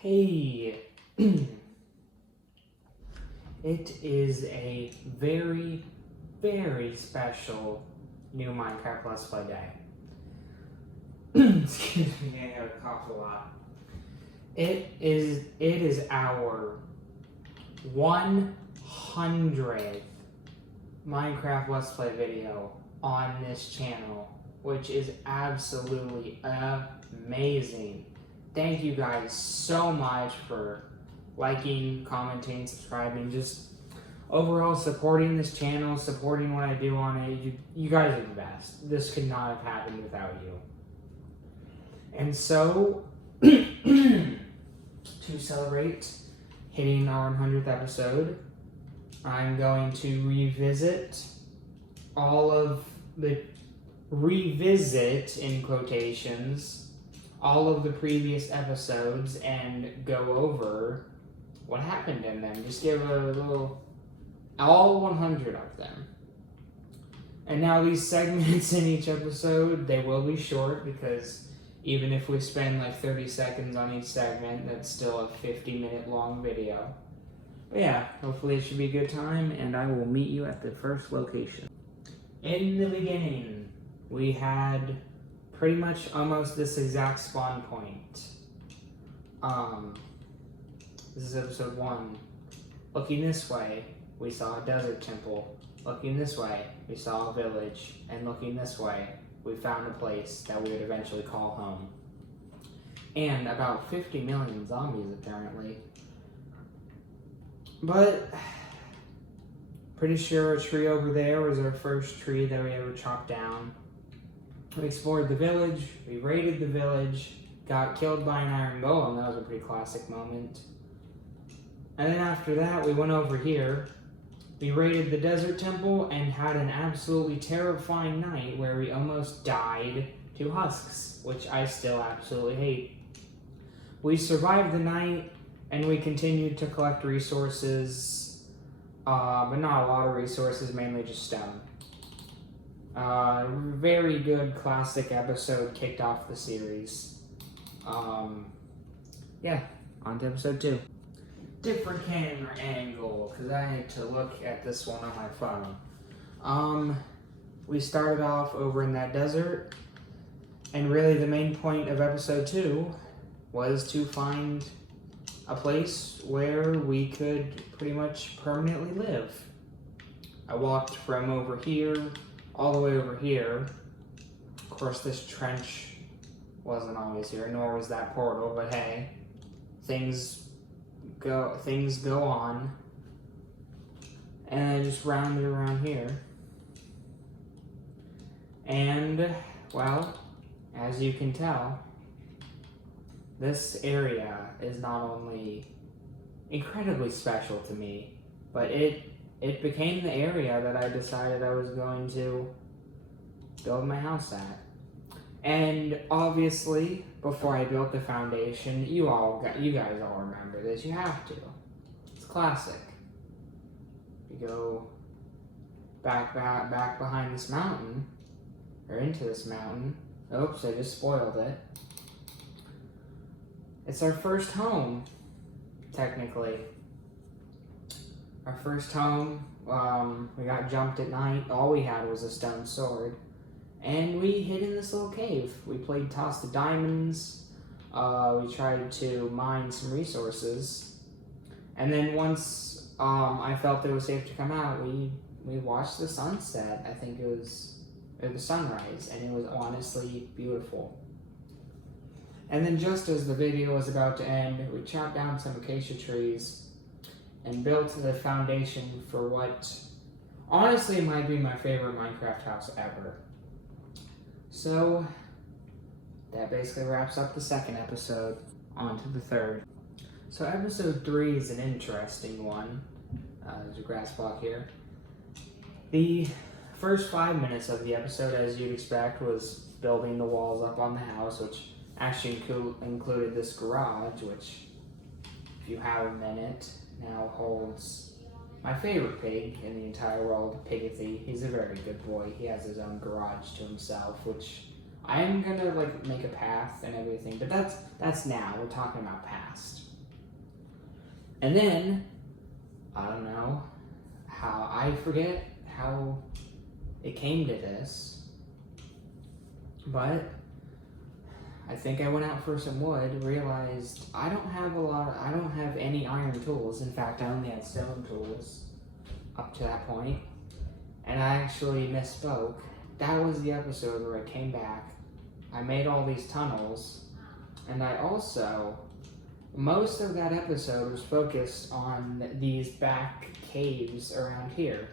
Hey, it is a very, very special new Minecraft Let's Play day. Excuse me, I gotta cough a lot. It is our 100th Minecraft Let's Play video on this channel, which is absolutely amazing. Thank you guys so much for liking, commenting, subscribing, just overall supporting this channel, supporting what I do on it. You guys are the best. This could not have happened without you. And so, to celebrate hitting our 100th episode, I'm going to revisit in quotations, all of the previous episodes and go over what happened in them. Just give a little, all 100 of them. And now these segments in each episode, they will be short because even if we spend like 30 seconds on each segment, that's still a 50-minute long video. But yeah, hopefully it should be a good time, and I will meet you at the first location. In the beginning, we had pretty much almost this exact spawn point. This is episode 1. Looking this way, we saw a desert temple. Looking this way, we saw a village. And looking this way, we found a place that we would eventually call home. And about 50 million zombies, apparently. But pretty sure a tree over there was our first tree that we ever chopped down. We explored the village, we raided the village, got killed by an iron golem. That was a pretty classic moment. And then after that, we went over here, we raided the desert temple, and had an absolutely terrifying night where we almost died to husks, which I still absolutely hate. We survived the night, and we continued to collect resources, but not a lot of resources, mainly just stone. Very good classic episode, kicked off the series. Yeah, on to episode 2. Different camera angle, because I need to look at this one on my phone. We started off over in that desert, and really the main point of episode 2 was to find a place where we could pretty much permanently live. I walked from over here all the way over here. Of course, this trench wasn't always here, nor was that portal, but hey, things go on. And I just rounded around here. And, well, as you can tell, this area is not only incredibly special to me, but it became the area that I decided I was going to build my house at. And obviously, before I built the foundation, you guys all remember this. You have to. It's classic. You go back behind this mountain, or into this mountain. Oops, I just spoiled it. It's our first home, technically. Our first home, we got jumped at night. All we had was a stone sword. And we hid in this little cave. We played Toss the Diamonds. We tried to mine some resources. And then once I felt it was safe to come out, we watched the sunset. I think it was the sunrise. And it was honestly beautiful. And then just as the video was about to end, we chopped down some acacia trees and built the foundation for what honestly might be my favorite Minecraft house ever. So that basically wraps up the second episode. On to the third. So episode 3 is an interesting one. There's a grass block here. The first 5 minutes of the episode, as you'd expect, was building the walls up on the house, which actually included this garage, which, if you have a minute, now holds my favorite pig in the entire world, Pigothy. He's a very good boy. He has his own garage to himself, which I am gonna make a path and everything, but that's now. We're talking about past. And then, I don't know I forget how it came to this, but I think I went out for some wood, realized I don't have any iron tools. In fact, I only had stone tools up to that point. And I actually misspoke. That was the episode where I came back, I made all these tunnels, and I also, most of that episode was focused on these back caves around here.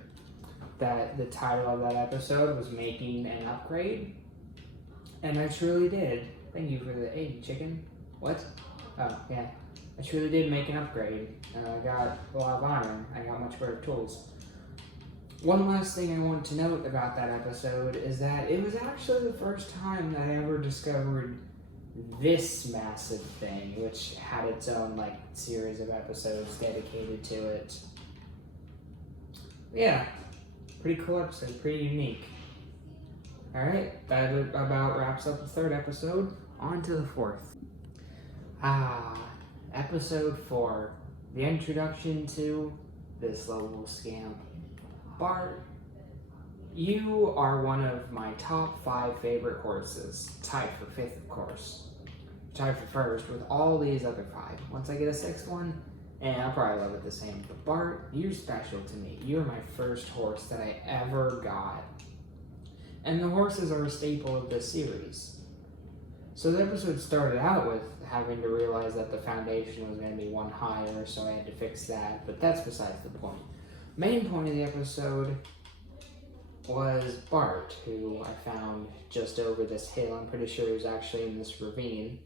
That the title of that episode was Making an Upgrade. And I truly did. Thank you for the egg, chicken. What? Oh, yeah. I truly did make an upgrade. I got a lot of iron. I got much better tools. One last thing I want to note about that episode is that it was actually the first time that I ever discovered this massive thing, which had its own series of episodes dedicated to it. Yeah, pretty cool episode, pretty unique. Alright, that about wraps up the third episode. On to the fourth. Episode 4. The introduction to this lovable scamp. Bart, you are one of my top 5 favorite horses. Tied for 5th, of course. Tied for 1st with all these other 5. Once I get a 6th one, I'll probably love it the same. But Bart, you're special to me. You're my first horse that I ever got. And the horses are a staple of this series. So the episode started out with having to realize that the foundation was going to be one higher, so I had to fix that. But that's besides the point. Main point of the episode was Bart, who I found just over this hill. I'm pretty sure he was actually in this ravine.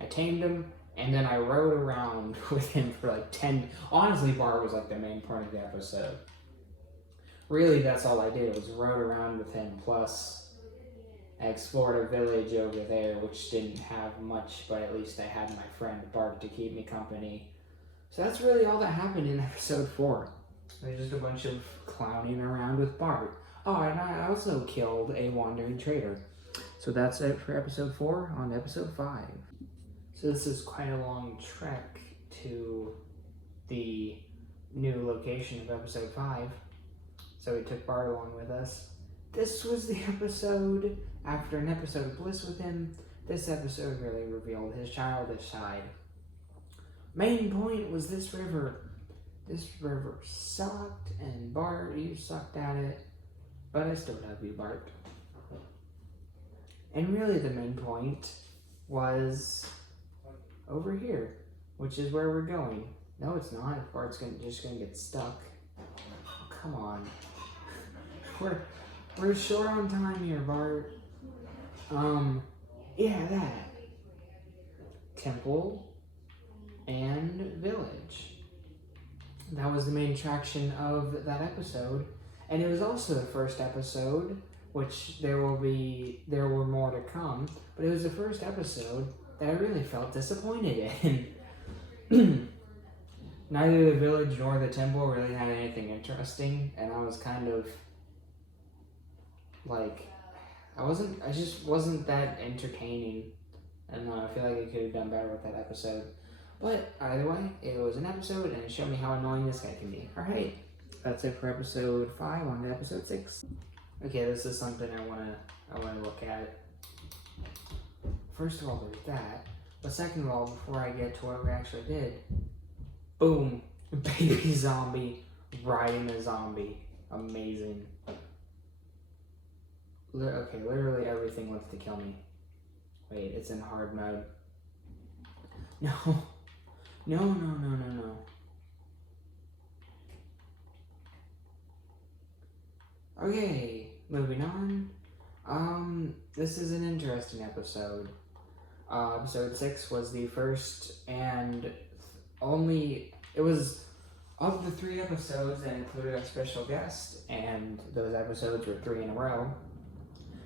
I tamed him, and then I rode around with him for 10... Honestly, Bart was the main part of the episode. Really, that's all I did, was rode around with him, plus I explored a village over there, which didn't have much, but at least I had my friend Bart to keep me company. So that's really all that happened in episode 4. There's just a bunch of clowning around with Bart. Oh, and I also killed a wandering trader. So that's it for episode 4. On to episode 5. So this is quite a long trek to the new location of episode 5. So we took Bart along with us. This was the episode, after an episode of bliss with him, this episode really revealed his childish side. Main point was this river. This river sucked, and Bart, you sucked at it, but I still love you, Bart. And really the main point was over here, which is where we're going. No, it's not. Bart's just gonna get stuck. Oh, come on. We're short on time here, Bart. Yeah, that. Temple and village. That was the main attraction of that episode. And it was also the first episode, which there were more to come, but it was the first episode that I really felt disappointed in. Neither the village nor the temple really had anything interesting, and I was kind of I just wasn't that entertaining. I don't know, I feel like I could have done better with that episode. But either way, it was an episode and it showed me how annoying this guy can be. Alright, that's it for episode 5. On to episode 6. Okay, this is something I wanna look at. First of all, there's that. But second of all, before I get to what we actually did, boom, baby zombie riding a zombie. Amazing. Okay, literally everything wants to kill me. Wait, it's in hard mode. No. No. Okay, moving on. This is an interesting episode. Episode 6 was the first and only, it was of the 3 episodes that included a special guest, and those episodes were 3 in a row.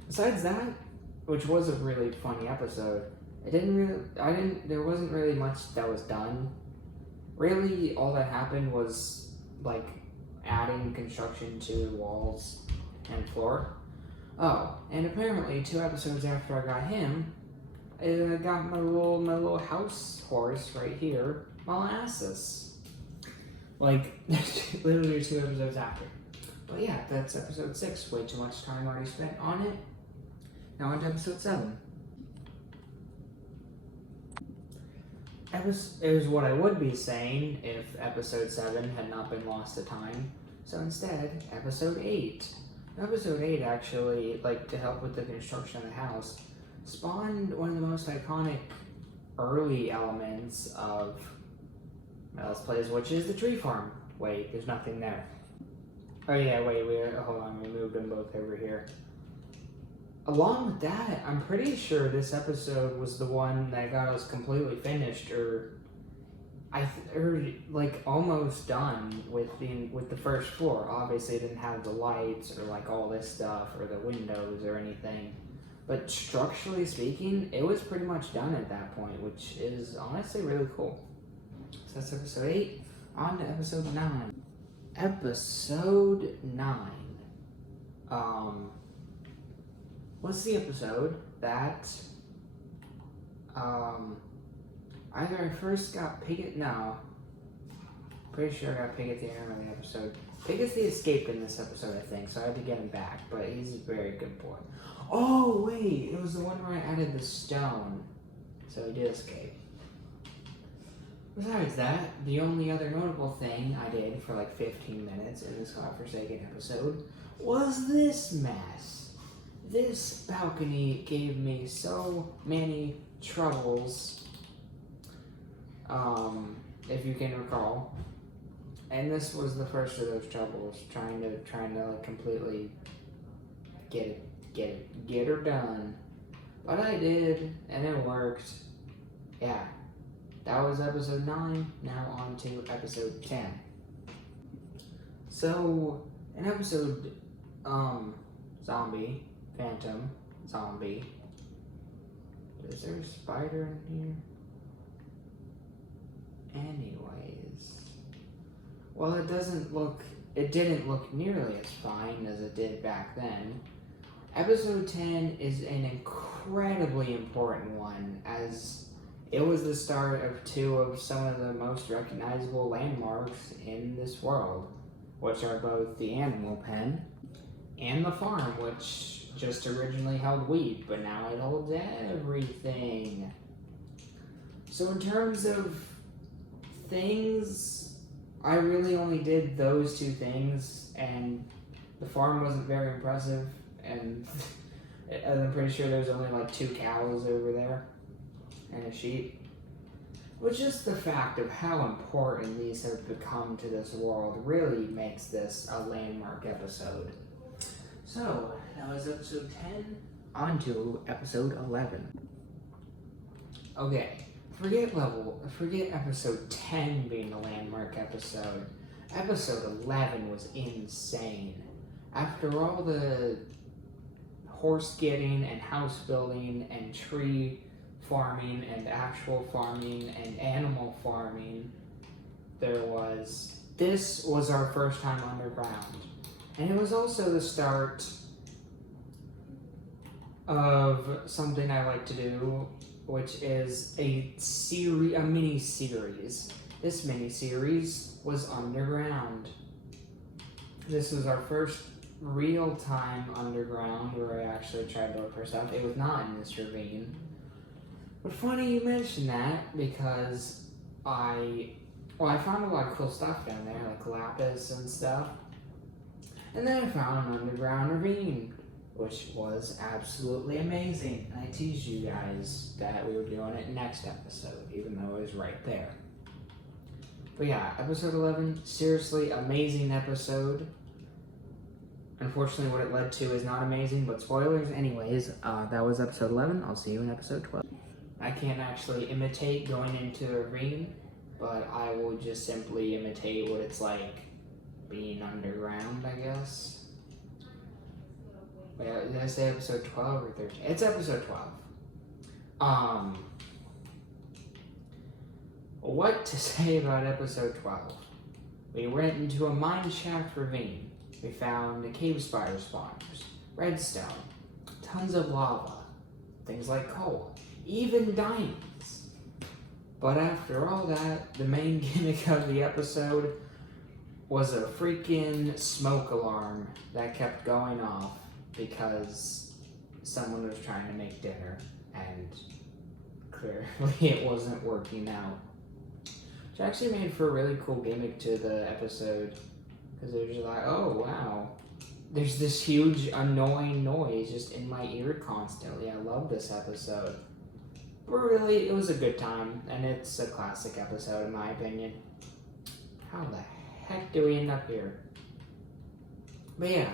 Besides that, which was a really funny episode, there wasn't really much that was done. Really, all that happened was, adding construction to walls and floor. Oh, and apparently 2 episodes after I got him, I got my little house horse right here, Molasses. Like, literally 2 episodes after. But yeah, that's episode 6. Way too much time already spent on it. Now on to episode 7. It was what I would be saying if episode 7 had not been lost to time. So instead, episode 8. Episode 8 actually, like, to help with the construction of the house, spawned one of the most iconic early elements of Let's Plays, which is the tree farm. Wait, there's nothing there. Oh yeah, wait, hold on, we moved them both over here. Along with that, I'm pretty sure this episode was the one that got us completely finished, or like almost done with the first floor. Obviously, it didn't have the lights or like all this stuff or the windows or anything, but structurally speaking, it was pretty much done at that point, which is honestly really cool. So that's episode 8. On to episode 9. Episode 9. What's the episode that either I first got Piglet? No, pretty sure I got Piglet at the end of the episode. Piglet's the escape in this episode, I think, so I had to get him back, but he's a very good boy. Oh wait, it was the one where I added the stone, so he did escape. Besides that, the only other notable thing I did for like 15 minutes in this godforsaken episode was this mess. This balcony gave me so many troubles, if you can recall. And this was the first of those troubles, trying to like completely get her done. But I did, and it worked. Yeah. That was episode 9, now on to episode 10. So, in episode, Phantom Zombie. Is there a spider in here? Anyways. Well, it didn't look nearly as fine as it did back then. Episode 10 is an incredibly important one, as it was the start of 2 of some of the most recognizable landmarks in this world, which are both the animal pen and the farm, which just originally held wheat, but now it holds everything. So in terms of things, I really only did those 2 things, and the farm wasn't very impressive, and I'm pretty sure there's only like 2 cows over there and a sheep. But just the fact of how important these have become to this world really makes this a landmark episode. So, that was episode 10, on to episode 11. Okay, forget episode 10 being the landmark episode. Episode 11 was insane. After all the horse getting and house building and tree farming and actual farming and animal farming this was our first time underground. And it was also the start of something I like to do, which is a mini-series. This mini-series was underground. This was our first real-time underground where I actually tried to look for stuff. It was not in this ravine. But funny you mention that, because I found a lot of cool stuff down there, like lapis and stuff. And then I found an underground ravine, which was absolutely amazing. And I teased you guys that we were doing it next episode, even though it was right there. But yeah, episode 11, seriously amazing episode. Unfortunately, what it led to is not amazing, but spoilers anyways. That was episode 11. I'll see you in episode 12. I can't actually imitate going into a ravine, but I will just simply imitate what it's like being underground, I guess. Wait, did I say episode 12 or 13? It's episode 12. What to say about episode 12? We went into a mine shaft ravine. We found cave spider spawners, redstone, tons of lava, things like coal, even diamonds. But after all that, the main gimmick of the episode was a freaking smoke alarm that kept going off because someone was trying to make dinner and clearly it wasn't working out. Which actually made for a really cool gimmick to the episode because it was just like, oh wow, there's this huge annoying noise just in my ear constantly. I love this episode. But really, it was a good time, and it's a classic episode in my opinion. How the heck do we end up here? But yeah,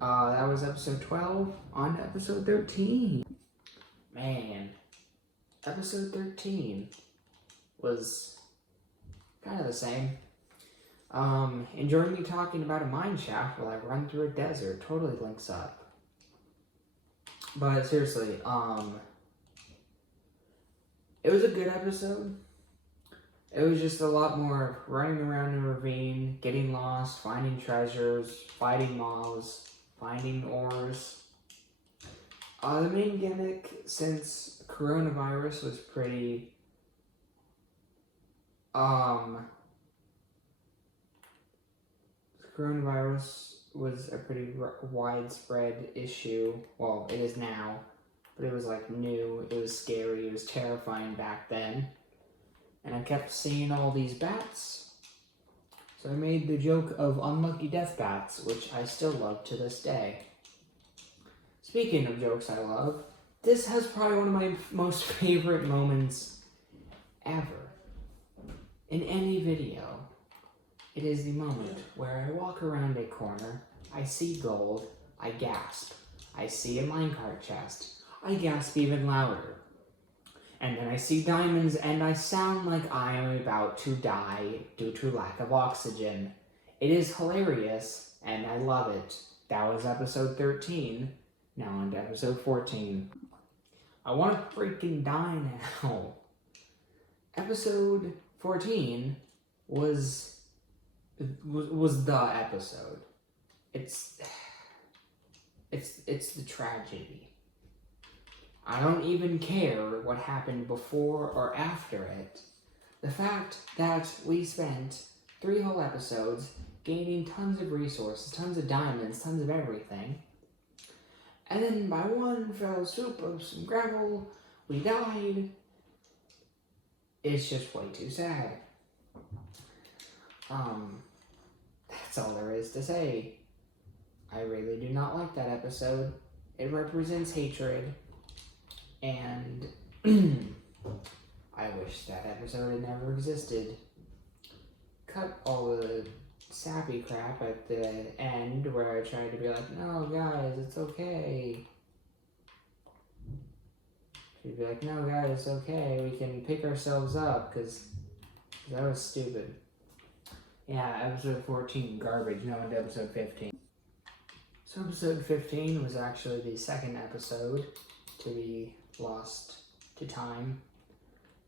that was episode 12. On to episode 13. Man, episode 13 was kind of the same. Enjoying me talking about a mine shaft while I run through a desert totally links up. But seriously, it was a good episode. It was just a lot more running around in a ravine, getting lost, finding treasures, fighting mobs, finding ores. The main gimmick, since coronavirus was pretty, coronavirus was a pretty widespread issue. Well, it is now, but it was like new, it was scary, it was terrifying back then. And I kept seeing all these bats. So I made the joke of unlucky death bats, which I still love to this day. Speaking of jokes I love, this has probably one of my most favorite moments ever. In any video, it is the moment where I walk around a corner, I see gold, I gasp. I see a minecart chest, I gasp even louder. And then I see diamonds and I sound like I am about to die due to lack of oxygen. It is hilarious and I love it. That was episode 13. Now on to episode 14. I want to freaking die now. Episode 14 was the episode. It's the tragedy. I don't even care what happened before or after it. The fact that we spent 3 whole episodes gaining tons of resources, tons of diamonds, tons of everything, and then by one fell swoop of some gravel, we died. It's just way too sad. That's all there is to say. I really do not like that episode. It represents hatred. And I wish that episode had never existed. Cut all the sappy crap at the end where I tried to be like, no guys, it's okay. She'd be like, no guys, it's okay, we can pick ourselves up, because that was stupid. Yeah, episode 14, garbage, now into episode 15. So episode 15 was actually the second episode to be lost to time,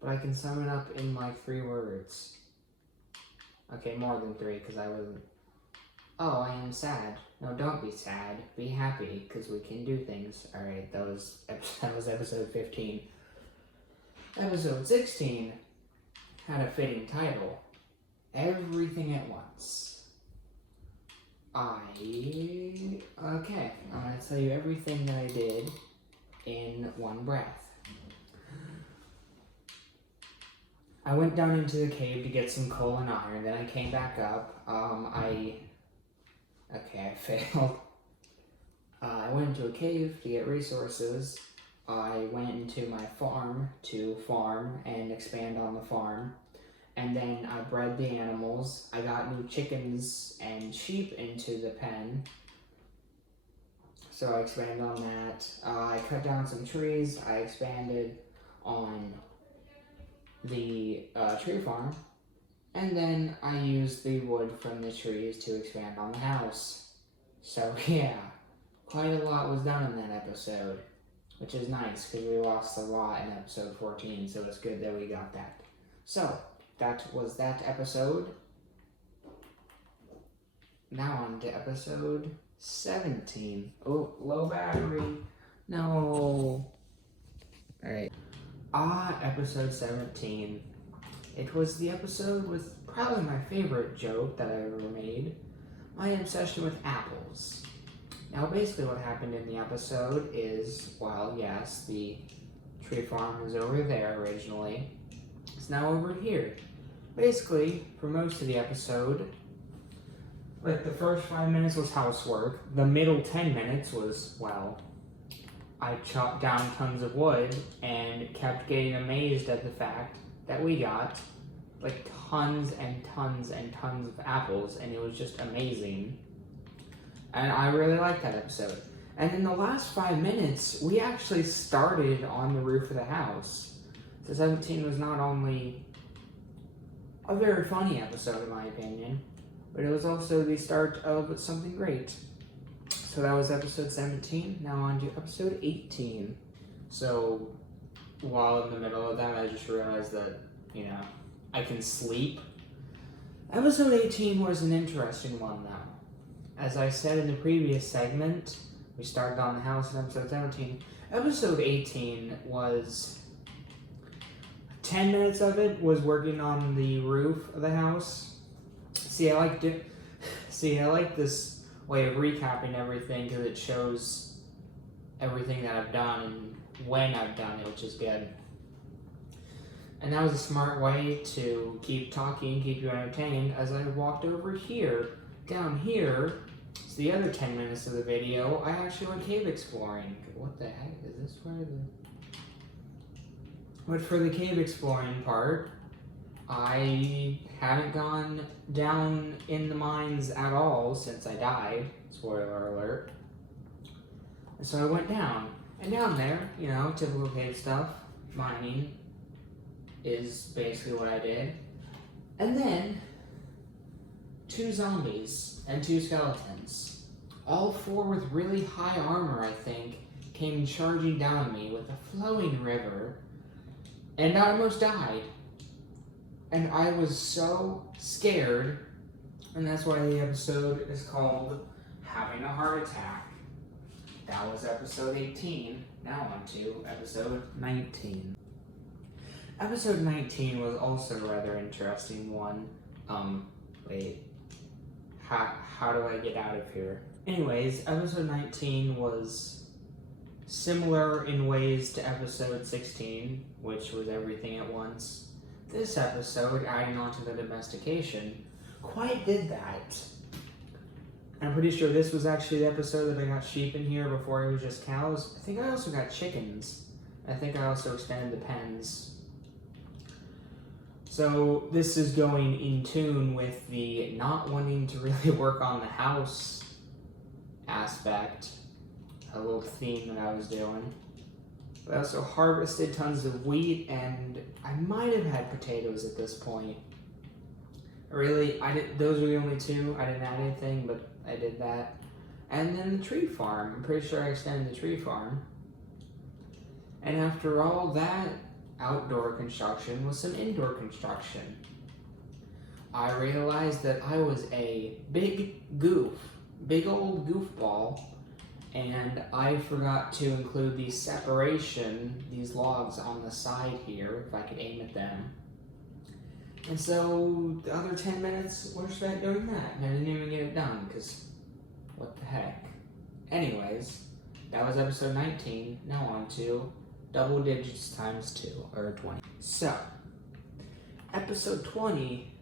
but I can sum it up in like 3 words. Okay, more than 3, because I wasn't. Oh, I am sad. No, don't be sad. Be happy, because we can do things. Alright, that was episode 15. Episode 16 had a fitting title. Everything at Once. Okay, I'm going to tell you everything that I did in one breath. I went down into the cave to get some coal and iron, then I came back up. I failed. I went into a cave to get resources. I went into my farm to farm and expand on the farm. And then I bred the animals. I got new chickens and sheep into the pen. So I expanded on that. I cut down some trees. I expanded on the tree farm. And then I used the wood from the trees to expand on the house. So yeah, quite a lot was done in that episode. Which is nice, because we lost a lot in episode 14, so it's good that we got that. So, that was that episode. Now on to episode 17. Oh, low battery. No. Alright. Episode 17. It was the episode with probably my favorite joke that I ever made, my obsession with apples. Now, basically what happened in the episode is, well, yes, the tree farm was over there originally. It's now over here. Basically, for most of the episode, like the first 5 minutes was housework. The middle 10 minutes was, well, I chopped down tons of wood and kept getting amazed at the fact that we got like tons and tons and tons of apples, and it was just amazing. And I really liked that episode. And in the last 5 minutes, we actually started on the roof of the house. So 17 was not only a very funny episode in my opinion, but it was also the start of something great. So that was episode 17, now on to episode 18. So while in the middle of that, I just realized that, I can sleep. Episode 18 was an interesting one though. As I said in the previous segment, we started on the house in episode 17. Episode 18 was 10 minutes of it was working on the roof of the house. See, I like this way of recapping everything because it shows everything that I've done and when I've done it, which is good. And that was a smart way to keep talking, keep you entertained as I walked over here. Down here, it's the other 10 minutes of the video, I actually went cave exploring. What the heck, is this where the... But for the cave exploring part, I haven't gone down in the mines at all since I died. Spoiler alert. And so I went down. And down there, typical cave stuff, mining is basically what I did. And then 2 zombies and 2 skeletons, all 4 with really high armor, I think, came charging down me with a flowing river, and I almost died. And I was so scared, and that's why the episode is called Having a Heart Attack. That was episode 18, now on to episode 19. Episode 19 was also a rather interesting one. How do I get out of here? Anyways, episode 19 was similar in ways to episode 16, which was everything at once. This episode, adding on to the domestication, quite did that. I'm pretty sure this was actually the episode that I got sheep in here before it was just cows. I think I also got chickens. I think I also extended the pens. So this is going in tune with the not wanting to really work on the house aspect, a little theme that I was doing. I also harvested tons of wheat, and I might have had potatoes at this point. Those were the only 2. I didn't add anything, but I did that. And then the tree farm. I'm pretty sure I extended the tree farm. And after all that outdoor construction was some indoor construction. I realized that I was a big old goofball, and I forgot to include the separation, these logs on the side here, if I could aim at them. And so the other 10 minutes were spent doing that, and I didn't even get it done, because what the heck. Anyways, that was episode 19, now on to double digits times 2, or 20. So, episode 20,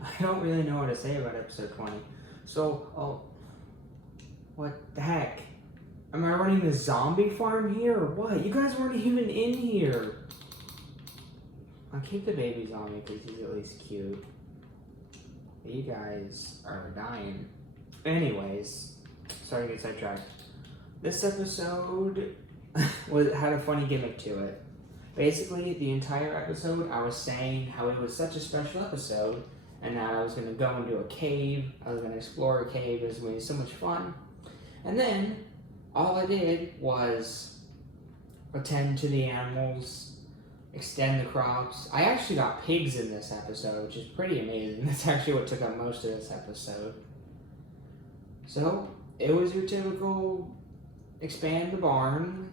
I don't really know what to say about episode 20. So, what the heck? Am I running the zombie farm here, or what? You guys weren't even in here. I'll keep the baby zombie because he's at least cute. You guys are dying. Anyways, sorry to get sidetracked. This episode had a funny gimmick to it. Basically, the entire episode, I was saying how it was such a special episode, and that I was going to go into a cave, I was going to explore a cave, it was going to be so much fun. And then, all I did was attend to the animals, extend the crops. I actually got pigs in this episode, which is pretty amazing. That's actually what took up most of this episode. So, it was your typical expand the barn,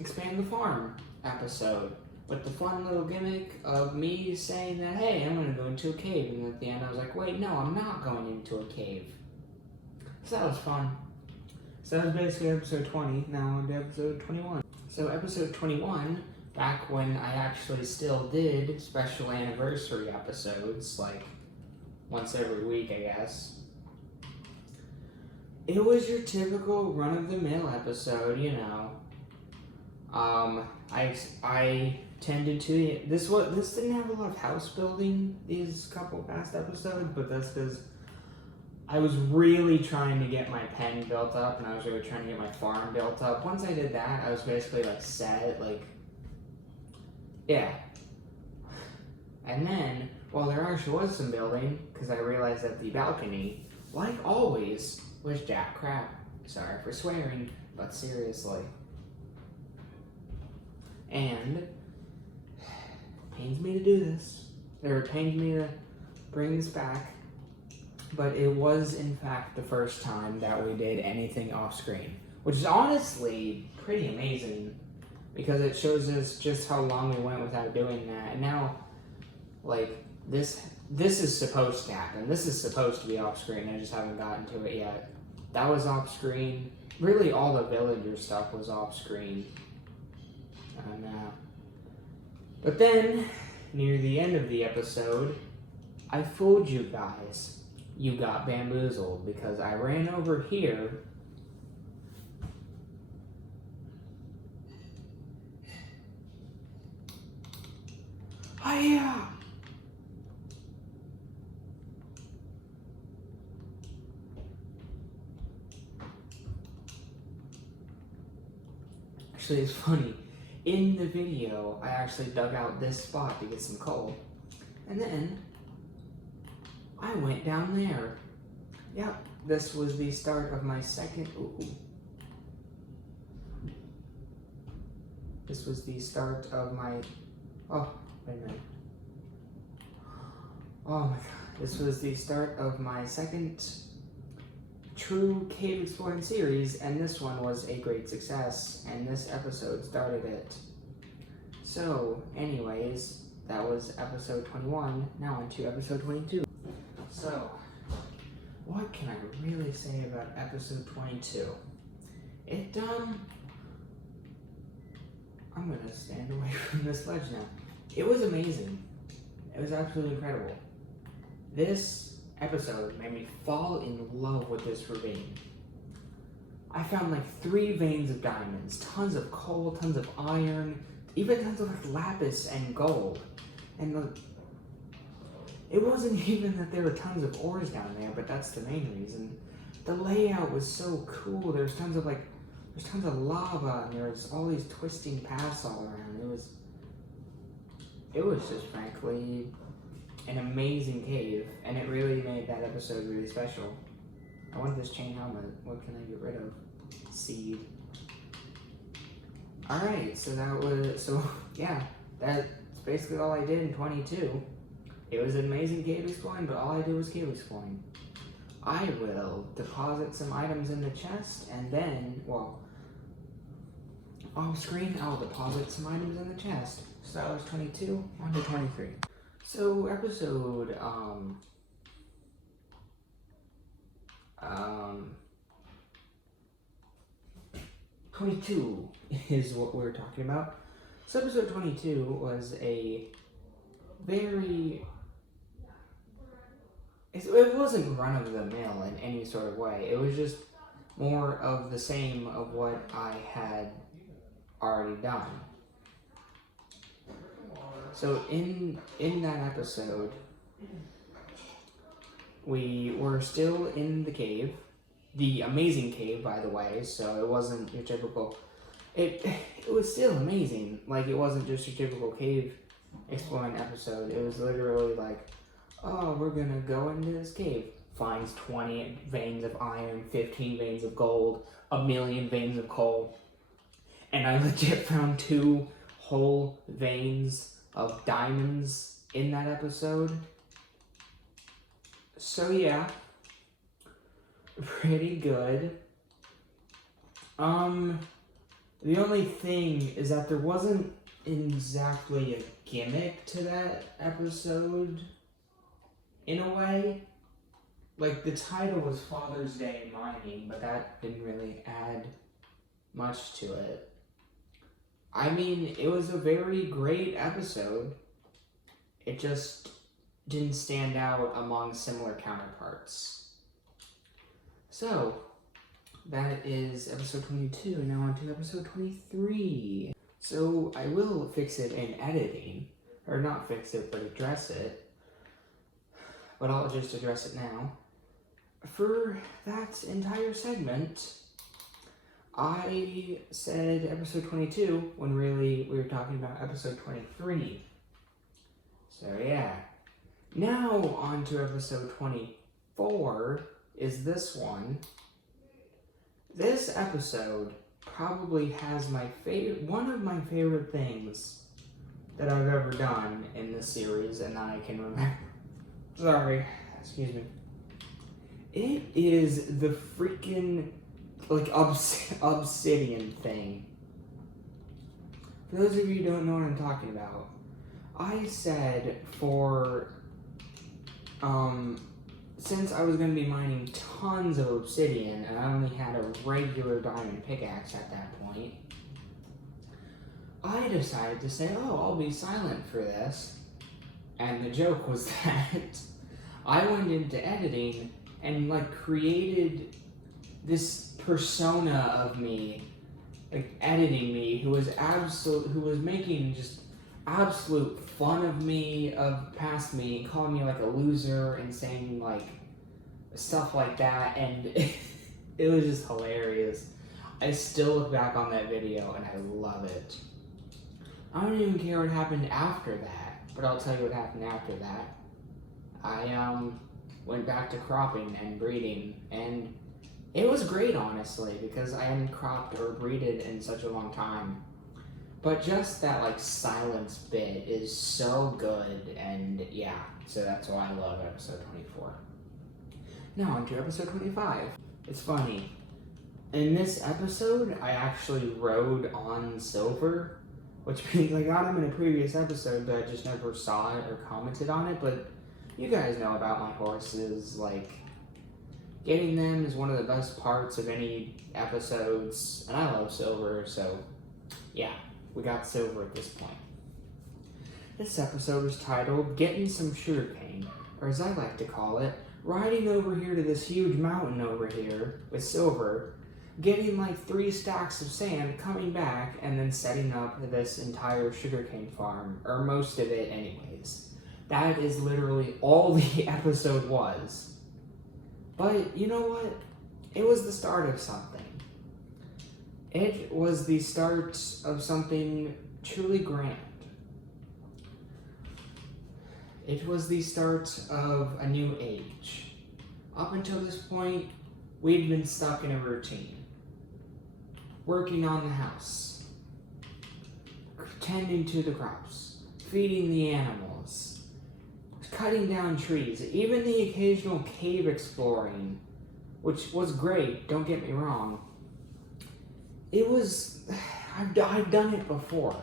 expand the farm episode. with the fun little gimmick of me saying that, hey, I'm going to go into a cave. And at the end, I was like, wait, no, I'm not going into a cave. So that was fun. So that was basically episode 20. Now on to episode 21. So episode 21, back when I actually still did special anniversary episodes, like once every week, I guess. It was your typical run-of-the-mill episode, you know. I tended to this didn't have a lot of house building these couple past episodes, but that's because I was really trying to get my pen built up, and I was really trying to get my farm built up. Once I did that, I was basically like set, like, yeah. And then, well, there actually was some building, because I realized that the balcony, like always, was jack crap. Sorry for swearing, but seriously. And it pains me to do this, or it pains me to bring this back, but it was in fact the first time that we did anything off screen, which is honestly pretty amazing because it shows us just how long we went without doing that. And now, like, this is supposed to happen. This is supposed to be off screen. I just haven't gotten to it yet. That was off screen. Really, all the villager stuff was off screen. But then, near the end of the episode, I fooled you guys. You got bamboozled because I ran over here. Oh yeah! Actually, it's funny. In the video, I actually dug out this spot to get some coal. And then, I went down there. Yep, this was the start of my second... Ooh. This was the start of my... Oh, wait a minute. Oh my god. This was the start of my second true cave exploring series, and this one was a great success, and this episode started it. So, anyways, that was episode 21. Now on to episode 22. So, what can I really say about episode 22? I'm gonna stand away from this ledge now. It was amazing. It was absolutely incredible. This episode made me fall in love with this ravine. I found like 3 veins of diamonds, tons of coal, tons of iron, even tons of like lapis and gold. And it wasn't even that there were tons of ores down there, but that's the main reason. The layout was so cool. There's tons of lava, and there's all these twisting paths all around. It was just frankly an amazing cave, and it really made that episode really special. I want this chain helmet. What can I get rid of? Seed. Alright, yeah, that's basically all I did in 22. It was an amazing cave exploring, but all I did was cave exploring. I will deposit some items in the chest, and then, well, off screen, I'll deposit some items in the chest. So that was 22, on to 23. So episode, 22 is what we're talking about. So episode 22 was a very... It wasn't run-of-the-mill in any sort of way. It was just more of the same of what I had already done. So in that episode, we were still in the cave. The amazing cave, by the way, so it wasn't your typical... It was still amazing. Like, it wasn't just your typical cave exploring episode. It was literally like, oh, we're gonna go into this cave. Finds 20 veins of iron, 15 veins of gold, 1,000,000 veins of coal. And I legit found 2 whole veins of diamonds in that episode. So yeah, pretty good. The only thing is that there wasn't exactly a gimmick to that episode, in a way. Like, the title was Father's Day Mining, but that didn't really add much to it. I mean, it was a very great episode. It just didn't stand out among similar counterparts. So, that is episode 22, and now on to episode 23. So, I will fix it in editing, or not fix it, but address it. But I'll just address it now. For that entire segment, I said episode 22 when really we were talking about episode 23. So yeah. Now on to episode 24 is this one. This episode probably has one of my favorite things that I've ever done in this series and that I can remember. Sorry, excuse me. It is the freaking, like, obsidian thing. For those of you who don't know what I'm talking about, I said since I was going to be mining tons of obsidian, and I only had a regular diamond pickaxe at that point, I decided to say, oh, I'll be silent for this. And the joke was that I went into editing and, like, created this persona of me, like, editing me, who was making just absolute fun of me, past me, calling me like a loser and saying like stuff like that, and it was just hilarious. I still look back on that video and I love it. I don't even care what happened after that, but I'll tell you what happened after that. I went back to cropping and breeding, and it was great, honestly, because I hadn't cropped or breeded in such a long time. But just that, like, silence bit is so good, and yeah, so that's why I love episode 24. Now on to episode 25. It's funny. In this episode, I actually rode on Silver, which means I got him in a previous episode, but I just never saw it or commented on it. But you guys know about my horses. Like, getting them is one of the best parts of any episodes, and I love Silver, so yeah, we got Silver at this point. This episode was titled Getting Some Sugarcane, or as I like to call it, riding over here to this huge mountain over here with Silver, getting like 3 stacks of sand, coming back, and then setting up this entire sugarcane farm, or most of it anyways. That is literally all the episode was. But you know what? It was the start of something. It was the start of something truly grand. It was the start of a new age. Up until this point, we'd been stuck in a routine. Working on the house, tending to the crops, feeding the animals, cutting down trees, even the occasional cave exploring, which was great, don't get me wrong. I've done it before.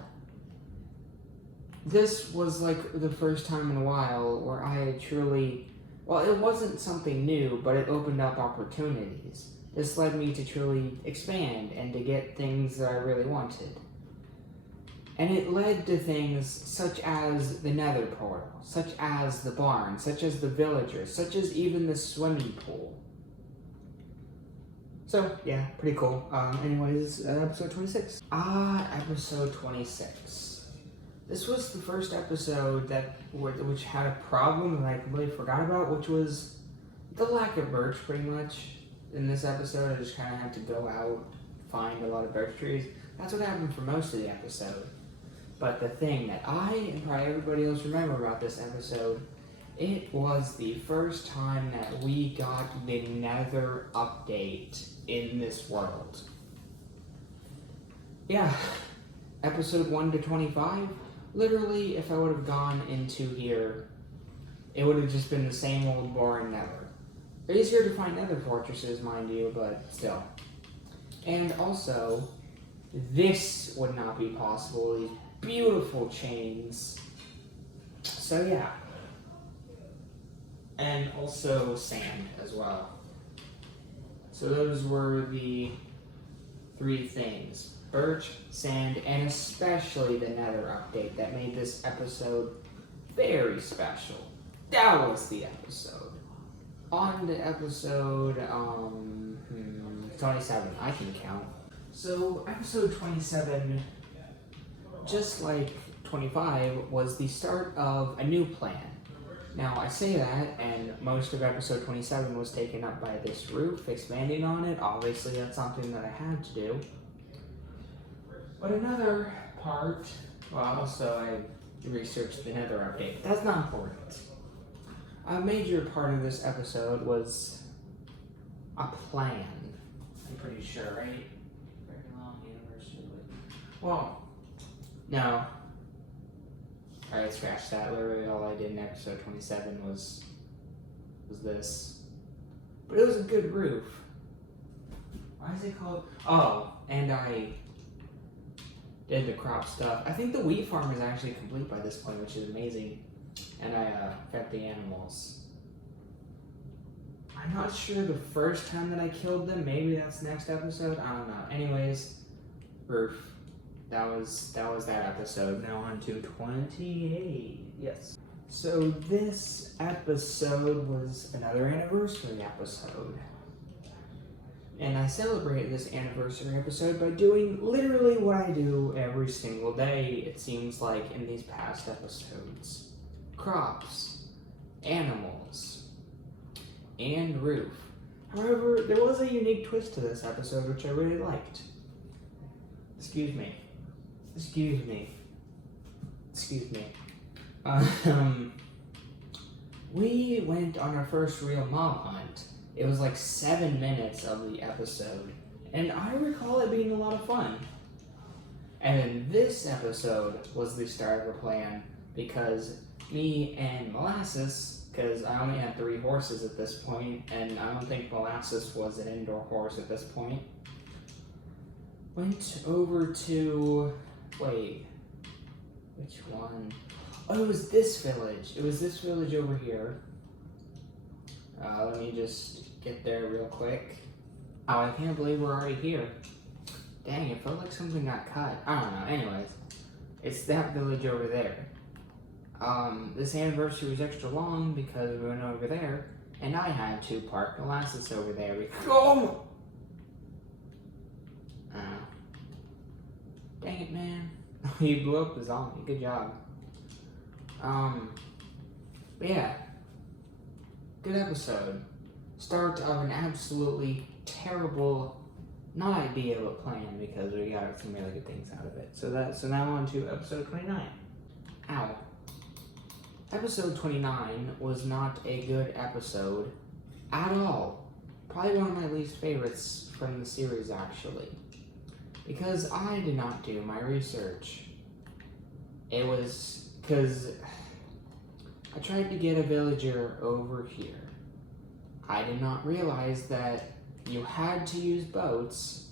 This was like the first time in a while where I truly, well, it wasn't something new, but it opened up opportunities. This led me to truly expand and to get things that I really wanted. And it led to things such as the Nether portal, such as the barn, such as the villagers, such as even the swimming pool. So, yeah, pretty cool. Anyways, episode 26. Episode 26. This was the first episode which had a problem that I completely forgot about, which was the lack of birch, pretty much. In this episode, I just kind of had to go out, find a lot of birch trees. That's what happened for most of the episode. But the thing that I and probably everybody else remember about this episode, it was the first time that we got the Nether update in this world. Yeah, episode 1 to 25, literally, if I would have gone into here, it would have just been the same old boring Nether. Easier to find Nether fortresses, mind you, but still. And also, this would not be possible. These beautiful chains. So yeah. And also sand as well. So those were the 3 things. Birch, sand, and especially the Nether update that made this episode very special. That was the episode. On to episode 27. I can count. So episode 27, just like 25, was the start of a new plan. Now, I say that, and most of episode 27 was taken up by this roof, expanding on it. Obviously, that's something that I had to do. But another part, well, also I researched the Nether update. That's not important. A major part of this episode was a plan. I'm pretty sure, right? Very long anniversary. Well, no. Alright, scratch that. Literally all I did in episode 27 was this. But it was a good roof. Why is it called? Oh, and I did the crop stuff. I think the wheat farm is actually complete by this point, which is amazing. And I fed the animals. I'm not sure the first time that I killed them. Maybe that's next episode. I don't know. Anyways, roof. That was that episode. Now on to 28. Yes. So this episode was another anniversary episode. And I celebrated this anniversary episode by doing literally what I do every single day, it seems like, in these past episodes. Crops, animals, and roof. However, there was a unique twist to this episode which I really liked. Excuse me. We went on our first real mob hunt. It was like 7 minutes of the episode, and I recall it being a lot of fun. And then this episode was the start of a plan, because me and Molasses, because I only had 3 horses at this point, and I don't think Molasses was an indoor horse at this point, went over to, wait, which one? Oh, it was this village. It was this village over here. Let me just get there real quick. Oh, I can't believe we're already here. Dang, it felt like something got cut. I don't know. Anyways, it's that village over there. This anniversary was extra long because we went over there, and I had to park Molasses over there because... Dang it, man. You blew up the zombie. Good job. But yeah. Good episode. Start of an absolutely terrible, not idea, but plan, because we got some really good things out of it. So now on to episode 29. Ow. Episode 29 was not a good episode at all. Probably one of my least favorites from the series, actually. Because I did not do my research. It was because I tried to get a villager over here. I did not realize that you had to use boats,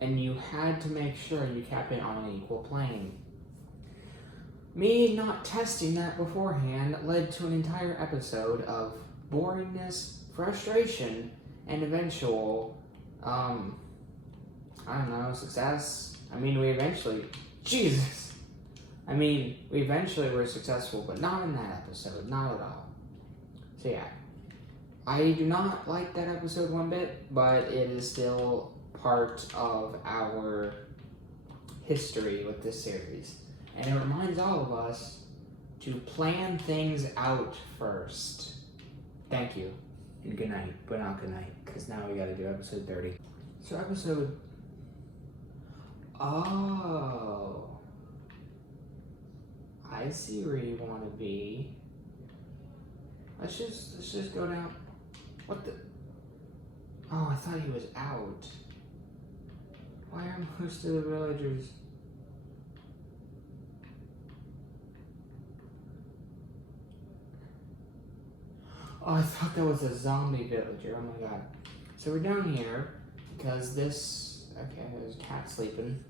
and you had to make sure you kept it on an equal plane. Me not testing that beforehand led to an entire episode of boringness, frustration, and eventual, I don't know, success. I mean, we eventually were successful, but not in that episode, not at all. So yeah, I do not like that episode one bit, but it is still part of our history with this series. And it reminds all of us to plan things out first. Thank you, and good night, but not good night, because now we gotta do episode 30. So episode... Oh... I see where you want to be. Let's just go down. What the? Oh, I thought he was out. Why are most of the villagers? Oh, I thought that was a zombie villager. Oh my god. So we're down here because this. Okay, there's a cat sleeping.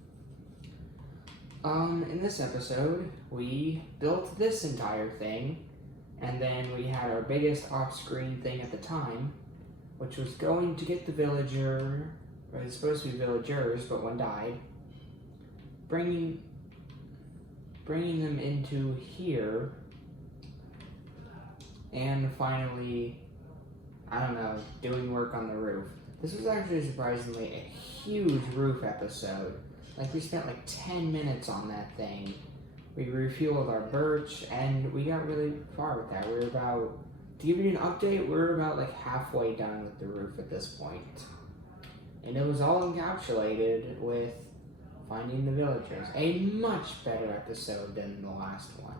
In this episode, we built this entire thing, and then we had our biggest off-screen thing at the time, which was going to get the villager, or it's supposed to be villagers, but one died, bringing them into here, and finally, I don't know, doing work on the roof. This was actually surprisingly a huge roof episode. Like, we spent like 10 minutes on that thing. We refueled our birch, and we got really far with that. We were about, to give you an update, we're about like halfway done with the roof at this point. And it was all encapsulated with finding the villagers. A much better episode than the last one.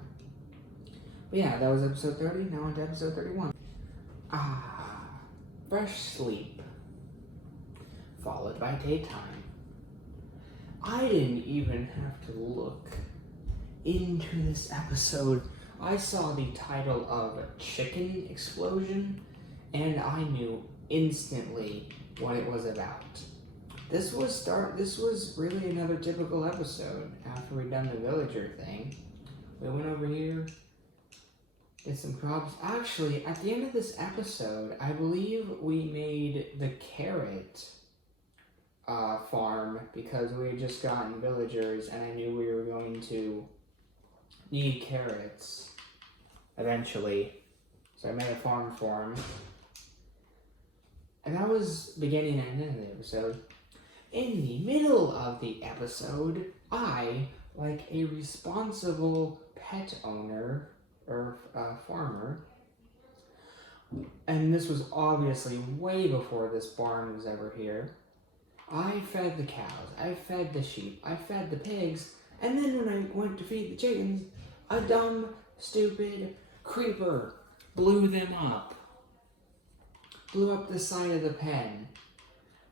But yeah, that was episode 30, now on to episode 31. Fresh sleep, followed by daytime. I didn't even have to look into this episode. I saw the title of Chicken Explosion, and I knew instantly what it was about. This was really another typical episode. After we'd done the villager thing, we went over here, did some crops. Actually, at the end of this episode, I believe we made the carrot farm because we had just gotten villagers, and I knew we were going to need carrots eventually. So I made a farm for him. And that was beginning and end of the episode. In the middle of the episode, I, like a responsible pet owner or farmer, and this was obviously way before this barn was ever here, I fed the cows, I fed the sheep, I fed the pigs, and then when I went to feed the chickens, a dumb, stupid creeper blew them up. Blew up the side of the pen.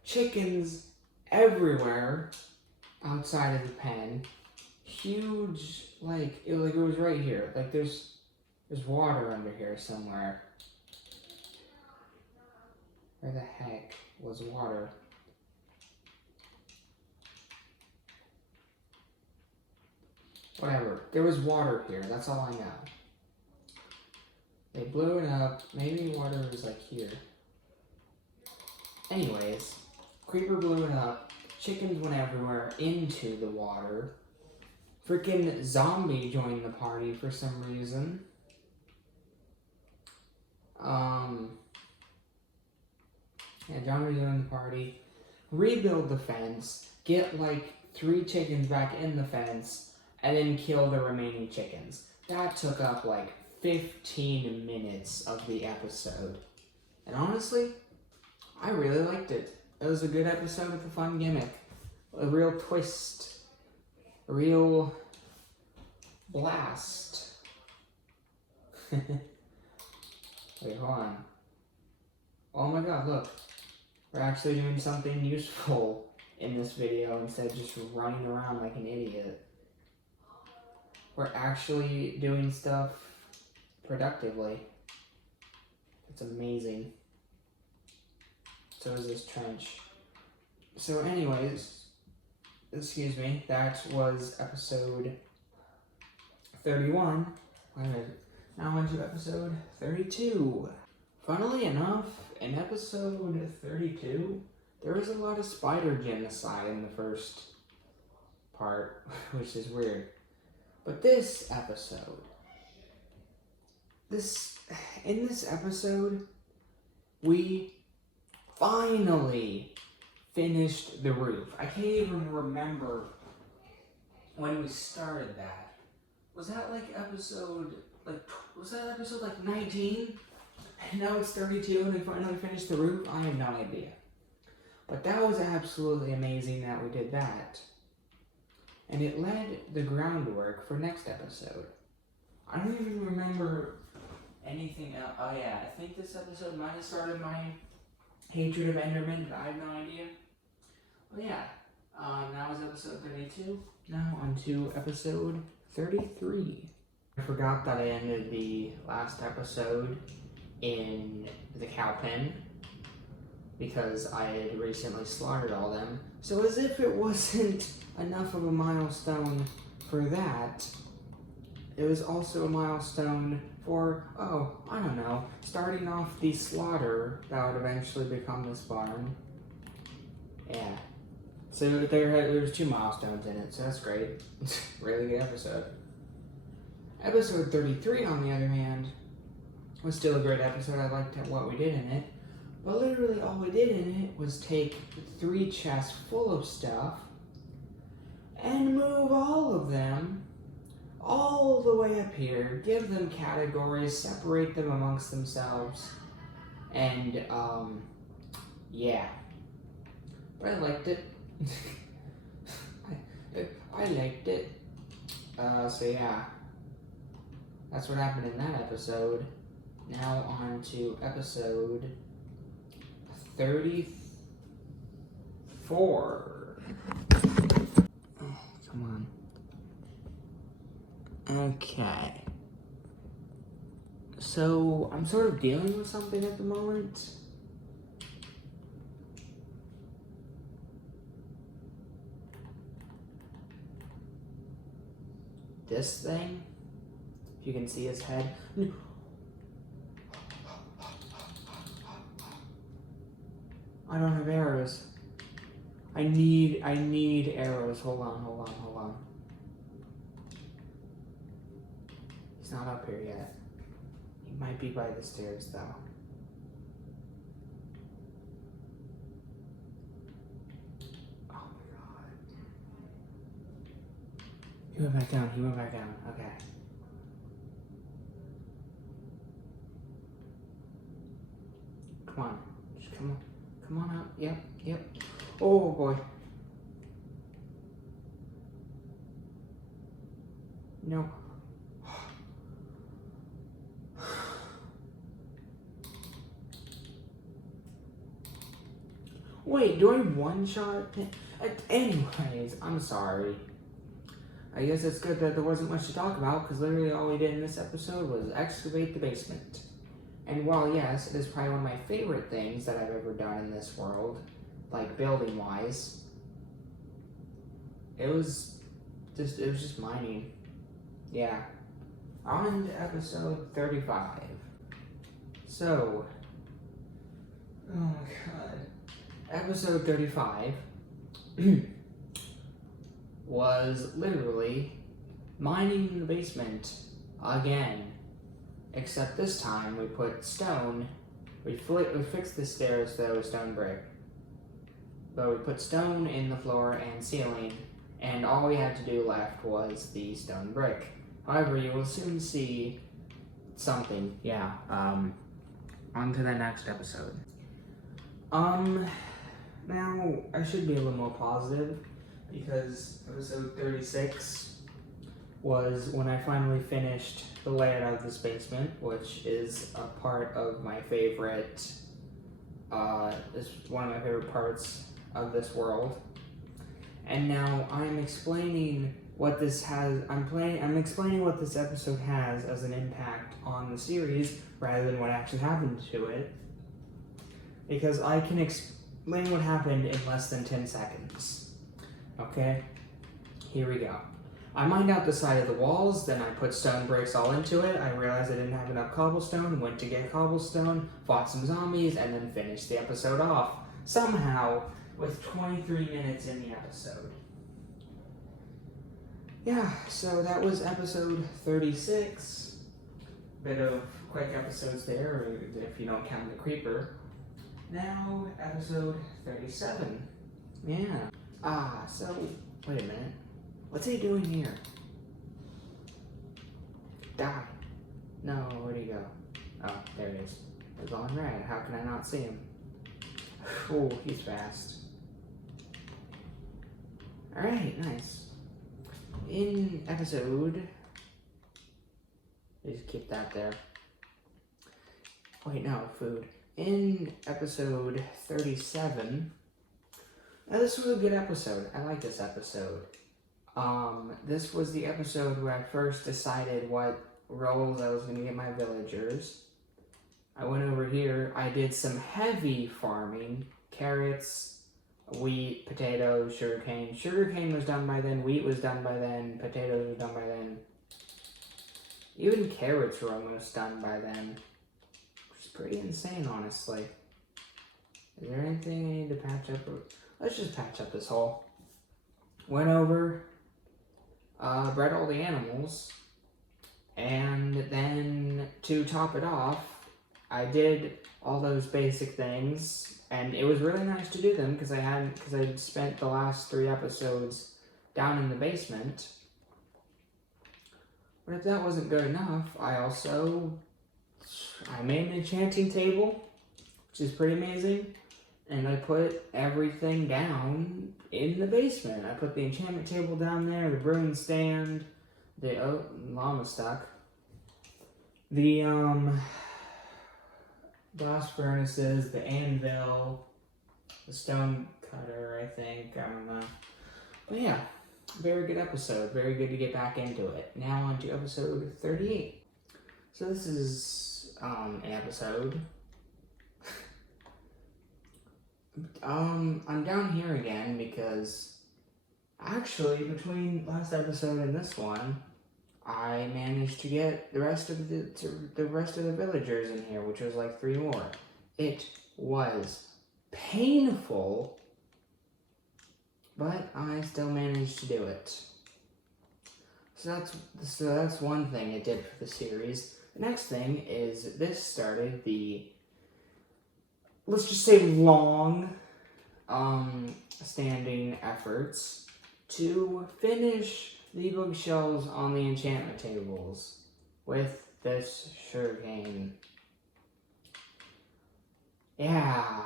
Chickens everywhere outside of the pen. Huge, like it was right here. Like there's water under here somewhere. Where the heck was water? Whatever. There was water here. That's all I know. They blew it up. Maybe water was like here. Anyways, creeper blew it up. Chickens went everywhere into the water. Freaking zombie joined the party for some reason. Yeah, zombie joined the party. Rebuild the fence. Get like 3 chickens back in the fence. And then kill the remaining chickens. That took up like 15 minutes of the episode. And honestly, I really liked it. It was a good episode with a fun gimmick. A real twist. A real blast. Wait, hold on. Oh my god, look. We're actually doing something useful in this video instead of just running around like an idiot. We're actually doing stuff productively. It's amazing. So is this trench. So anyways, excuse me, that was episode 31. Now on to episode 32. Funnily enough, in episode 32, there was a lot of spider genocide in the first part, which is weird. But this episode, in this episode, we finally finished the roof. I can't even remember when we started that. Was that episode 19? And now it's 32 and we finally finished the roof? I have no idea. But that was absolutely amazing that we did that. And it led the groundwork for next episode. I don't even remember anything else. Oh yeah, I think this episode might have started my hatred of Enderman, but I have no idea. Well yeah, that was episode 32. Now on to episode 33. I forgot that I ended the last episode in the cow pen because I had recently slaughtered all them. So as if it wasn't enough of a milestone for that, it was also a milestone for, I don't know, starting off the slaughter that would eventually become this barn. Yeah. So there was 2 milestones in it, so that's great. Really good episode. Episode 33, on the other hand, was still a great episode. I liked what we did in it. But literally all we did in it was take 3 chests full of stuff and move all of them all the way up here, give them categories, separate them amongst themselves, and, yeah. But I liked it. I liked it. So yeah. That's what happened in that episode. Now on to episode 34. Oh, come on. Okay. So, I'm sort of dealing with something at the moment. This thing, if you can see his head. I don't have arrows. I need arrows. Hold on. He's not up here yet. He might be by the stairs though. Oh my god. He went back down. Okay. Come on. Just come on up. Yep. Oh boy. No. Wait, do I one-shot? Anyways, I'm sorry. I guess it's good that there wasn't much to talk about, because literally all we did in this episode was excavate the basement. And while yes, it is probably one of my favorite things that I've ever done in this world, like building-wise, it was just mining. Yeah. On to episode 35. So, oh my god. Episode 35 was literally mining in the basement again. Except this time we put stone. We fixed the stairs though with stone brick. But we put stone in the floor and ceiling, and all we had to do left was the stone brick. However, you will soon see something. Yeah. On to the next episode. Now, I should be a little more positive, because episode 36 was when I finally finished the layout of this basement, which is a part of my favorite, is one of my favorite parts of this world. And now I'm explaining what this has, I'm explaining what this episode has as an impact on the series, rather than what actually happened to it. Because I can explain what happened in less than 10 seconds. Okay? Here we go. I mined out the side of the walls, then I put stone bricks all into it. I realized I didn't have enough cobblestone, went to get cobblestone, fought some zombies, and then finished the episode off. Somehow, with 23 minutes in the episode. Yeah, so that was episode 36. Bit of quick episodes there, if you don't count the creeper. Now, episode 37. Yeah. So, wait a minute. What's he doing here? Die. No, where'd he go? Oh, there he is. He's on red. How can I not see him? Oh, he's fast. Alright, nice. In episode... Just keep that there. Wait, no, food. In episode 37, now this was a good episode. I like this episode. This was the episode where I first decided what roles I was going to get my villagers. I went over here, I did some heavy farming, carrots, wheat, potatoes, sugarcane. Sugarcane was done by then, wheat was done by then, potatoes was done by then. Even carrots were almost done by then. Which is pretty insane, honestly. Is there anything I need to patch up? Let's just patch up this hole. Went over, bred all the animals, and then to top it off, I did all those basic things, and it was really nice to do them because I'd spent the last 3 episodes down in the basement. But if that wasn't good enough, I made an enchanting table, which is pretty amazing, and I put everything down in the basement. I put the enchantment table down there, the brewing stand, the llama stuck, the blast furnaces, the anvil, the stone cutter, I think, I don't know. But yeah, very good episode, very good to get back into it. Now on to episode 38. So this is an episode. I'm down here again because actually between last episode and this one, I managed to get the rest of the villagers in here, which was like 3 more. It was painful, but I still managed to do it. So that's one thing it did for the series. The next thing is this started the, let's just say, long standing efforts to finish the bookshelves on the enchantment tables with this sugarcane. Yeah.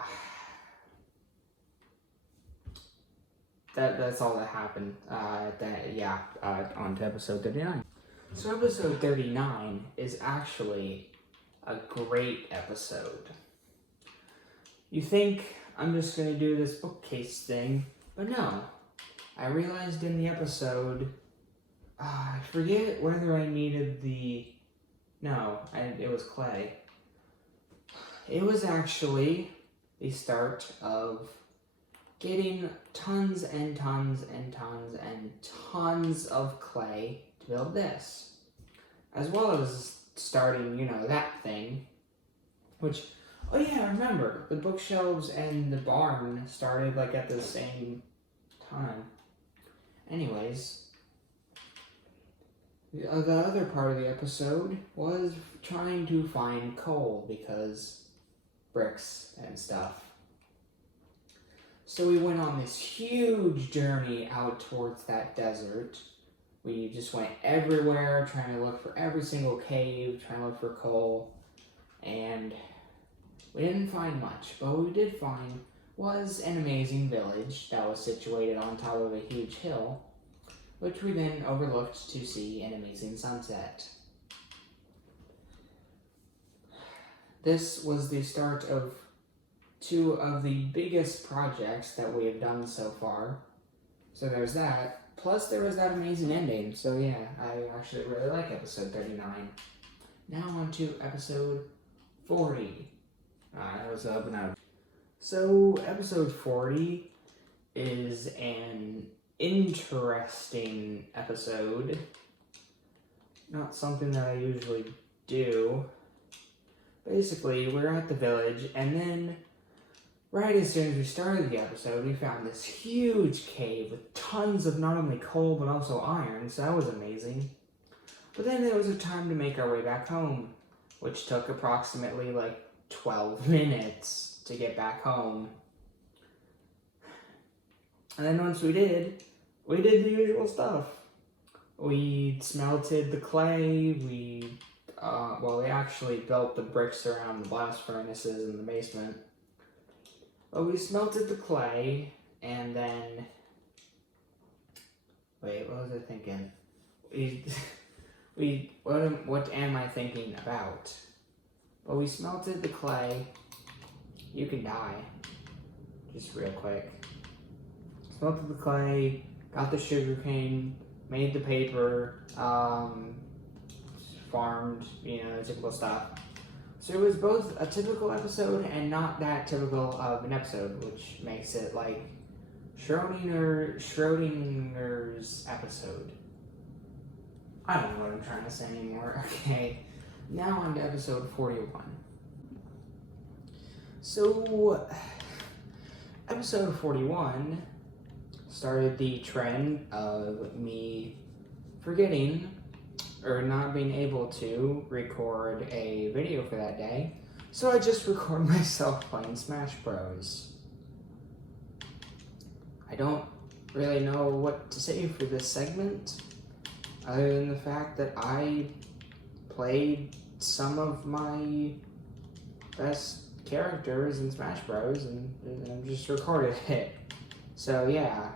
That's all that happened. On to episode 39. So episode 39 is actually a great episode. You think I'm just going to do this bookcase thing, but no. I realized in the episode, I forget whether I needed it was clay. It was actually the start of getting tons and tons and tons and tons of clay to build this. As well as starting, that thing, which, oh yeah, remember, the bookshelves and the barn started like at the same time. Anyways, the other part of the episode was trying to find coal because bricks and stuff. So we went on this huge journey out towards that desert. We just went everywhere trying to look for every single cave, trying to look for coal, and we didn't find much, but what we did find was an amazing village that was situated on top of a huge hill, which we then overlooked to see an amazing sunset. This was the start of 2 of the biggest projects that we have done so far. So there's that. Plus there was that amazing ending. So yeah, I actually really like episode 39. Now on to episode 40. That was up and out. So episode 40 is an interesting episode. Not something that I usually do. Basically, we're at the village, and then right as soon as we started the episode, we found this huge cave with tons of not only coal but also iron, so that was amazing. But then there was a time to make our way back home, which took approximately like 12 minutes to get back home. And then once we did the usual stuff. We smelted the clay, we actually built the bricks around the blast furnaces in the basement. But we smelted the clay, and then... Wait, what was I thinking? What am I thinking about? Well, we smelted the clay. You can die. Just real quick. Smelted the clay, got the sugarcane, made the paper, farmed, typical stuff. So it was both a typical episode and not that typical of an episode, which makes it like Schrodinger's episode. I don't know what I'm trying to say anymore. Okay, now on to episode 41. So, episode 41 started the trend of me forgetting or not being able to record a video for that day. So I just record myself playing Smash Bros. I don't really know what to say for this segment, other than the fact that I played some of my best characters in Smash Bros. and just recorded it. So yeah,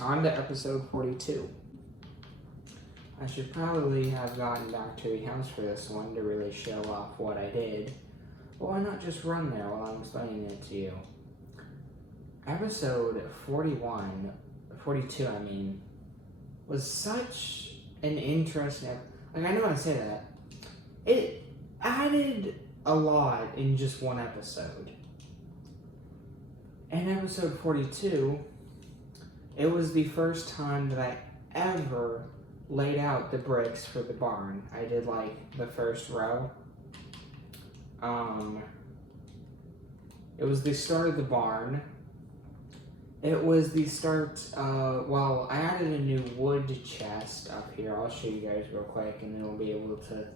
on to episode 42. I should probably have gotten back to the house for this one to really show off what I did. But why not just run there while I'm explaining it to you? Episode 42, was such an interesting, I know how to say that. It added a lot in just one episode. In episode 42, it was the first time that I ever laid out the bricks for the barn. I did the first row. It was the start of the barn. It was the start, I added a new wood chest up here. I'll show you guys real quick, and then we'll be able to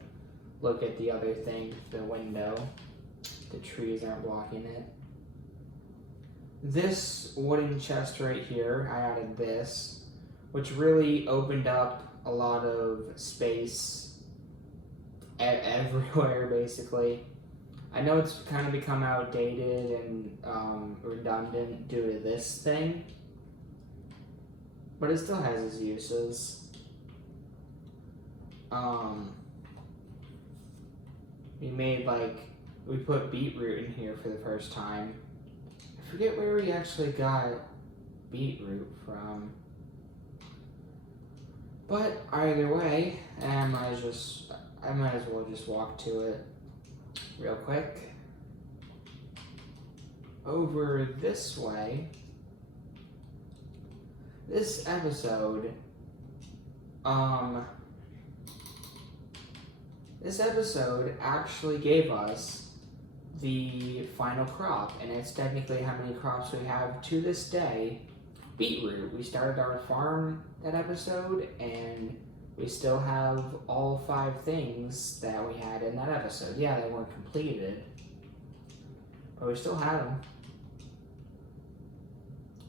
look at the other thing, the window. The trees aren't blocking it. This wooden chest right here, I added this, which really opened up a lot of space everywhere, basically. I know it's kind of become outdated and redundant due to this thing, but it still has its uses. We put beetroot in here for the first time. I forget where we actually got beetroot from. But either way, I might as well just walk to it real quick. Over this way, this episode actually gave us the final crop, and it's technically how many crops we have to this day. Beetroot. We started our farm that episode, and we still have all 5 things that we had in that episode. Yeah, they weren't completed, but we still had them.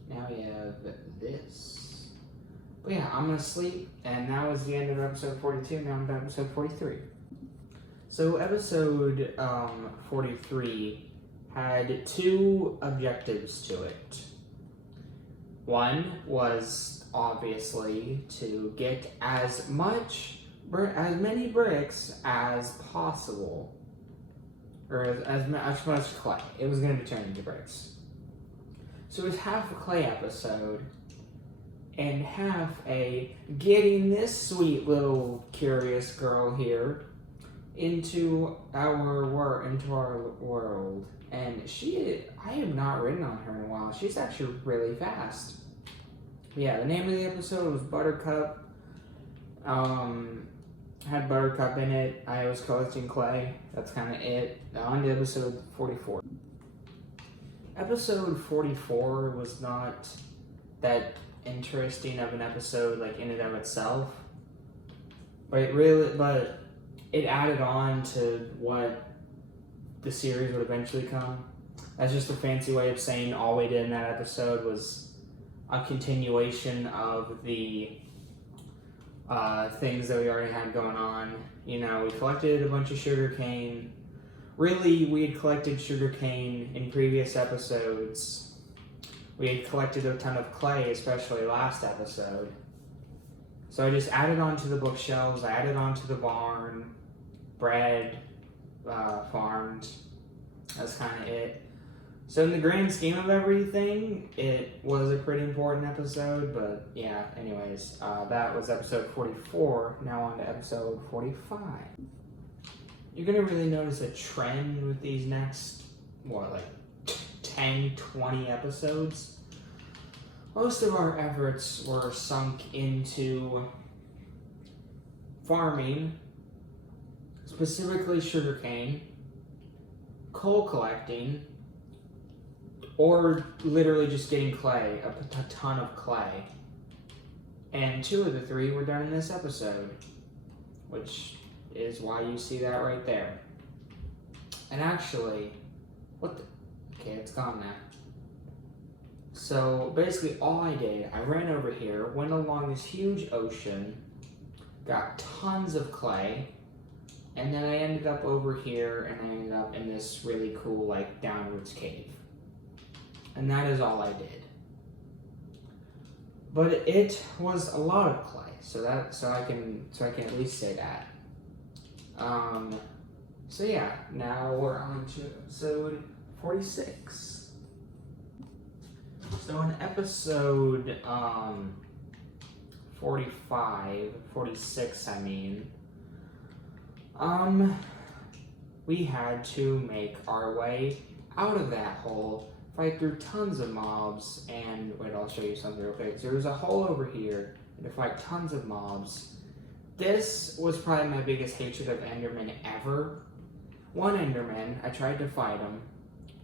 Now we have this. But yeah, I'm gonna sleep, and that was the end of episode 42. Now I'm to episode 43. So episode 43 had 2 objectives to it. One was obviously to get as many bricks as possible, or as much clay. It was going to be turned into bricks. So it was half a clay episode and half a getting this sweet little curious girl here into our world. And I have not ridden on her in a while. She's actually really fast. Yeah, the name of the episode was Buttercup. Had Buttercup in it. I was collecting clay. That's kind of it. On to episode 44. Episode 44 was not that interesting of an episode, in and of itself. But it added on to what the series would eventually come. That's just a fancy way of saying all we did in that episode was a continuation of the things that we already had going on. We collected a bunch of sugarcane. Really, we had collected sugarcane in previous episodes. We had collected a ton of clay, especially last episode. So I just added on to the bookshelves, I added on to the barn, bread, farmed. That's kind of it. So in the grand scheme of everything, it was a pretty important episode, but yeah, anyways, that was episode 44. Now on to episode 45. You're going to really notice a trend with these next, 10, 20 episodes. most of our efforts were sunk into farming, specifically sugarcane, coal collecting, or literally just getting clay, a ton of clay. And 2 of the 3 were done in this episode, which is why you see that right there. And actually, okay, it's gone now. So basically all I did, I ran over here, went along this huge ocean, got tons of clay, and then I ended up over here and I ended up in this really cool like downwards cave. And that is all I did. But it was a lot of clay, so I can at least say that. So yeah, now we're on to episode 46. So in episode 46 I mean, we had to make our way out of that hole, fight through tons of mobs, and wait, I'll show you something real quick. So there was a hole over here, and to fight tons of mobs. This was probably my biggest hatred of Enderman ever. One Enderman, I tried to fight him.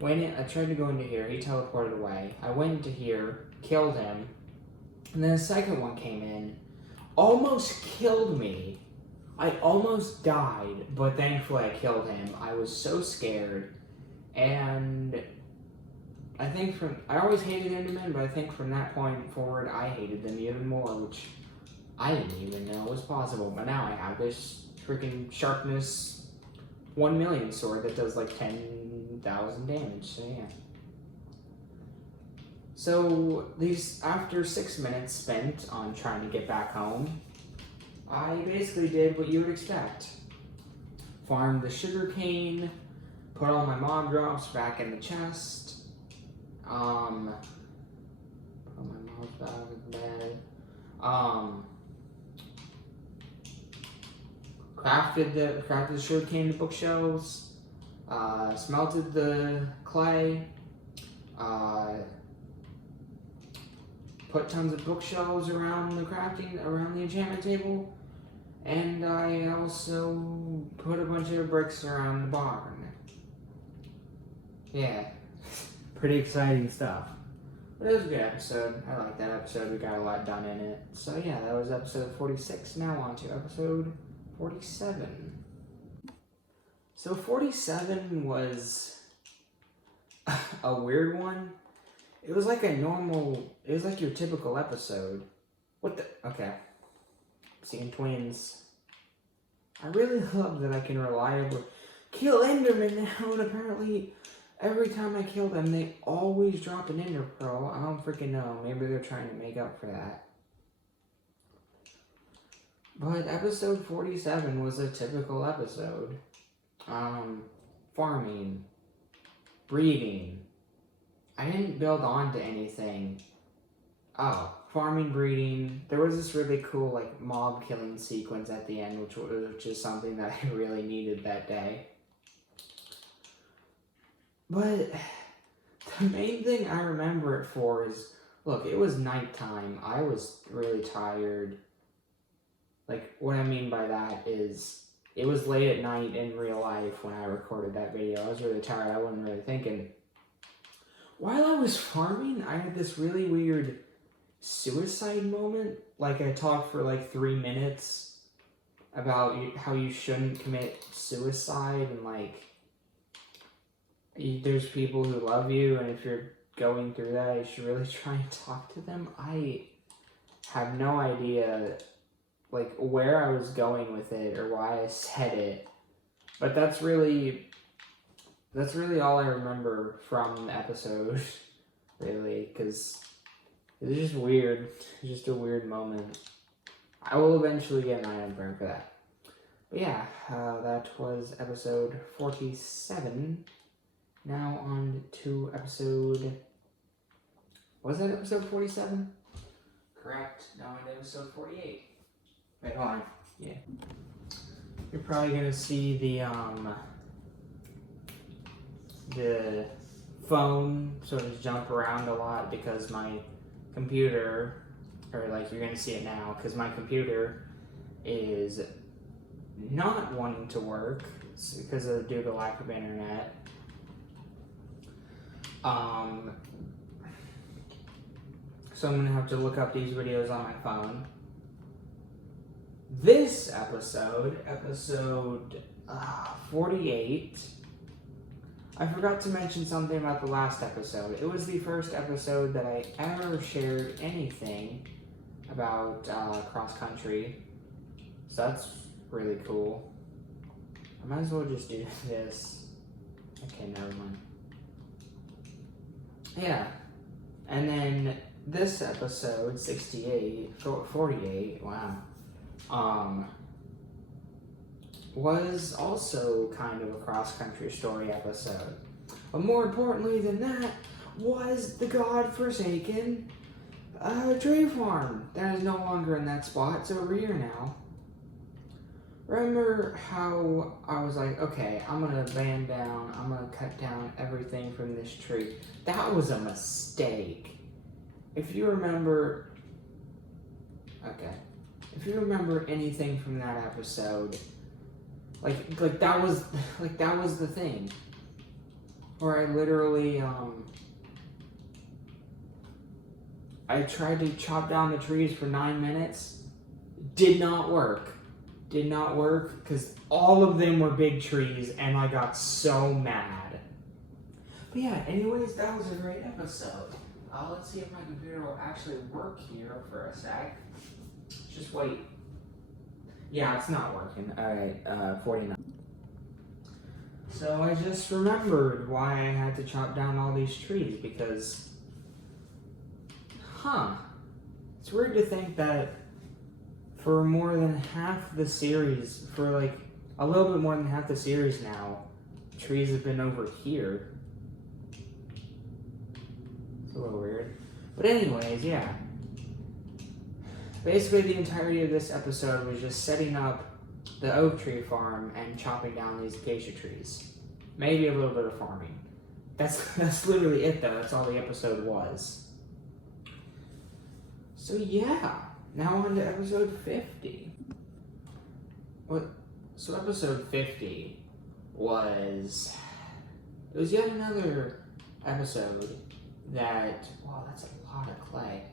I tried to go into here, he teleported away. I went into here, killed him, and then a second one came in, almost killed me. I almost died, but thankfully I killed him. I was so scared, and I think I always hated Endermen, but I think from that point forward, I hated them even more, which I didn't even know was possible. But now I have this freaking sharpness 1 million sword that does like 10,000 damage, so yeah. So after 6 minutes spent on trying to get back home, I basically did what you would expect. Farmed the sugarcane, put all my mob drops back in the chest, put my mobs back in the bed, crafted the sugarcane into bookshelves, smelted the clay, put tons of bookshelves around the enchantment table, and I also put a bunch of bricks around the barn. Yeah, pretty exciting stuff. But it was a good episode. I liked that episode. We got a lot done in it. So yeah, that was episode 46. Now on to episode 47. So 47 was a weird one. It was like it was like your typical episode. Okay. Seeing twins. I really love that I can reliably kill Endermen now, and apparently every time I kill them, they always drop an Ender Pearl. I don't freaking know. Maybe they're trying to make up for that. But episode 47 was a typical episode. Farming. Breeding. I didn't build onto anything. Farming, breeding. There was this really cool like mob killing sequence at the end, which is something that I really needed that day. But the main thing I remember it for is, look, it was nighttime. I was really tired. Like, what I mean by that is, it was late at night in real life when I recorded that video. I was really tired. I wasn't really thinking. While I was farming, I had this really weird suicide moment. Like, I talked for like 3 minutes about how you shouldn't commit suicide, and like, there's people who love you, and if you're going through that, you should really try and talk to them. I have no idea like where I was going with it or why I said it, but that's really all I remember from the episode, really, because it was just weird. Just a weird moment. I will eventually get an item burn for that. But yeah, that was episode 47. Now on to episode... Was that episode 47? Correct. Now on to episode 48. Wait, hold on. Yeah. You're probably gonna see the phone sort of jump around a lot because my computer, or like you're gonna see it now, because my computer is not wanting to work because of due to lack of internet. So I'm gonna have to look up these videos on my phone. This episode 48, I forgot to mention something about the last episode. It was the first episode that I ever shared anything about cross country, so that's really cool. I might as well just do this. Okay, never mind. Yeah, and then this episode 48, wow, was also kind of a cross-country story episode. But more importantly than that was the godforsaken tree farm that is no longer in that spot. It's over here now. Remember how I was like, okay, I'm gonna band down, I'm gonna cut down everything from this tree. That was a mistake. If you remember, if you remember anything from that episode, like that was the thing, where I literally I tried to chop down the trees for 9 minutes. Did not work because all of them were big trees, and I got so mad. But yeah, anyways, that was a great episode. Let's see if my computer will actually work here for a sec. Just wait. Yeah, it's not working. Alright, 49. So I just remembered why I had to chop down all these trees, because it's weird to think that for more than half the series, for like a little bit more than half the series now, trees have been over here. It's a little weird. But anyways, yeah. Basically the entirety of this episode was just setting up the oak tree farm and chopping down these acacia trees. Maybe a little bit of farming. That's literally it though. That's all the episode was. So yeah. Now on to episode 50. So episode 50 was yet another episode that, wow, that's a lot of clay,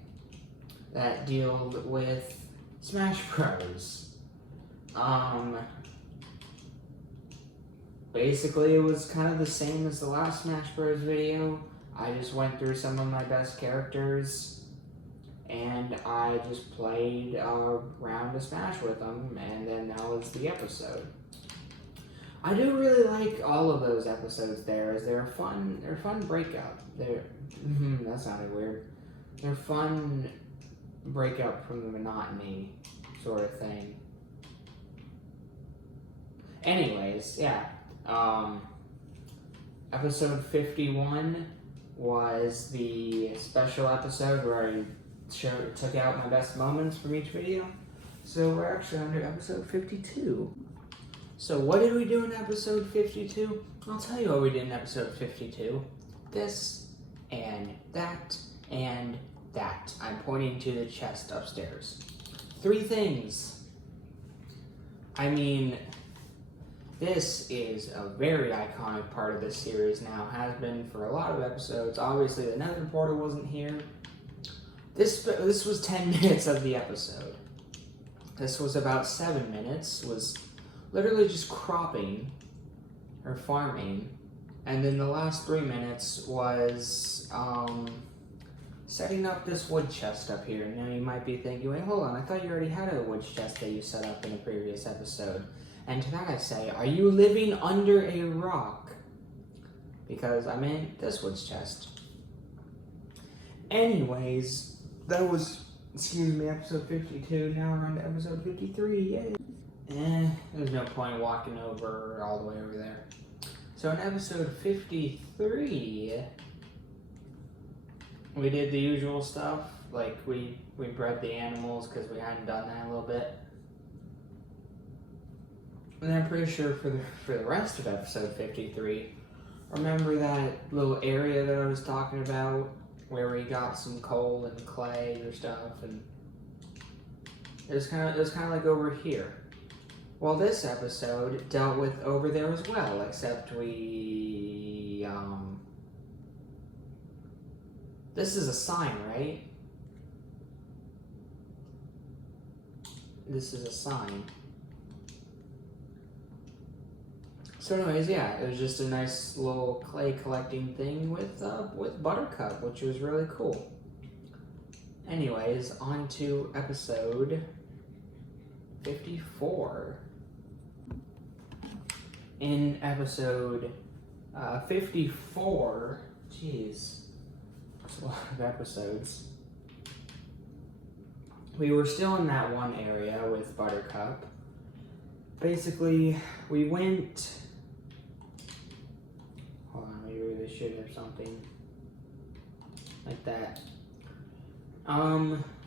that dealt with Smash Bros. Basically it was kind of the same as the last Smash Bros video. I just went through some of my best characters, and I just played a round of Smash with them, and then that was the episode. I do really like all of those episodes there, as they're fun breakup. That sounded weird. They're fun breakup from the monotony sort of thing. Anyways, yeah. Episode 51 was the special episode where I took out my best moments from each video. So we're actually under episode 52. So what did we do in episode 52? I'll tell you what we did in episode 52. This and that and that. I'm pointing to the chest upstairs. 3 things. I mean, this is a very iconic part of this series now. Has been for a lot of episodes. Obviously the Nether Portal wasn't here. This was 10 minutes of the episode. This was about 7 minutes. Was literally just cropping or farming, and then the last 3 minutes was setting up this wood chest up here. Now you might be thinking, wait, hold on, I thought you already had a wood chest that you set up in a previous episode. And to that I say, are you living under a rock? Because I'm in this wood chest. Anyways, that was, episode 52. Now we're on to episode 53, yay. There's no point walking over all the way over there. So in episode 53, we did the usual stuff. Like we bred the animals because we hadn't done that in a little bit. And I'm pretty sure for the rest of episode 53, remember that little area that I was talking about where we got some coal and clay or stuff, and it was kind of like over here. Well, this episode dealt with over there as well, except we this is a sign, right? This is a sign. So anyways, yeah, it was just a nice little clay collecting thing with Buttercup, which was really cool. Anyways, on to episode 54. In episode 54, jeez, that's a lot of episodes. We were still in that one area with Buttercup. Basically, we went. Hold on, maybe this should have something like that.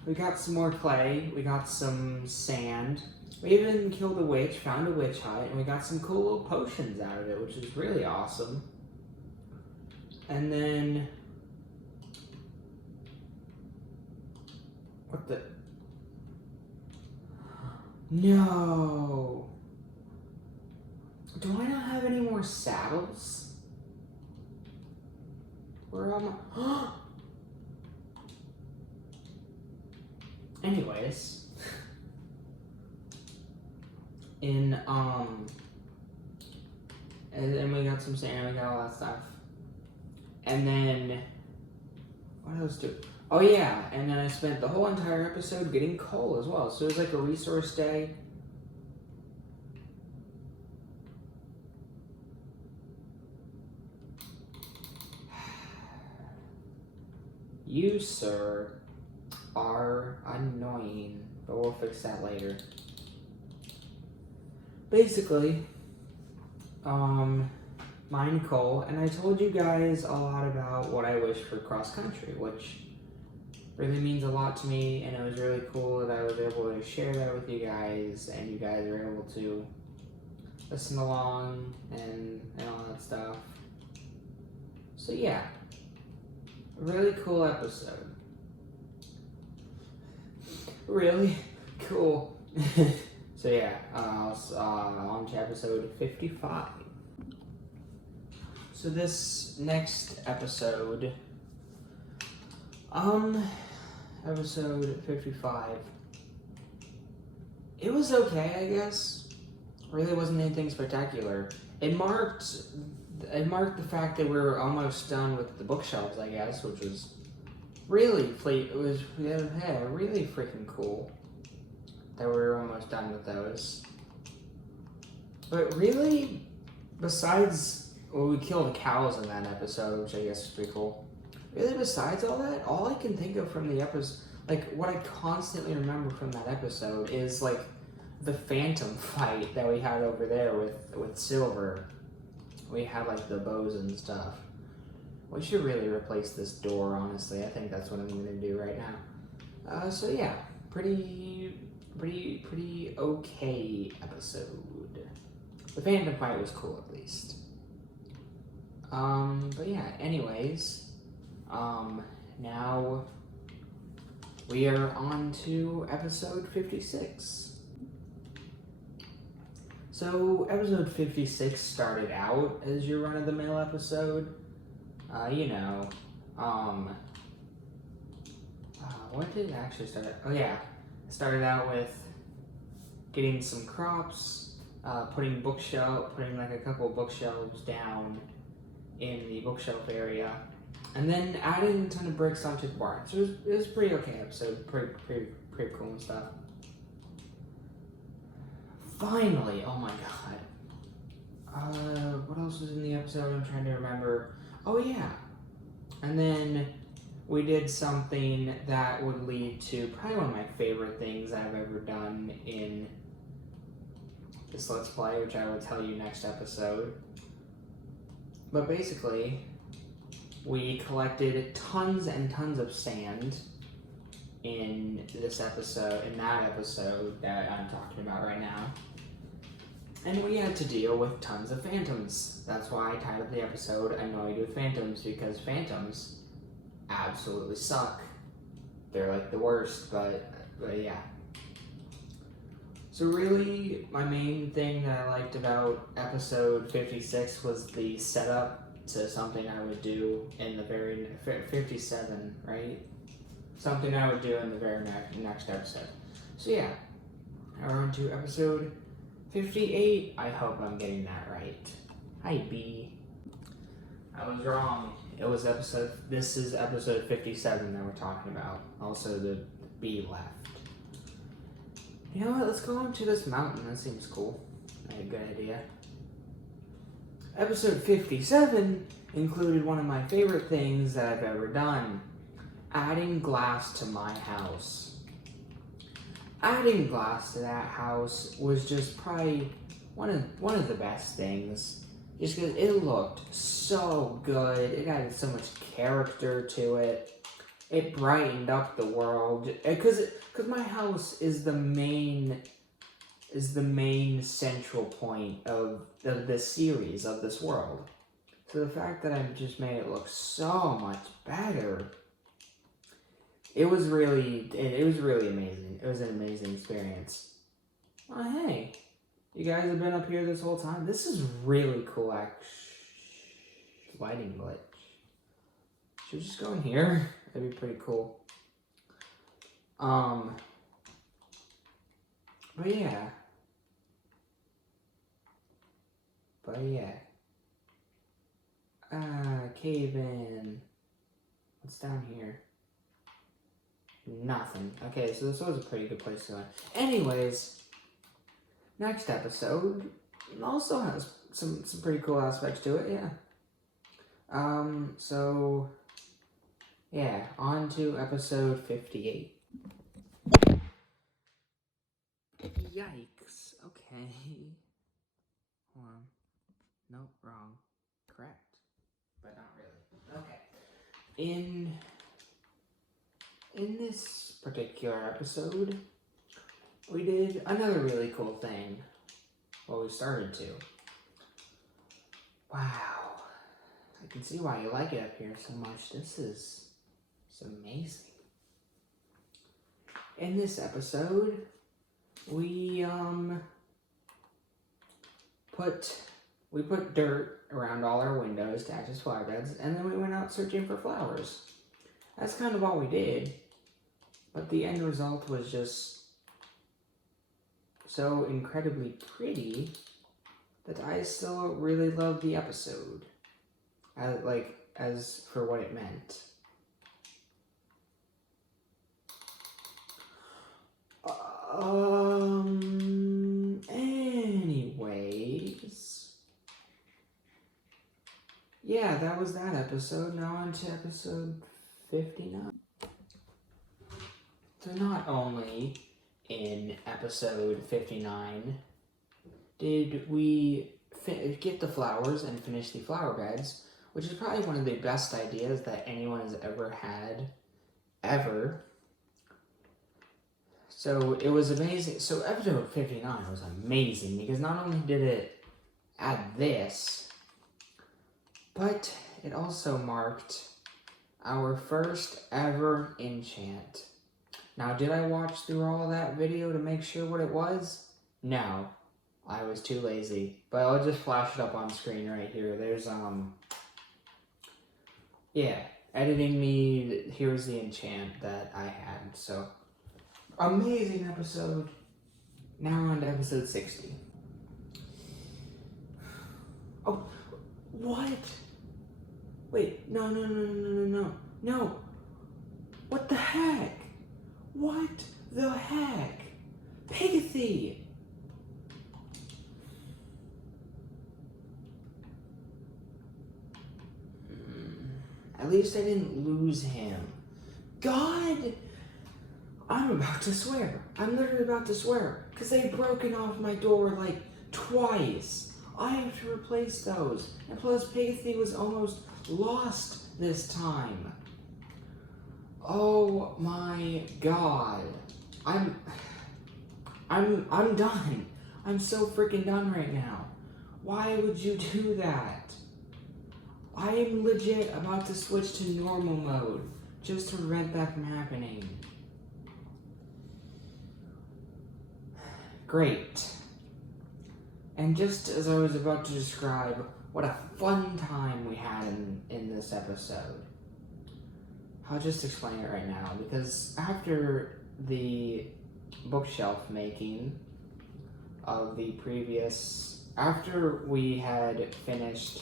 We got some more clay. We got some sand. We even killed a witch, found a witch hut, and we got some cool little potions out of it, which is really awesome. And then, what the? No. Do I not have any more saddles? Where am I? Anyways, and then we got some sand, we got all that stuff. And then, what else do? Oh yeah, and then I spent the whole entire episode getting coal as well. So it was like a resource day. You, sir, are annoying, but we'll fix that later. Basically, mine coal, and I told you guys a lot about what I wish for cross country, which really means a lot to me, and it was really cool that I was able to share that with you guys, and you guys were able to listen along and all that stuff. So yeah, a really cool episode. Really cool. So yeah, on to episode 55. So this next episode, episode 55, it was okay, I guess. Really wasn't anything spectacular. It marked the fact that we were almost done with the bookshelves, I guess, which was really really freaking cool that we were almost done with those. But really, besides, well, we killed the cows in that episode, which I guess is pretty cool. Really, besides all that, all I can think of from the episode, like what I constantly remember from that episode is like the phantom fight that we had over there with Silver. We had like the bows and stuff. We should really replace this door, honestly. I think that's what I'm gonna do right now. So yeah, pretty okay episode. The phantom fight was cool at least. But yeah, anyways, now we are on to episode 56. So episode 56 started out as your run-of-the-mill episode. What did it actually start? Oh yeah, it started out with getting some crops, putting like a couple bookshelves down in the bookshelf area, and then adding a ton of bricks onto the barn. So it was pretty okay episode, pretty cool and stuff. Finally, oh my god. What else was in the episode? I'm trying to remember. Oh yeah. And then we did something that would lead to probably one of my favorite things I've ever done in this Let's Play, which I will tell you next episode. But basically, we collected tons and tons of sand in that episode that I'm talking about right now. And we had to deal with tons of phantoms. That's why I titled the episode Annoyed with Phantoms, because phantoms absolutely suck. They're like the worst, but yeah. So really, my main thing that I liked about episode 56 was the setup to something I would do in the very 57, right? Something I would do in the very next episode. So yeah, now we're on to episode 58. I hope I'm getting that right. Hi B. I was wrong. This is episode 57 that we're talking about. Also the B left. You know what, let's go on to this mountain. That seems cool. A good idea. Episode 57 included one of my favorite things that I've ever done. Adding glass to my house. Adding glass to that house was just probably one of the best things. Just because it looked so good. It added so much character to it. It brightened up the world. Because my house is the main central point of this series, of this world. So the fact that I've just made it look so much better, it was really amazing. It was an amazing experience. Oh hey, you guys have been up here this whole time? This is really cool, lighting glitch. Should we just go in here? That'd be pretty cool. But yeah. Cave in. What's down here? Nothing. Okay, so this was a pretty good place to go. Anyways, next episode also has some pretty cool aspects to it, yeah. So yeah, on to episode 58. Yikes. Okay. Hold on. Nope, wrong. Correct. But not really. Okay. In this particular episode, we did another really cool thing. Well, we started to. Wow. I can see why you like it up here so much. It's amazing. In this episode, we put dirt around all our windows to act as flower beds, and then we went out searching for flowers. That's kind of all we did, but the end result was just so incredibly pretty that I still really love the episode, as for what it meant. Anyways. Yeah, that was that episode. Now on to episode 59. So not only in episode 59 did we get the flowers and finish the flower beds, which is probably one of the best ideas that anyone has ever had, ever. So it was amazing. So episode 59 was amazing because not only did it add this, but it also marked our first ever enchant. Now, did I watch through all that video to make sure what it was? No, I was too lazy. But I'll just flash it up on screen right here. There's, yeah, editing me, here's the enchant that I had, so. Amazing episode. Now on to episode 60. Oh, what? Wait, no. No. What the heck? What the heck? Pigothy! At least I didn't lose him. God! I'm about to swear. I'm literally about to swear. Because they've broken off my door like twice. I have to replace those. And plus Pigothy was almost lost this time. Oh my god. I'm done. I'm so freaking done right now. Why would you do that? I am legit about to switch to normal mode, just to prevent that from happening. Great. And just as I was about to describe what a fun time we had in this episode, I'll just explain it right now, because after the bookshelf making of the previous, after we had finished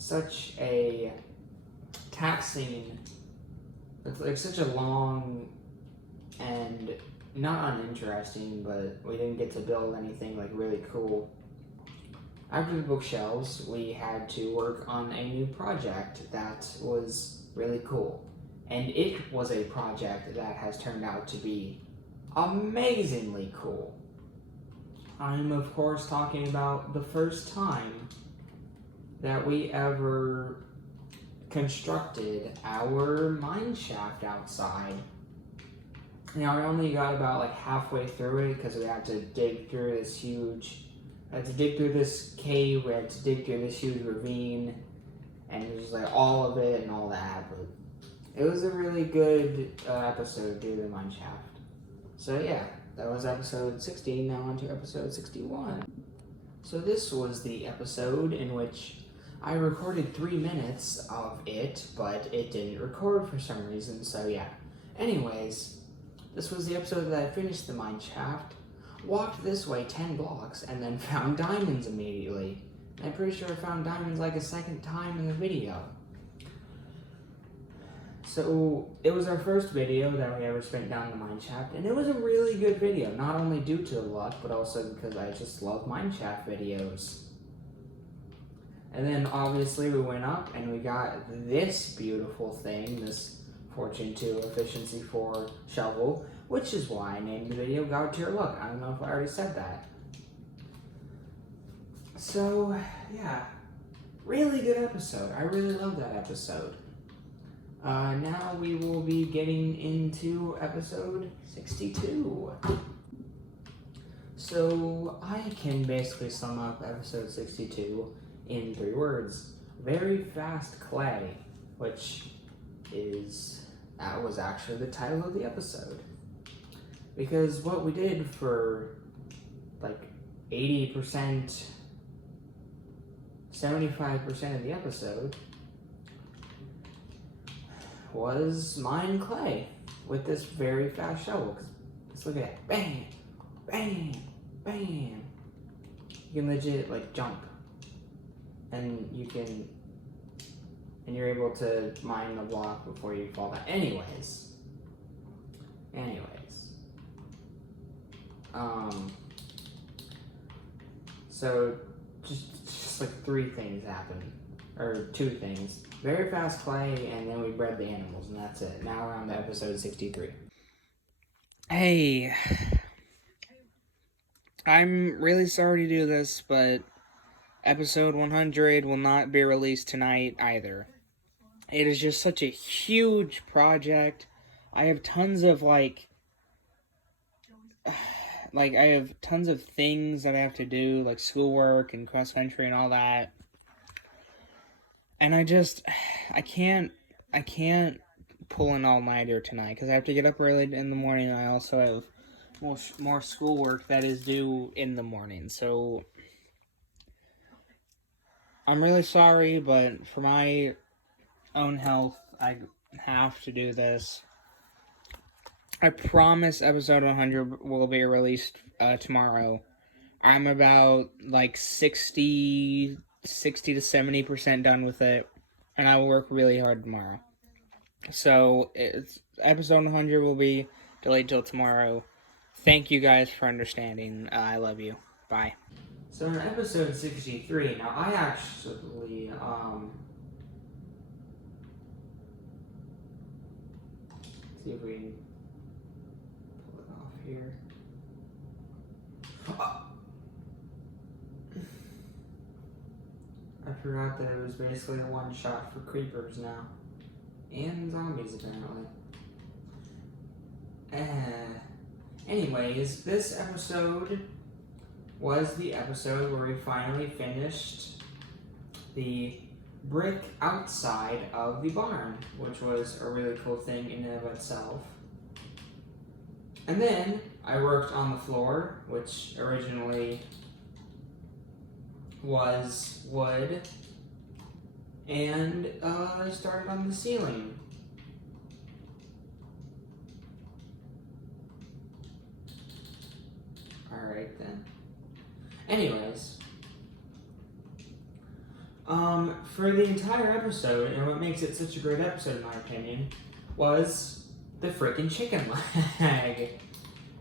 such a taxing, like such a long and not uninteresting, but we didn't get to build anything like really cool. After the bookshelves, we had to work on a new project that was really cool. And it was a project that has turned out to be amazingly cool. I'm of course talking about the first time that we ever constructed our mine shaft outside. Now, we only got about like halfway through it because we had to dig through this huge, we had to dig through this cave, we had to dig through this huge ravine, and it was like all of it and all that, but it was a really good episode due to the mine shaft. So yeah, that was episode 60, now on to episode 61. So this was the episode in which I recorded 3 minutes of it, but it didn't record for some reason, so yeah. Anyways, this was the episode that I finished the mine shaft, walked this way 10 blocks, and then found diamonds immediately. And I'm pretty sure I found diamonds like a second time in the video. So, it was our first video that we ever spent down the mine shaft, and it was a really good video, not only due to the luck, but also because I just love mine shaft videos. And then obviously we went up and we got this beautiful thing, this Fortune 2 Efficiency 4 shovel, which is why I named the video God Tier Luck. I don't know if I already said that. So, yeah, really good episode. I really love that episode. Now we will be getting into episode 62. So, I can basically sum up episode 62 in 3 words. Very fast clay, which was actually the title of the episode. Because what we did for like 80%, 75% of the episode was mine clay with this very fast shovel. Just look at it. Bang! Bang! Bang! You can legit like jump. And you're able to mine the block before you fall down. Anyways. So just like 3 things happened, or 2 things. Very fast clay, and then we bred the animals, and that's it. Now we're on to episode 63. Hey, I'm really sorry to do this, but episode 100 will not be released tonight either. It is just such a huge project. I have tons of I have tons of things that I have to do, like schoolwork and cross country and all that. And I can't pull an all-nighter tonight because I have to get up early in the morning, and I also have more schoolwork that is due in the morning. So I'm really sorry, but for my own health, I have to do this. I promise episode 100 will be released tomorrow. I'm about like 60 to 70% done with it, and I will work really hard tomorrow. So episode 100 will be delayed till tomorrow. Thank you guys for understanding. I love you. Bye. So in episode 63, now I actually see if we can pull it off here. I forgot that it was basically a one-shot for creepers now. And zombies, apparently. Anyways, this episode was the episode where we finally finished the brick outside of the barn, which was a really cool thing in and of itself. And then I worked on the floor, which originally was wood, and I started on the ceiling. Alright then. Anyways, for the entire episode, and what makes it such a great episode in my opinion, was the freaking chicken leg.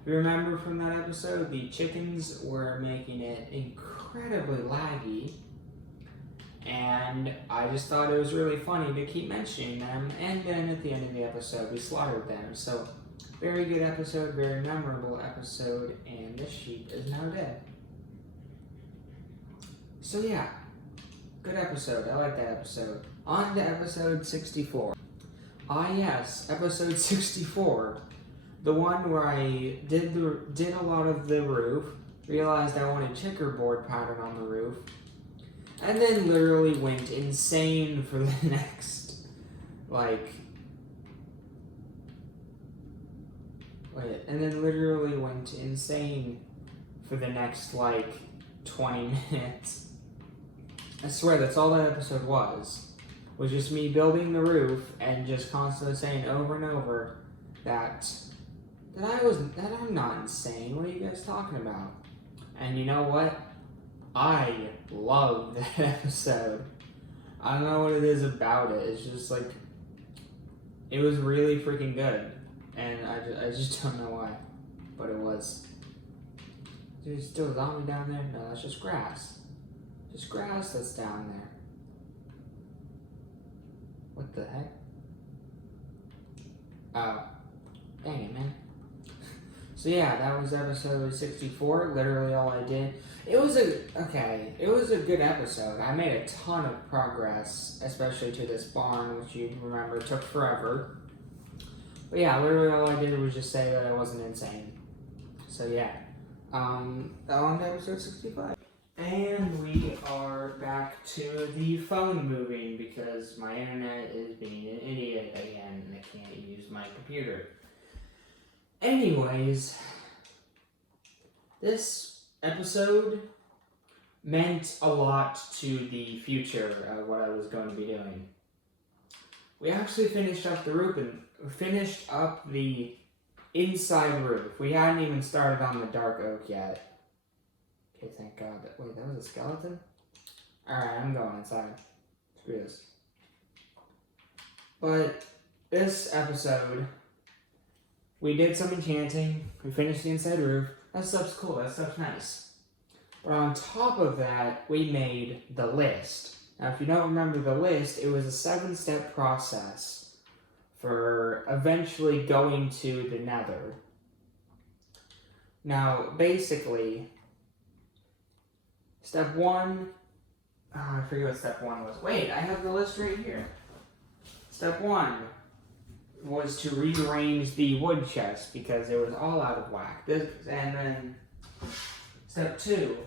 If you remember from that episode, the chickens were making it incredibly laggy, and I just thought it was really funny to keep mentioning them, and then at the end of the episode we slaughtered them. So, very good episode, very memorable episode, and this sheep is now dead. So yeah, good episode. I like that episode. On to episode 64. Ah yes, episode 64. The one where I did a lot of the roof, realized I wanted checkerboard pattern on the roof, and then literally went insane for the next, and then literally went insane for the next, 20 minutes. I swear, that's all that episode was just me building the roof and just constantly saying over and over that I'm not insane. What are you guys talking about? And you know what? I love that episode. I don't know what it is about it. It's just it was really freaking good. And I just don't know why. But it was. There's still a zombie down there? No, that's just grass. Just grass that's down there. What the heck? Oh. Dang it, man. So yeah, that was episode 64. Literally all I did. It was a good episode. I made a ton of progress, especially to this barn, which you remember took forever. But yeah, literally all I did was just say that I wasn't insane. So yeah. On to episode 65. And we are back to the phone moving because my internet is being an idiot again and I can't use my computer. Anyways, this episode meant a lot to the future of what I was going to be doing. We actually finished up the roof and finished up the inside roof. We hadn't even started on the dark oak yet. Okay, thank God. Wait, that was a skeleton? Alright, I'm going inside. Screw this. But this episode, we did some enchanting. We finished the inside roof. That stuff's cool. That stuff's nice. But on top of that, we made the list. Now, if you don't remember the list, it was a 7-step process for eventually going to the Nether. Now, basically, step 1, I forget what step 1 was. Wait, I have the list right here. Step 1 was to rearrange the wood chest because it was all out of whack. And then step 2,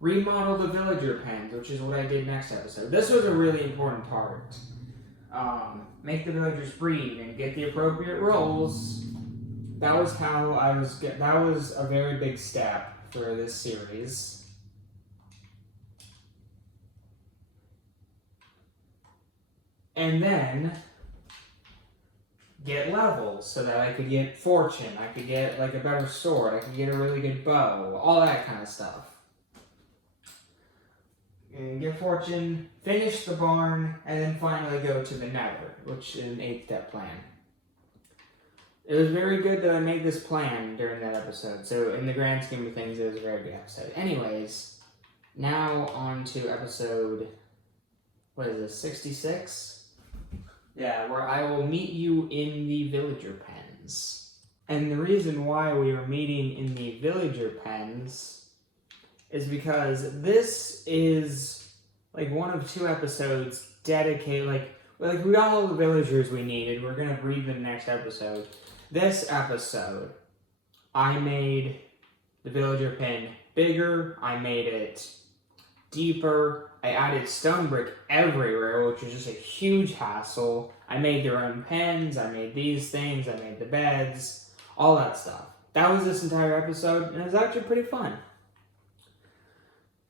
remodel the villager pens, which is what I did next episode. This was a really important part. Make the villagers breed and get the appropriate rolls. That was that was a very big step for this series. And then get levels so that I could get fortune, I could get a better sword, I could get a really good bow, all that kind of stuff. And get fortune, finish the barn, and then finally go to the Nether, which is an 8-step plan. It was very good that I made this plan during that episode, so in the grand scheme of things, it was a very good episode. Anyways, now on to episode, 66? Yeah, where I will meet you in the villager pens. And the reason why we were meeting in the villager pens is because this is one of 2 episodes dedicated, we got all the villagers we needed. We're gonna breed them next episode. This episode, I made the villager pen bigger, I made it deeper, I added stone brick everywhere, which was just a huge hassle. I made their own pens, I made these things, I made the beds, all that stuff. That was this entire episode, and it was actually pretty fun.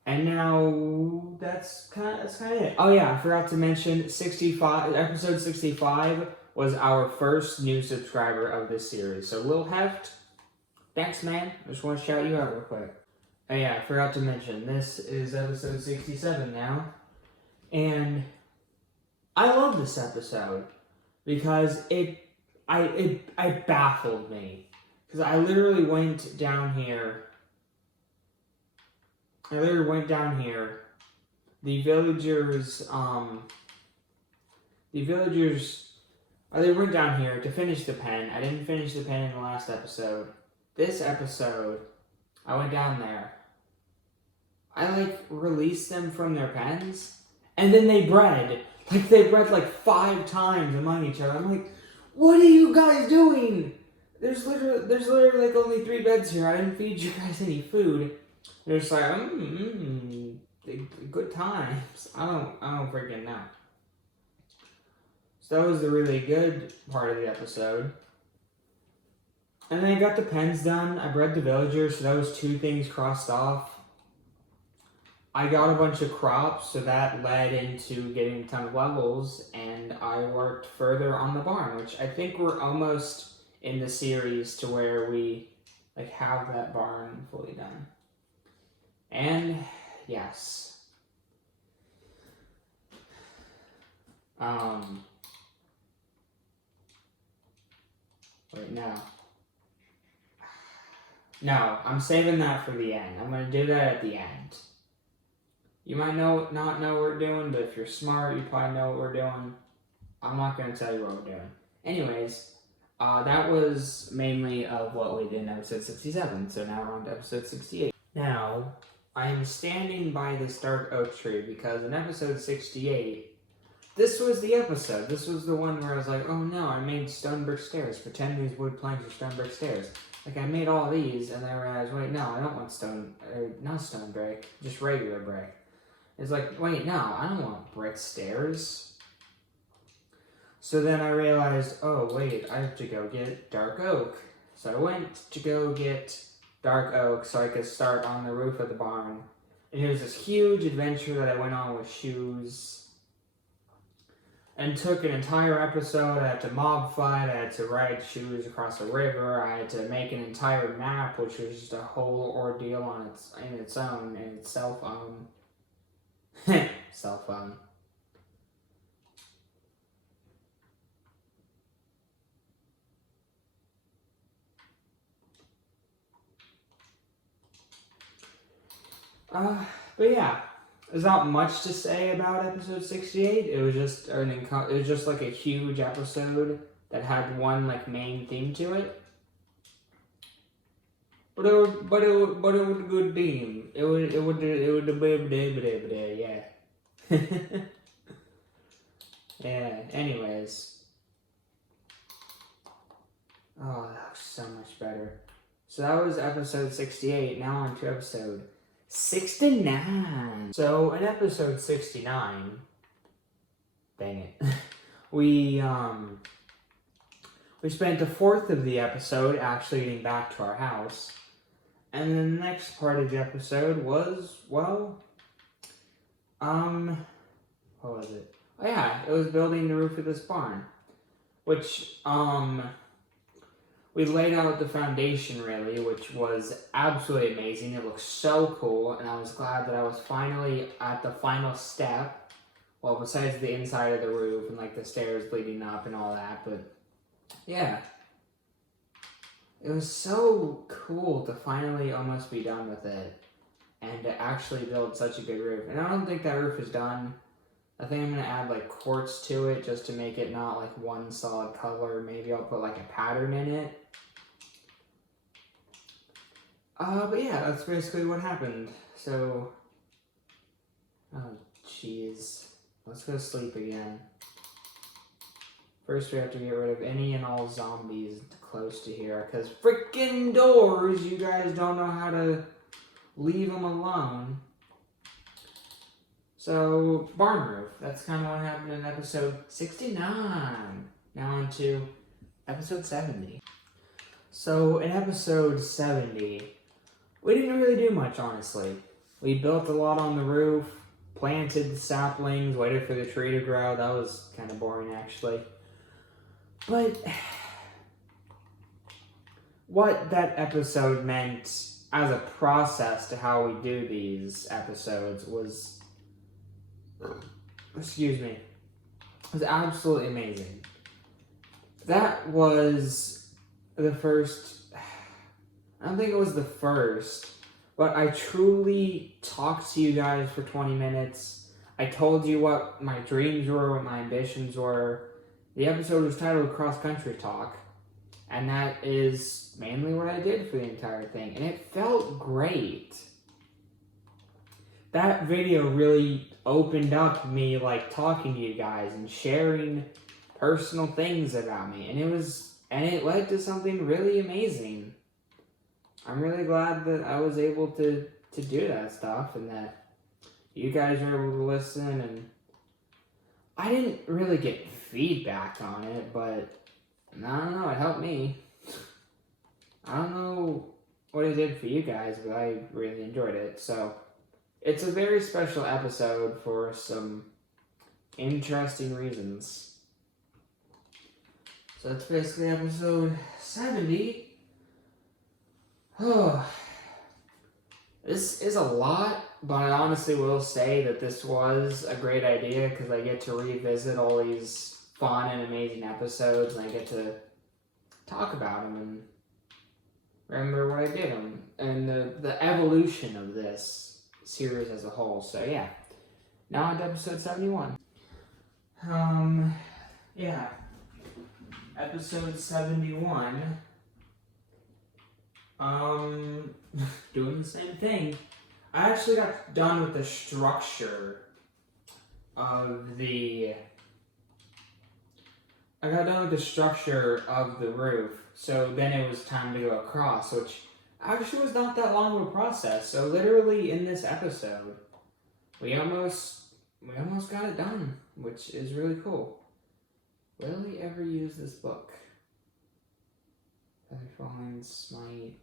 And now that's kind of it. Oh yeah, I forgot to mention episode 65 was our first new subscriber of this series. So Lil Heft, thanks man. I just want to shout you out real quick. Oh yeah, I forgot to mention, this is episode 67 now. And I love this episode because it baffled me. Because I literally went down here. The villagers, they went down here to finish the pen. I didn't finish the pen in the last episode. This episode, I went down there. I, released them from their pens, and then they bred. They bred, 5 times among each other. I'm like, what are you guys doing? There's literally, only 3 beds here. I didn't feed you guys any food. They're just like, good times. I don't freaking know. So that was the really good part of the episode. And then I got the pens done. I bred the villagers, so that was 2 things crossed off. I got a bunch of crops, so that led into getting a ton of levels, and I worked further on the barn, which I think we're almost in the series to where we have that barn fully done. And yes. Wait, no. No, I'm saving that for the end. I'm going to do that at the end. You might not know what we're doing, but if you're smart, you probably know what we're doing. I'm not going to tell you what we're doing. Anyways, that was mainly of what we did in episode 67, so now we're on to episode 68. Now, I am standing by this dark oak tree because in episode 68, this was the episode. This was the one where I was like, oh no, I made stone brick stairs. Pretend these wood planks are stone brick stairs. I made all these, and then I realized, wait, no, I don't want not stone brick, just regular brick. It's like, wait, no, I don't want brick stairs. So then I realized, oh, wait, I have to go get dark oak. So I went to go get dark oak so I could start on the roof of the barn. And it was this huge adventure that I went on with shoes. And took an entire episode. I had to mob fight, I had to ride shoes across a river, I had to make an entire map, which was just a whole ordeal in its own, and its cell phone. Cell phone. But yeah, there's not much to say about episode 68. It was just like a huge episode that had one main theme to it. But it was a good theme. It would yeah. Yeah. Anyways. Oh, that was so much better. So that was episode 68. Now on to episode 69. So in episode 69, dang it, we spent a fourth of the episode actually getting back to our house, and then the next part of the episode was, well, what was it? Oh yeah, it was building the roof of this barn, which we laid out the foundation, really, which was absolutely amazing. It looked so cool, and I was glad that I was finally at the final step. Well, besides the inside of the roof and, the stairs leading up and all that, but, yeah. It was so cool to finally almost be done with it, and to actually build such a good roof. And I don't think that roof is done. I think I'm going to add, quartz to it, just to make it not, one solid color. Maybe I'll put, a pattern in it. But yeah, that's basically what happened. So, oh jeez, let's go sleep again. First we have to get rid of any and all zombies close to here, because freaking doors, you guys don't know how to leave them alone. So, barn roof. That's kind of what happened in episode 69. Now on to episode 70. So, in episode 70, we didn't really do much, honestly. We built a lot on the roof, planted the saplings, waited for the tree to grow. That was kind of boring, actually. But what that episode meant as a process to how we do these episodes was, was absolutely amazing. That was the first, I don't think it was the first, but I truly talked to you guys for 20 minutes. I told you what my dreams were, what my ambitions were. The episode was titled Cross Country Talk, and that is mainly what I did for the entire thing, and it felt great. That video really opened up me, like, talking to you guys and sharing personal things about me, and it led to something really amazing. I'm really glad that I was able to do that stuff, and that you guys were able to listen, and I didn't really get feedback on it, but I don't know, it helped me. I don't know what it did for you guys, but I really enjoyed it. So, it's a very special episode for some interesting reasons. So that's basically episode 70. Oh, this is a lot, but I honestly will say that this was a great idea because I get to revisit all these fun and amazing episodes, and I get to talk about them and remember what I did and the evolution of this series as a whole. So yeah, now on to episode 71. Yeah, episode 71. Doing the same thing. I actually got done with the structure of the roof, so then it was time to go across, which actually was not that long of a process. So literally in this episode, we almost got it done, which is really cool. Will we ever use this book? Featherfalling Smite.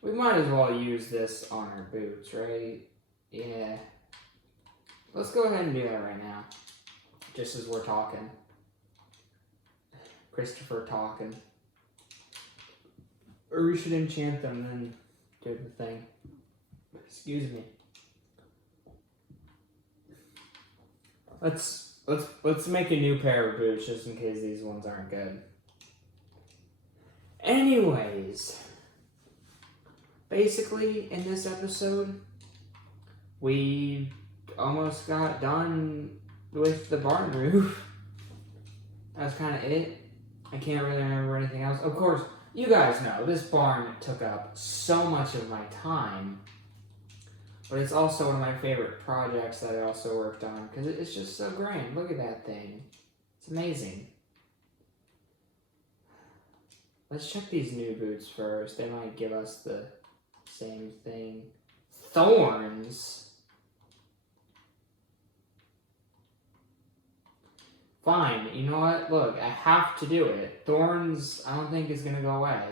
We might as well use this on our boots, right? Yeah. Let's go ahead and do that right now. Just as we're talking. Christopher talking. Or we should enchant them and then do the thing. Excuse me. Let's make a new pair of boots just in case these ones aren't good. Anyways, basically in this episode, we almost got done with the barn roof. That's kind of it. I can't really remember anything else. Of course, you guys know this barn took up so much of my time, but it's also one of my favorite projects that I also worked on because it's just so grand. Look at that thing. It's amazing. Let's check these new boots first. They might give us the same thing. Thorns? Fine, you know what? Look, I have to do it. Thorns, I don't think is gonna go away.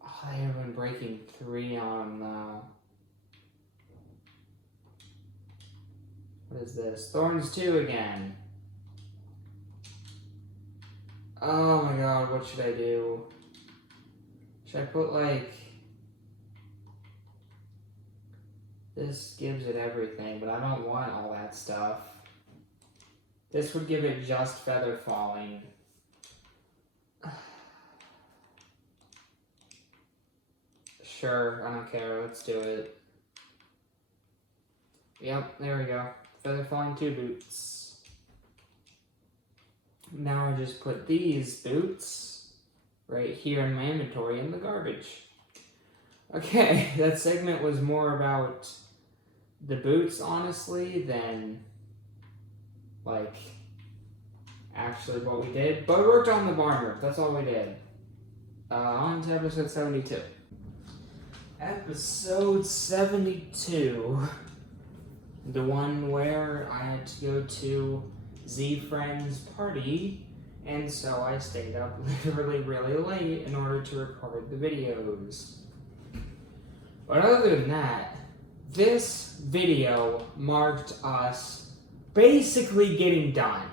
Oh, they have been breaking 3 on them though. What is this? Thorns 2 again. Oh my god, what should I do? Should I put like... This gives it everything, but I don't want all that stuff. This would give it just feather falling. Sure, I don't care, let's do it. Yep, there we go. Feather falling 2 boots. Now I just put these boots right here in my inventory in the garbage. Okay, that segment was more about the boots, honestly, than, like, actually what we did. But we worked on the barn roof, that's all we did. On to episode 72. Episode 72. The one where I had to go to Z Friend's party, and so I stayed up literally really late in order to record the videos. But other than that, this video marked us basically getting done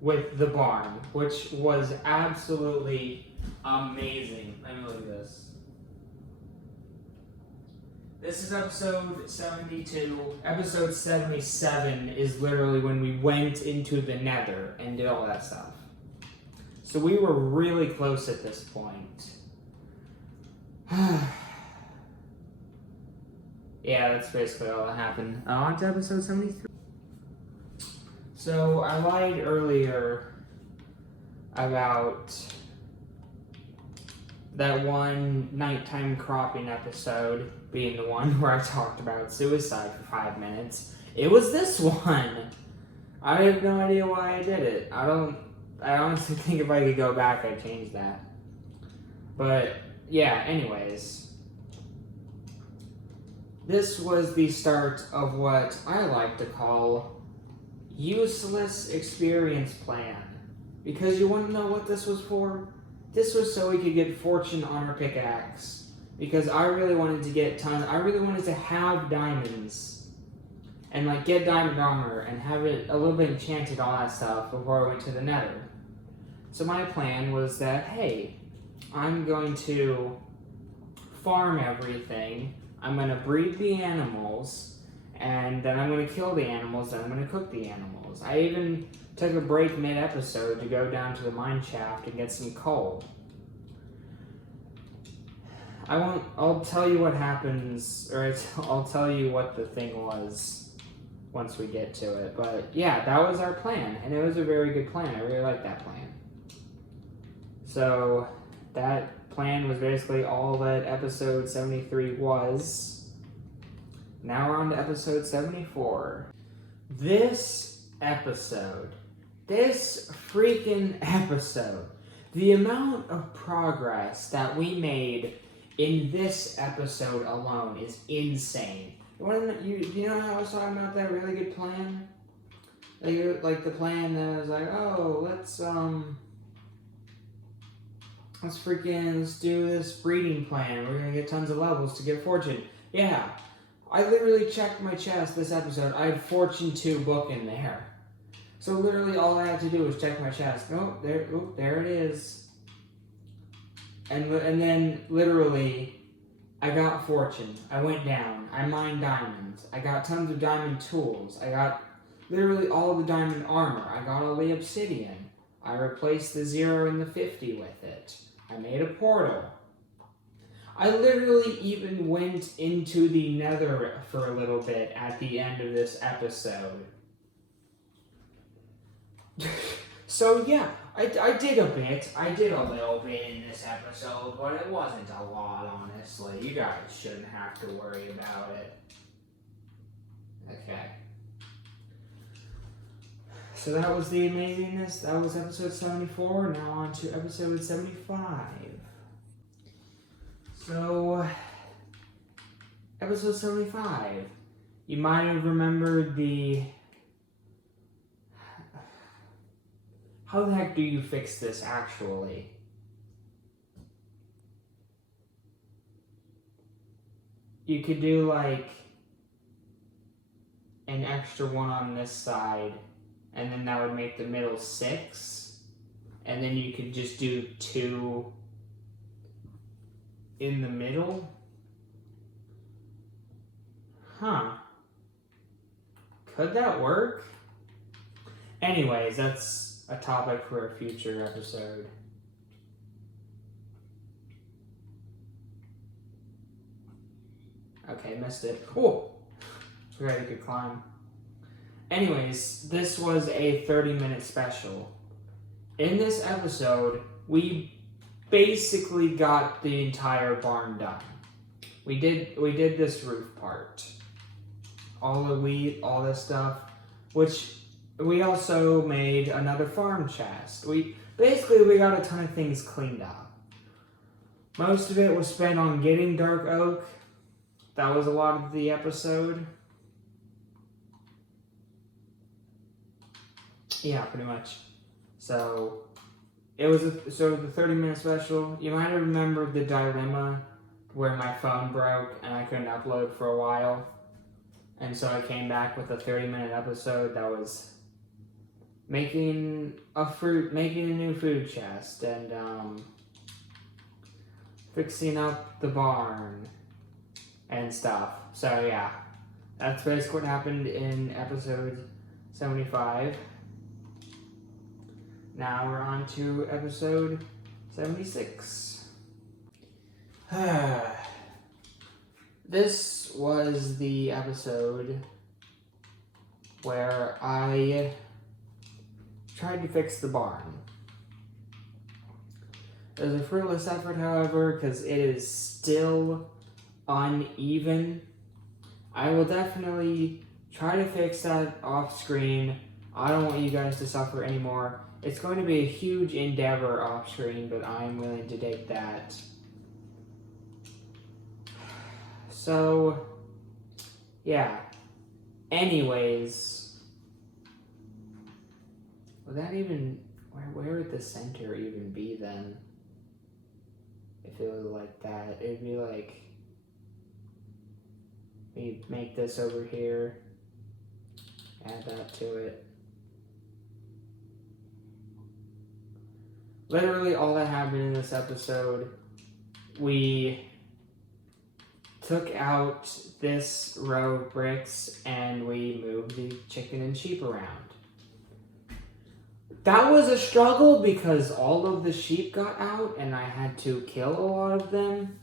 with the barn, which was absolutely amazing. Let me look at this. This is episode 72. Episode 77 is literally when we went into the nether and did all that stuff. So we were really close at this point. Yeah, that's basically all that happened. On to episode 73. So I lied earlier about that one nighttime cropping episode being the one where I talked about suicide for 5 minutes. It was this one. I have no idea why I did it. I honestly think if I could go back, I'd change that. But yeah, anyways. This was the start of what I like to call useless experience plan. Because you want to know what this was for? This was so we could get fortune on our pickaxe. Because I really wanted to get tons. I really wanted to have diamonds. And like get diamond armor and have it a little bit enchanted, all that stuff, before I went to the nether. So my plan was that, hey, I'm going to farm everything. I'm going to breed the animals. And then I'm going to kill the animals. And I'm going to cook the animals. I even took a break mid-episode to go down to the mine shaft and get some coal. I'll tell you what happens, or I'll tell you what the thing was once we get to it. But yeah, that was our plan, and it was a very good plan. I really liked that plan. So that plan was basically all that episode 73 was. Now we're on to episode 74. This freaking episode, the amount of progress that we made in this episode alone is insane. You know how I was talking about that really good plan? Like the plan that was like, oh, let's do this breeding plan. We're gonna get tons of levels to get fortune. Yeah, I literally checked my chest this episode. I had fortune 2 book in there. So literally all I had to do was check my chest. Oh, there it is. And then literally, I got fortune. I went down. I mined diamonds. I got tons of diamond tools. I got literally all the diamond armor. I got all the obsidian. I replaced the 0 and the 50 with it. I made a portal. I literally even went into the nether for a little bit at the end of this episode. So yeah, I did a bit. I did a little bit in this episode, but it wasn't a lot, honestly. You guys shouldn't have to worry about it. Okay. So that was the amazingness. That was episode 74. Now on to episode 75. So, episode 75. You might have remembered the... How the heck do you fix this, actually? You could do, like, an extra one on this side, and then that would make the middle 6. And then you could just do 2 in the middle? Huh. Could that work? Anyways, that's a topic for a future episode. Okay, missed it. Oh! Forgot I could climb. Anyways, this was a 30-minute special. In this episode, we basically got the entire barn done. We did this roof part. All the wheat, all this stuff, which we also made another farm chest. We got a ton of things cleaned up. Most of it was spent on getting dark oak. That was a lot of the episode. Yeah, pretty much. So it was the 30-minute special. You might have remembered the dilemma where my phone broke and I couldn't upload for a while, and so I came back with a 30-minute episode that was making a new food chest and fixing up the barn and stuff. So yeah, that's basically what happened in episode 75. Now we're on to episode 76. This was the episode where I tried to fix the barn. It was a fruitless effort, however, because it is still uneven. I will definitely try to fix that off screen. I don't want you guys to suffer anymore. It's going to be a huge endeavor off screen, but I'm willing to take that. So, yeah. Anyways, would that even, where would the center even be then? If it was like that, it'd be like, we make this over here, add that to it. Literally all that happened in this episode, we took out this row of bricks and we moved the chicken and sheep around. That was a struggle because all of the sheep got out and I had to kill a lot of them.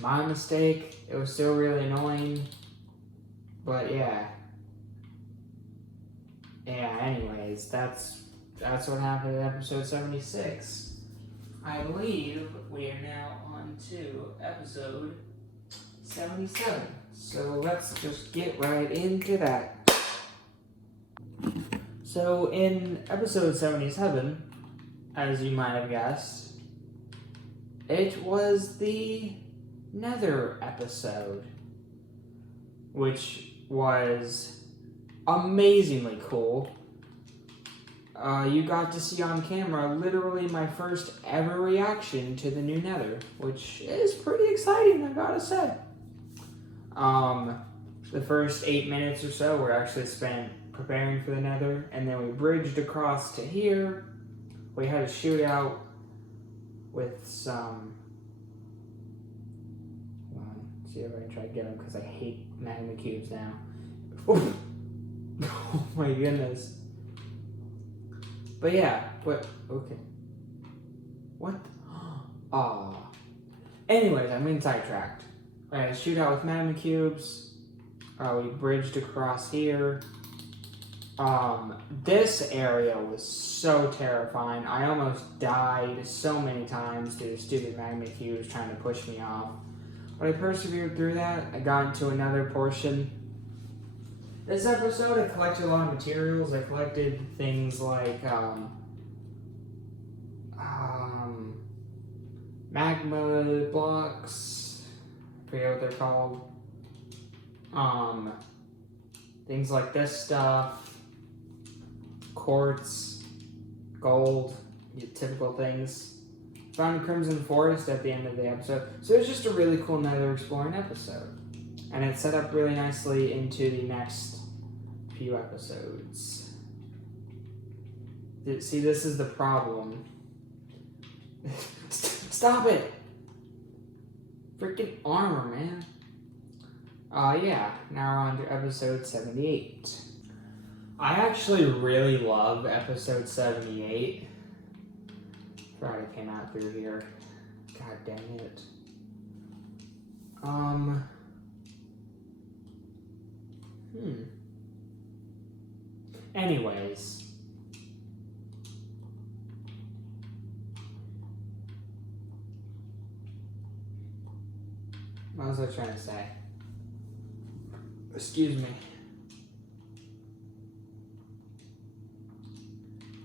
My mistake. It was still really annoying. But yeah. Yeah, anyways, that's what happened in episode 76. I believe we are now on to episode 77. So let's just get right into that. So in episode 77, as you might have guessed, it was the Nether episode, which was amazingly cool. You got to see on camera literally my first ever reaction to the new Nether, which is pretty exciting, I gotta say. The first 8 minutes or so were actually spent preparing for the Nether, and then we bridged across to here. We had a shootout with some... Hold on, see if I can try to get them, because I hate magma cubes now. Oh my goodness. But yeah, okay. What? Anyways, I'm being sidetracked. I had a shootout with magma cubes. We bridged across here. This area was so terrifying. I almost died so many times to the stupid magma cubes trying to push me off. But I persevered through that. I got into another portion. This episode, I collected a lot of materials. I collected things like magma blocks. I forget what they're called. Things like this stuff. Quartz, gold, typical things. Found Crimson Forest at the end of the episode. So it was just a really cool Nether exploring episode. And it set up really nicely into the next few episodes. See, this is the problem. Stop it! Freaking armor, man. Yeah, now we're on to episode 78. I actually really love episode 78. Friday came out through here. God dang it. Anyways. What was I trying to say? Excuse me.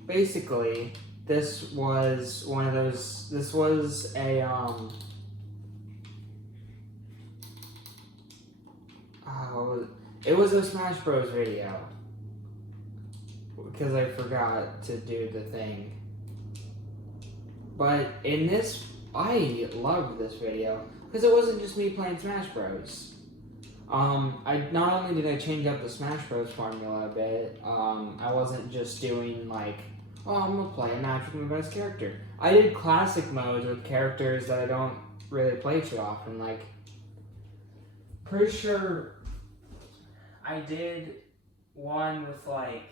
Basically, this was one of those, this was a, it was a Smash Bros video. because I forgot to do the thing. But in this, I loved this video because it wasn't just me playing Smash Bros. I not only did I change up the Smash Bros. Formula a bit, I wasn't just doing like, oh, I'm gonna play a match with my best character. I did classic modes with characters that I don't really play too often. Like, pretty sure I did one with like,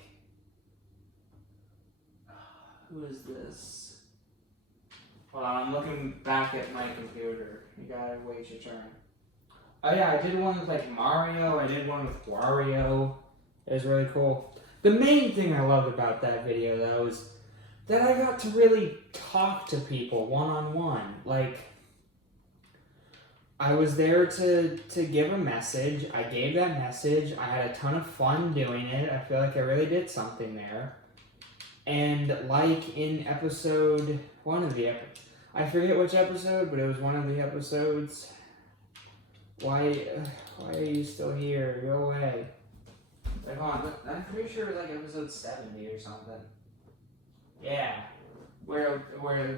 who is this? Well, I'm looking back at my computer. You gotta wait your turn. Oh yeah, I did one with like Mario, I did one with Wario. It was really cool. The main thing I loved about that video though is that I got to really talk to people one-on-one. Like, I was there to give a message. I gave that message. I had a ton of fun doing it. I feel like I really did something there. And like in episode, I forget which episode, but it was one of the episodes. Why are you still here? Go away. Like, hold on, I'm pretty sure it was like episode 70 or something. Yeah. Where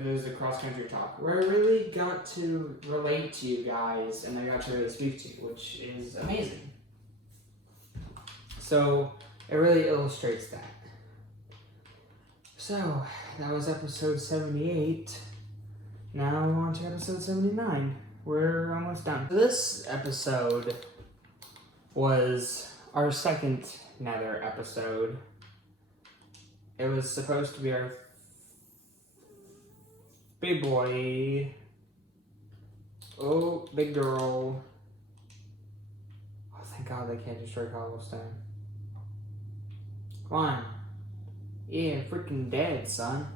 there's a cross-country talk. Where I really got to relate to you guys, and I got to really speak to you, which is amazing. So, it really illustrates that. So, that was episode 78. Now we're on to episode 79. We're almost done. This episode was our second Nether episode. It was supposed to be our big boy. Oh, big girl. Oh, thank God they can't destroy cobblestone. Come on. Yeah, freaking dead, son.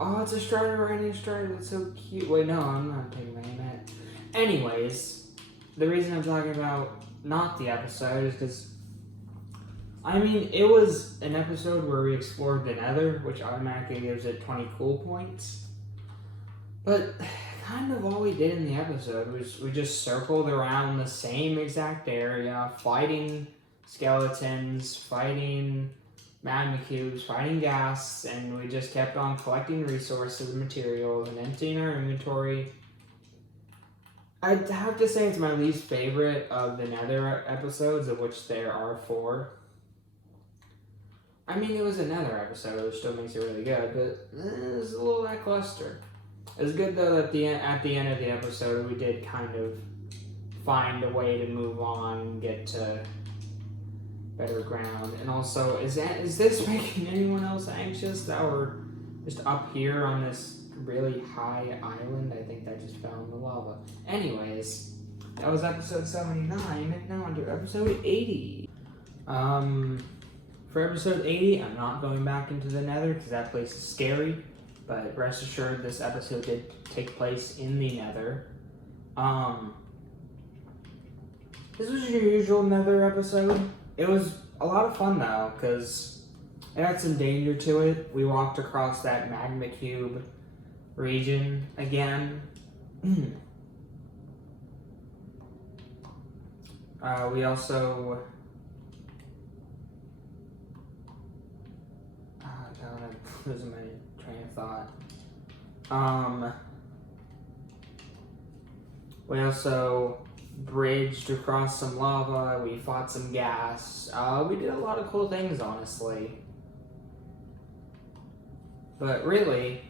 Oh, it's a strider right in a strider. That's so cute. Wait, no, I'm not taking my name at. Anyways, the reason I'm talking about not the episode is because, I mean, it was an episode where we explored the Nether, which automatically gives it 20 cool points. But kind of all we did in the episode was we just circled around the same exact area, fighting skeletons, fighting magma cubes, fighting gas, and we just kept on collecting resources and materials and emptying our inventory. I'd have to say it's my least favorite of the Nether episodes, of which there are 4. I mean, it was a Nether episode, which still makes it really good, but it was a little lackluster. It was good though that at the end of the episode we did kind of find a way to move on, get to better ground. And also, is this making anyone else anxious that we're just up here on this really high island? I think that just fell in the lava. Anyways, that was episode 79, and now on to episode 80. For episode 80, I'm not going back into the Nether because that place is scary, but rest assured this episode did take place in the Nether. This was your usual Nether episode. It was a lot of fun though, because it had some danger to it. We walked across that magma cube region again. We also... God, I'm losing my train of thought. We also bridged across some lava, we fought some gas, we did a lot of cool things, honestly. But really,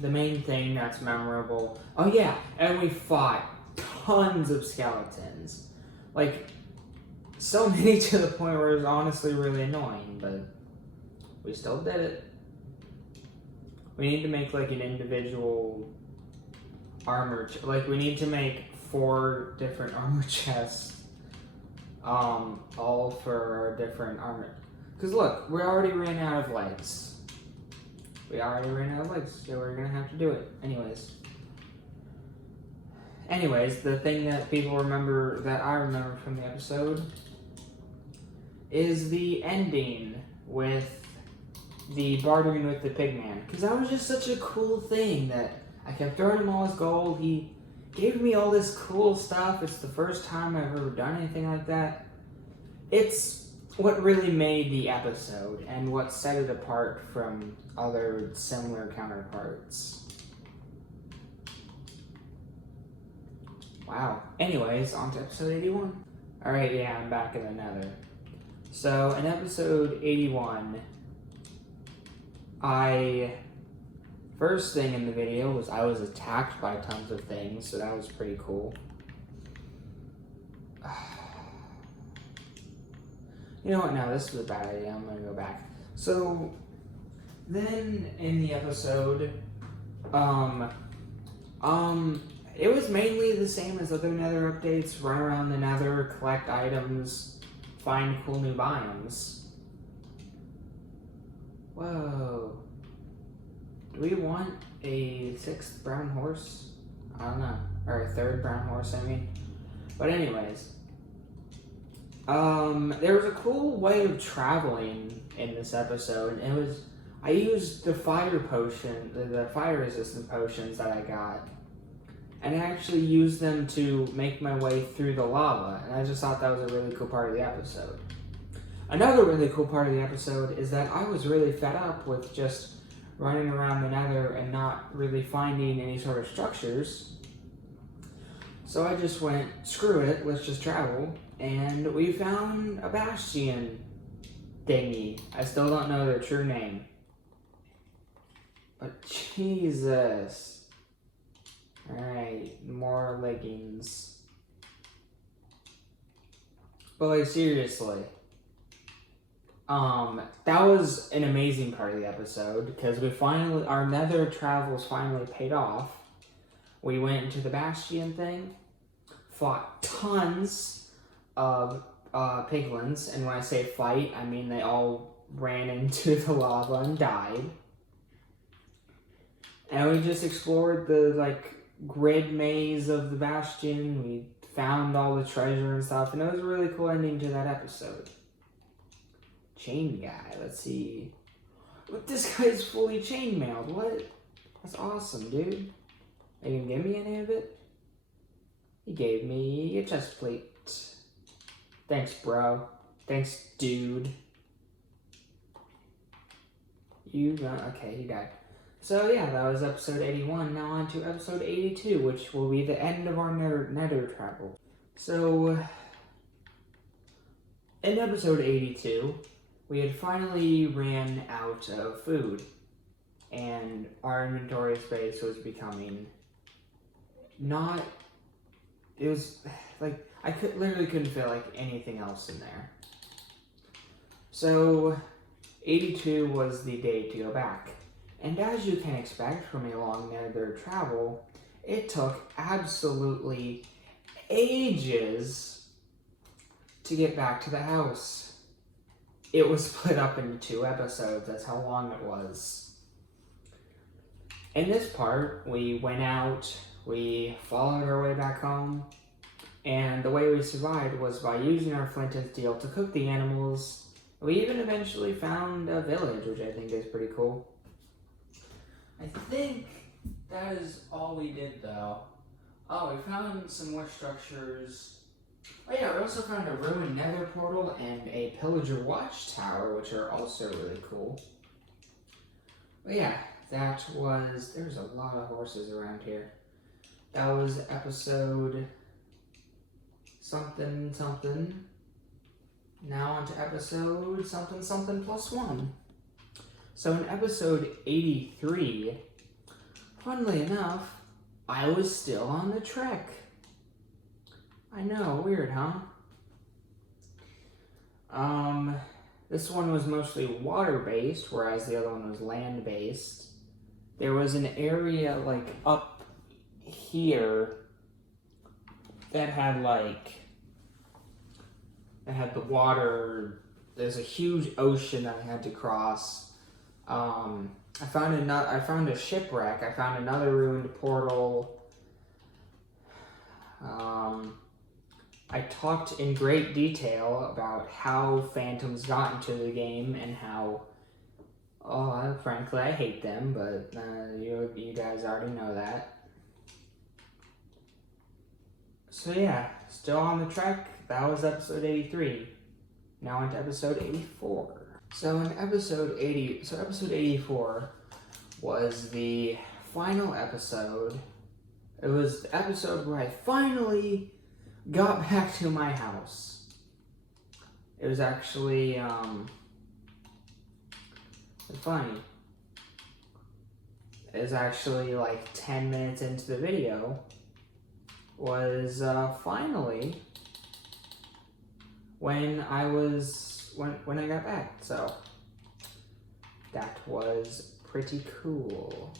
the main thing that's memorable, oh yeah, and we fought tons of skeletons. Like, so many to the point where it was honestly really annoying, but we still did it. We need to make like an individual armor, like we need to make 4 different armor chests, all for our different armor. Because look, we already ran out of legs. So we're gonna have to do it. Anyways, the thing that people remember, that I remember from the episode, is the ending with the bartering with the pigman. Because that was just such a cool thing that I kept throwing him all his gold. He gave me all this cool stuff. It's the first time I've ever done anything like that. It's what really made the episode and what set it apart from other similar counterparts. Wow. Anyways, on to episode 81. Alright, yeah, I'm back in the nether. So, in episode 81, first thing in the video was I was attacked by tons of things, so that was pretty cool. You know what, no, this was a bad idea, I'm gonna go back. So, then in the episode, it was mainly the same as other nether updates. Run around the nether, collect items, find cool new biomes. Whoa. Do we want a 6th brown horse? I don't know. Or a 3rd brown horse, I mean. But anyways. There was a cool way of traveling in this episode. I used the fire potion, the fire resistant potions that I got. And I actually used them to make my way through the lava. And I just thought that was a really cool part of the episode. Another really cool part of the episode is that I was really fed up with just running around the nether and not really finding any sort of structures. So I just went, screw it, let's just travel. And we found a bastion thingy. I still don't know their true name. But Jesus. Alright, more leggings. But like, seriously. That was an amazing part of the episode because our nether travels finally paid off. We went into the bastion thing, fought tons of piglins, and when I say fight, I mean they all ran into the lava and died. And we just explored the grid maze of the bastion. We found all the treasure and stuff, and it was a really cool ending to that episode. Chain guy, let's see. But this guy's fully chainmailed. What? That's awesome, dude. Are you gonna give me any of it? He gave me a chest plate. Thanks, bro. Thanks, dude. Okay, he died. So yeah, that was episode 81. Now on to episode 82, which will be the end of our nether travel. So, in episode 82, we had finally ran out of food, and our inventory space was becoming it was like, I literally couldn't fit like anything else in there. So, 82 was the day to go back. And as you can expect from a long nether travel, it took absolutely ages to get back to the house. It was split up into 2 episodes, that's how long it was. In this part, we went out, we followed our way back home, and the way we survived was by using our flint and steel to cook the animals. We even eventually found a village, which I think is pretty cool. I think that is all we did, though. Oh, we found some more structures. Oh yeah, we also found a ruined nether portal and a pillager watchtower, which are also really cool. But yeah, there's a lot of horses around here. That was episode something something. Now on to episode something something +1. So in episode 83, funnily enough, I was still on the trek. I know, weird, huh? This one was mostly water-based, whereas the other one was land-based. There was an area, like, up here that had, the water. There's a huge ocean that I had to cross. I found a shipwreck. I found another ruined portal. I talked in great detail about how phantoms got into the game and how, frankly, I hate them, but you guys already know that. So yeah, still on the trek. That was episode 83. Now on to episode 84. Episode 84 was the final episode. It was the episode where I finally got back to my house. It was actually, funny. It was actually like 10 minutes into the video, was finally when I got back. So that was pretty cool.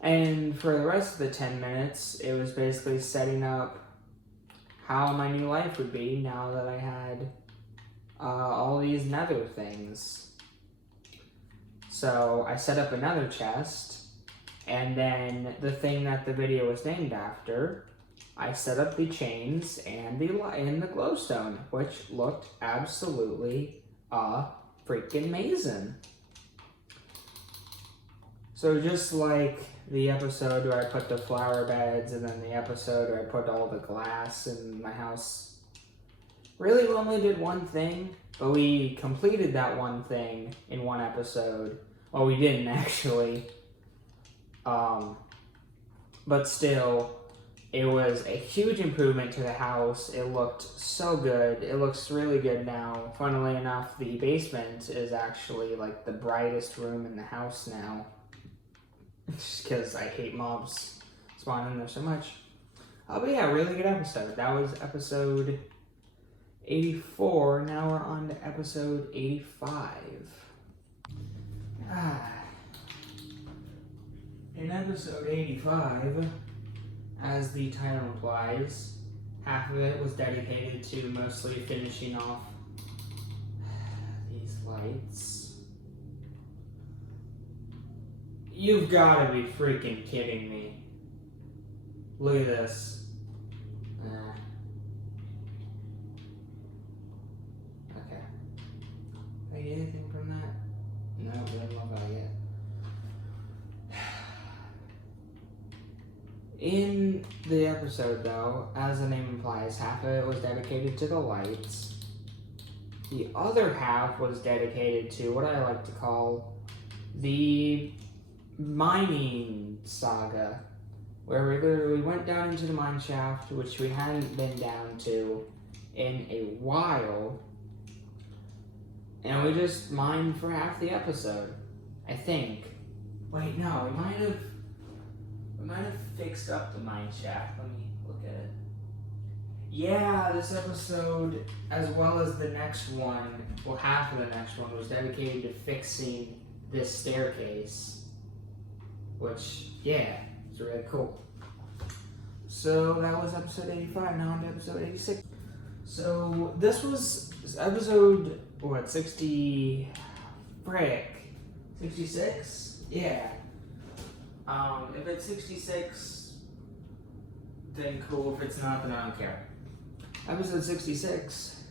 And for the rest of the 10 minutes, it was basically setting up how my new life would be now that I had all these nether things. So I set up another chest, and then the thing that the video was named after, I set up the chains and the glowstone, which looked absolutely freaking amazing. So just like the episode where I put the flower beds, and then the episode where I put all the glass in my house, really we only did one thing, but we completed that one thing in one episode. Well, we didn't actually, but still, it was a huge improvement to the house. It looked so good. It looks really good now. Funnily enough, the basement is actually like the brightest room in the house now. Just because I hate mobs spawning there so much. But yeah, really good episode. That was episode 84. Now we're on to episode 85. In episode 85, as the title implies, half of it was dedicated to mostly finishing off these lights. You've got to be freaking kidding me. Look at this. Okay. Did I get anything from that? No, I don't know about yet. In the episode, though, as the name implies, half of it was dedicated to the lights. The other half was dedicated to what I like to call the mining saga, where we literally went down into the mine shaft, which we hadn't been down to in a while, and we just mined for half the episode, I think. Wait, no, we might have fixed up the mine shaft. Let me look at it. Yeah, this episode, as well as the next one, well, half of the next one was dedicated to fixing this staircase, which, yeah, it's really cool. So that was episode 85, now on to episode 86. So this was episode, 60, 66? Yeah. If it's 66, then cool. If it's not, then I don't care. Episode 66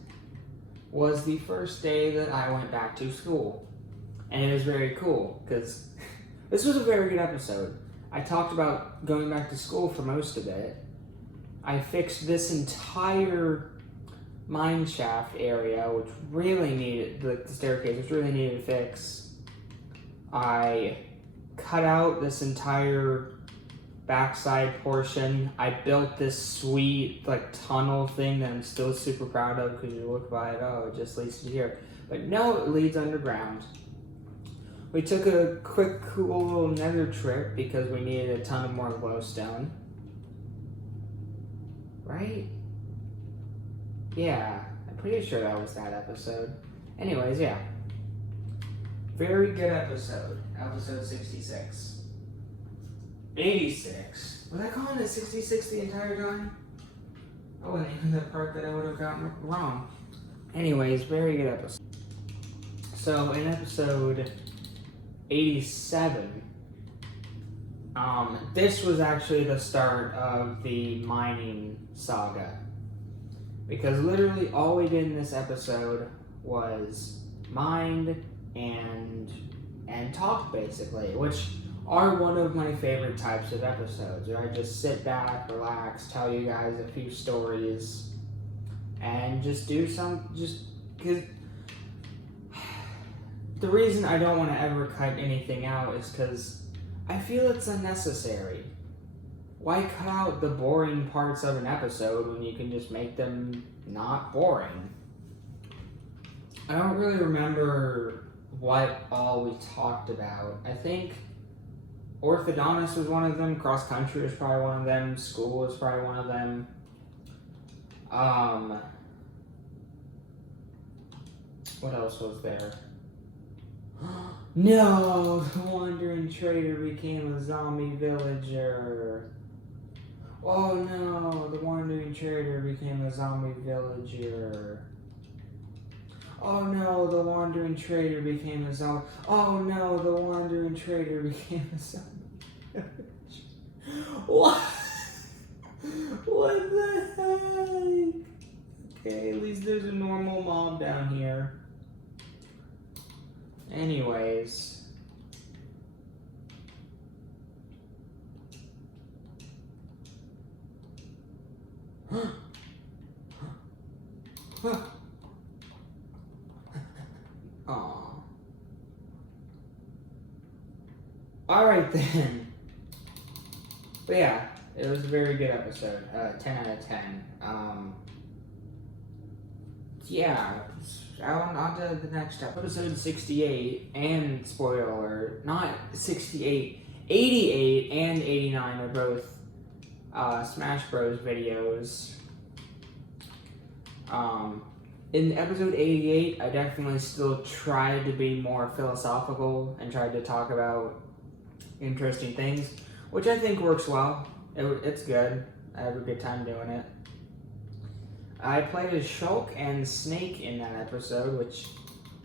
was the first day that I went back to school. And it was very cool, because this was a very good episode. I talked about going back to school for most of it. I fixed this entire mine shaft area, which really needed, the staircase, which really needed to fix. I cut out this entire backside portion. I built this sweet tunnel thing that I'm still super proud of, because you look by it, oh, it just leads to here. But no, it leads underground. We took a quick, cool little nether trip because we needed a ton of more glowstone. Right? Yeah, I'm pretty sure that was that episode. Anyways, yeah. Very good episode. Episode 66. 86. Was I calling it 66 the entire time? I wasn't even the part that I would have gotten wrong. Anyways, very good episode. So, in episode 87, this was actually the start of the mining saga. Because literally all we did in this episode was mined and talk, basically, which are one of my favorite types of episodes, where I just sit back, relax, tell you guys a few stories, and just do some, because the reason I don't want to ever cut anything out is because I feel it's unnecessary. Why cut out the boring parts of an episode when you can just make them not boring? I don't really remember what all we talked about. I think orthodontist was one of them, cross country was probably one of them, school was probably one of them. What else was there? No, the wandering trader became a zombie villager. Oh no, the wandering trader became a zombie villager. Oh no, the wandering trader became a zombie. Oh no, the wandering trader became a zombie villager. What? What the heck? Okay, at least there's a normal mob down here. Anyways. Aw. Alright then. But yeah, it was a very good episode. 10 out of 10. Yeah, on to the next episode 68, and spoiler alert, not 68, 88 and 89 are both Smash Bros videos. In episode 88, I definitely still tried to be more philosophical and tried to talk about interesting things, which I think works well. It's good. I have a good time doing it. I played as Shulk and Snake in that episode, which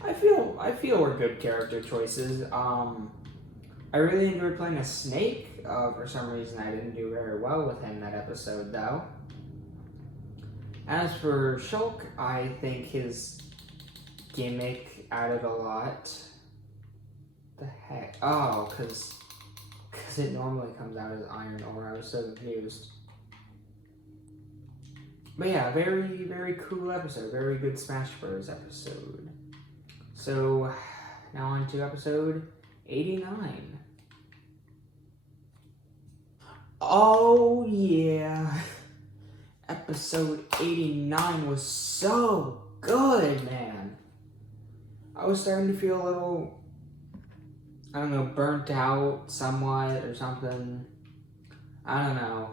I feel were good character choices. I really enjoyed playing as Snake. For some reason, I didn't do very well with him that episode, though. As for Shulk, I think his gimmick added a lot. The heck? Oh, because it normally comes out as iron ore. I was so confused. But yeah, very, very cool episode. Very good Smash Bros. Episode. So, now on to episode 89. Oh, yeah. Episode 89 was so good, man. I was starting to feel a little, I don't know, burnt out somewhat or something. I don't know.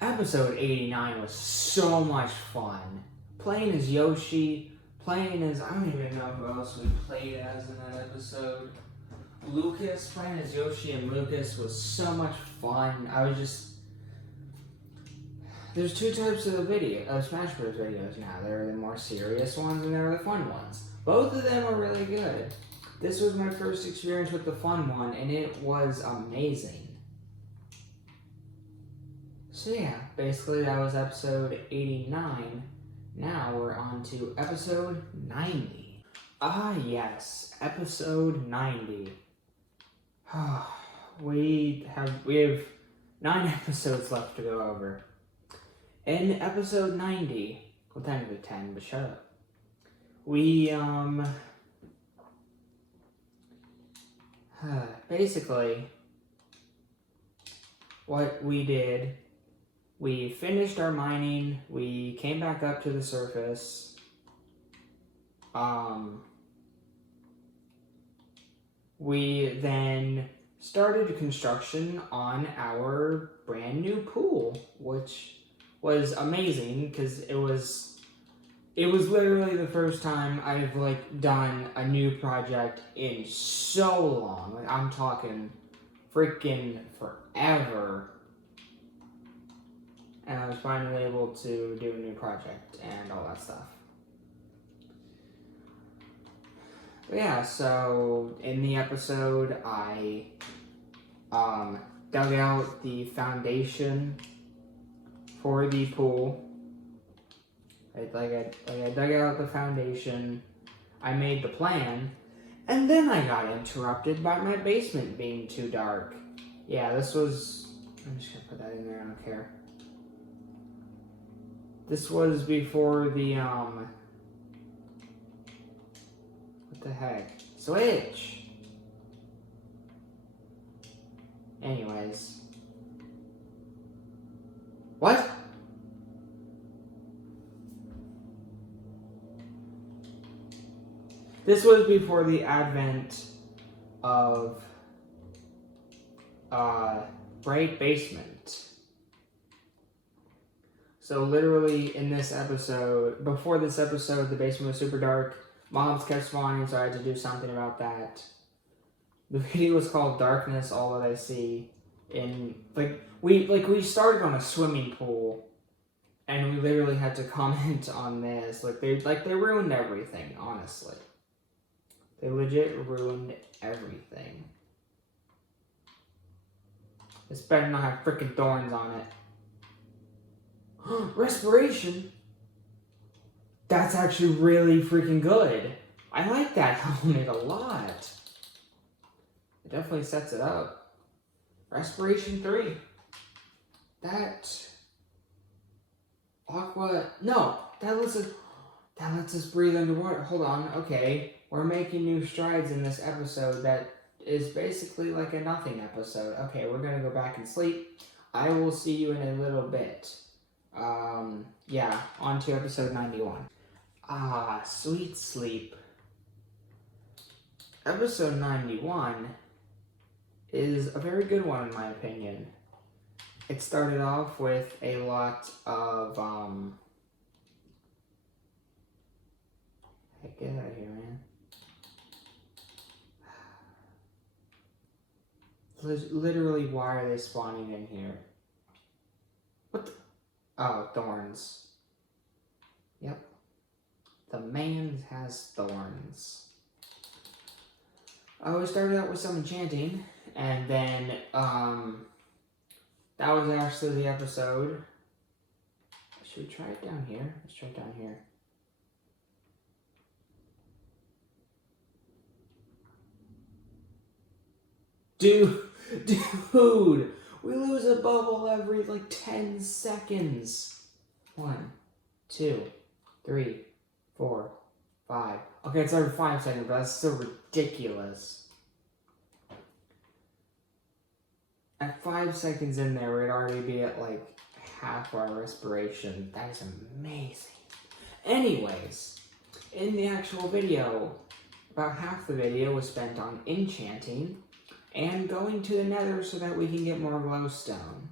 Episode 89 was so much fun. Playing as Yoshi, playing as, I don't even know who else we played as in that episode. Lucas, playing as Yoshi and Lucas was so much fun. I was just, there's two types of Smash Bros. Videos now. There are the more serious ones and there are the fun ones. Both of them are really good. This was my first experience with the fun one and it was amazing. So yeah, basically that was episode 89. Now we're on to episode 90. Ah yes, episode 90. We have 9 episodes left to go over. In episode 90, well technically 10, but shut up. We basically what we did, we finished our mining, we came back up to the surface, we then started construction on our brand new pool, which was amazing because it was literally the first time I've done a new project in so long. I'm talking freaking forever. And I was finally able to do a new project and all that stuff. But yeah, so in the episode, I dug out the foundation for the pool. I dug out the foundation, I made the plan, and then I got interrupted by my basement being too dark. Yeah, this was, I'm just gonna put that in there, I don't care. This was before the, what the heck? Switch! Anyways. What? This was before the advent of Bright Basement. So literally in this episode, before this episode, the basement was super dark. Mobs kept spawning, so I had to do something about that. The video was called Darkness, All That I See. And we started on a swimming pool, and we literally had to comment on this. They ruined everything, honestly. They legit ruined everything. This better not have freaking thorns on it. Respiration? That's actually really freaking good. I like that helmet a lot. It definitely sets it up. Respiration 3. That lets us breathe underwater. Hold on, okay. We're making new strides in this episode that is basically like a nothing episode. Okay, we're gonna go back and sleep. I will see you in a little bit. Yeah, on to episode 91. Ah, sweet sleep. Episode 91 is a very good one in my opinion. It started off with a lot of, hey, get out of here, man. Literally, why are they spawning in here? What the? Oh, thorns. Yep. The man has thorns. We started out with some enchanting, and then, that was actually the episode. Should we try it down here? Let's try it down here. Dude, we lose a bubble every like 10 seconds. 1, 2, 3, 4, 5. Okay, it's every 5 seconds, but that's still ridiculous. At 5 seconds in there, we'd already be at like half our respiration. That is amazing. Anyways, in the actual video, about half the video was spent on enchanting and going to the nether so that we can get more glowstone.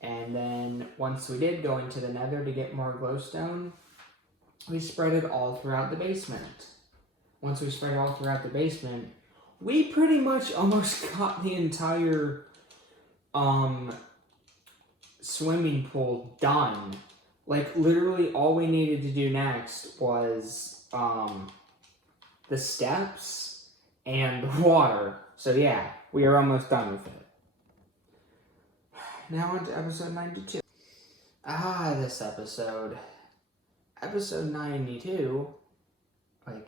And then once we did go into the nether to get more glowstone, we spread it all throughout the basement. Once we spread it all throughout the basement, we pretty much almost got the entire swimming pool done. Like literally all we needed to do next was the steps and the water. So yeah, we are almost done with it. Now on to episode 92. This episode. Episode 92. Wait, I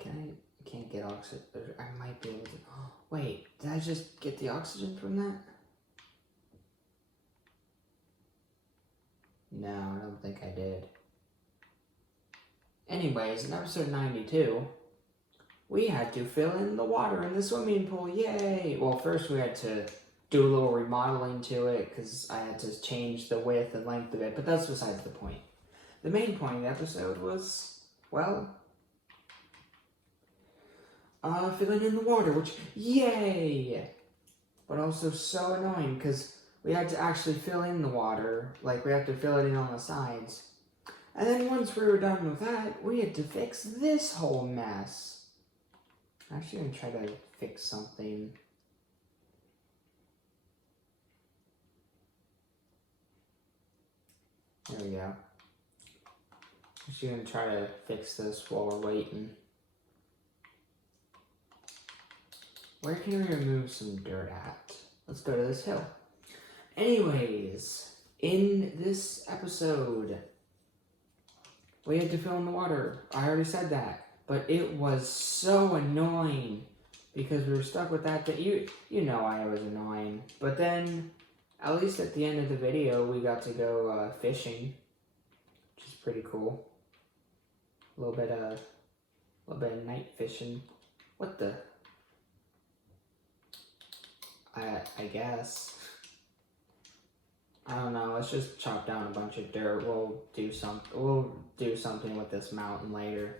can't get oxygen. I might be able to. Wait, did I just get the oxygen from that? No, I don't think I did. Anyways, in episode 92, we had to fill in the water in the swimming pool. Yay! Well, first we had to do a little remodeling to it because I had to change the width and length of it, but that's besides the point. The main point of the episode was, well, filling in the water, which, yay! But also so annoying because we had to actually fill in the water, like we have to fill it in on the sides. And then once we were done with that, we had to fix this whole mess. I'm actually going to try to fix something. There we go. I'm actually going to try to fix this while we're waiting. Where can we remove some dirt at? Let's go to this hill. Anyways, in this episode, we had to fill in the water. I already said that. But it was so annoying because we were stuck with that. You know I was annoying. But then, at least at the end of the video, we got to go fishing. pretty cool. A little bit of night fishing. What the? I guess. I don't know. Let's just chop down a bunch of dirt. We'll do something with this mountain later.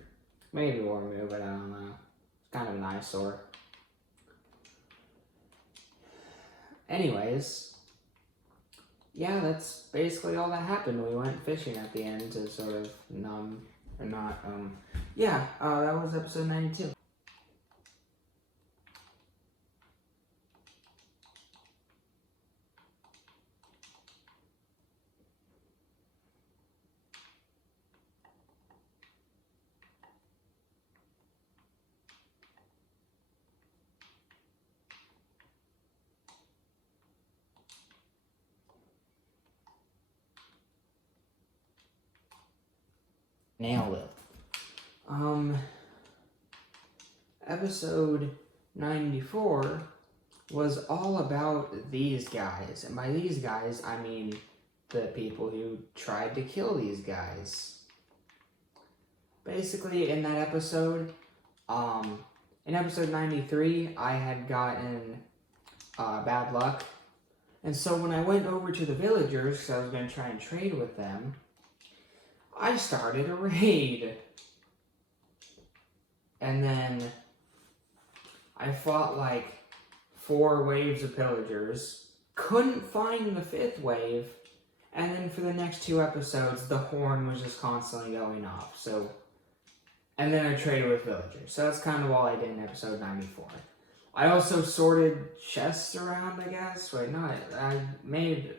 Maybe we'll remove it. I don't know. It's kind of an eyesore. Anyways, yeah, that's basically all that happened. We went fishing at the end to sort of yeah, that was episode 92. Nailed it. Episode 94 was all about these guys. And by these guys, I mean the people who tried to kill these guys. Basically, in that episode, in episode 93, I had gotten bad luck. And so when I went over to the villagers, because I was going to try and trade with them, I started a raid. And then I fought like 4 waves of pillagers, couldn't find the 5th wave, and then for the next 2 episodes, the horn was just constantly going off. So, and then I traded with villagers. So that's kind of all I did in episode 94. I also sorted chests around, I guess. Wait, no, I made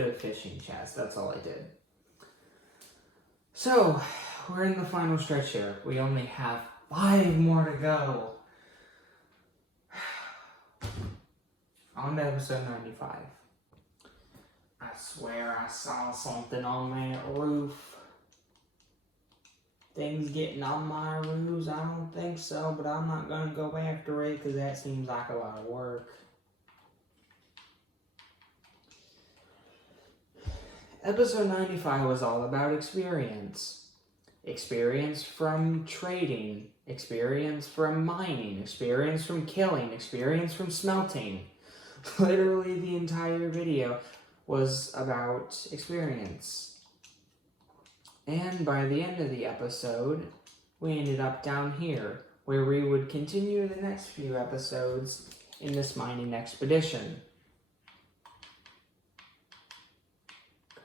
a fishing chest. That's all I did. So, we're in the final stretch here. We only have 5 more to go. On to episode 95. I swear I saw something on that roof. Things getting on my roofs? I don't think so, but I'm not going to go after it because that seems like a lot of work. Episode 95 was all about experience. Experience from trading, experience from mining, experience from killing, experience from smelting. Literally the entire video was about experience. And by the end of the episode, we ended up down here, where we would continue the next few episodes in this mining expedition.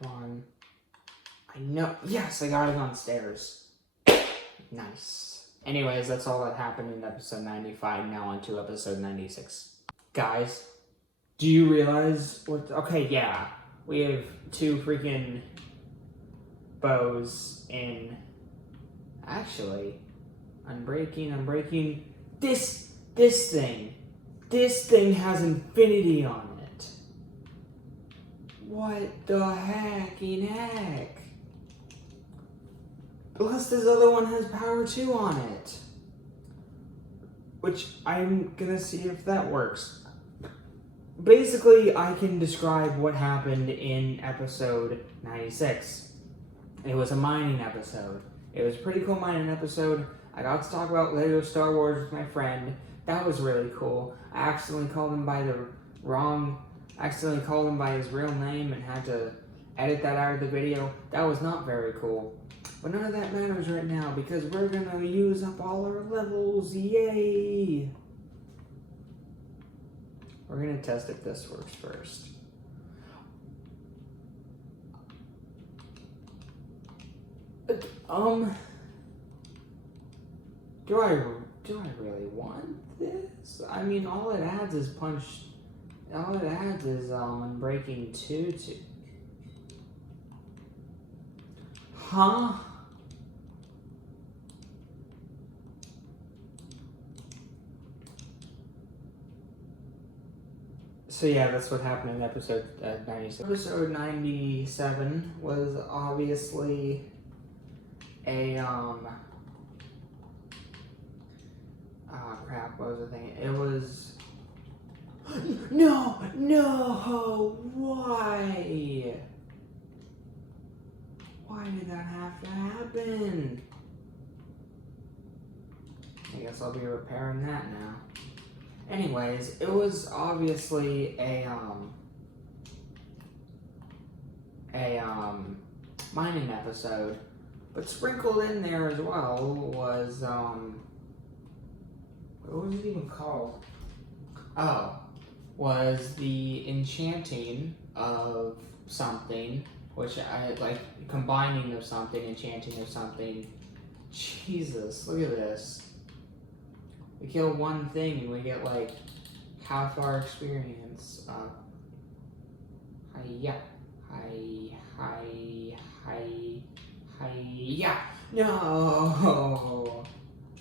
Come on. I know. Yes, I got it on stairs. Nice. Anyways, that's all that happened in episode 95. Now on to episode 96. Guys, do you realize what... Okay, yeah. We have 2 freaking bows in... Actually, I'm breaking... This thing. This thing has infinity on it. What the heckin' heck? Plus this other one has power 2 on it. Which I'm gonna see if that works. Basically, I can describe what happened in episode 96. It was a mining episode. It was a pretty cool mining episode. I got to talk about LEGO Star Wars with my friend. That was really cool. I accidentally called him by his real name and had to edit that out of the video. That was not very cool. But none of that matters right now because we're gonna use up all our levels. Yay! We're gonna test if this works first. Do I really want this? I mean, all it adds is Unbreaking 2 to... Huh? So yeah, that's what happened in episode 97. Episode 97 was obviously a, crap, what was the thing? It was... No! Why? Why did that have to happen? I guess I'll be repairing that now. Anyways, it was obviously a mining episode, but sprinkled in there as well was what was it even called? Oh, was the enchanting of something, which I like combining of something, enchanting of something. Jesus, look at this. We kill one thing and we get like half our experience. Hiya. Yeah. No.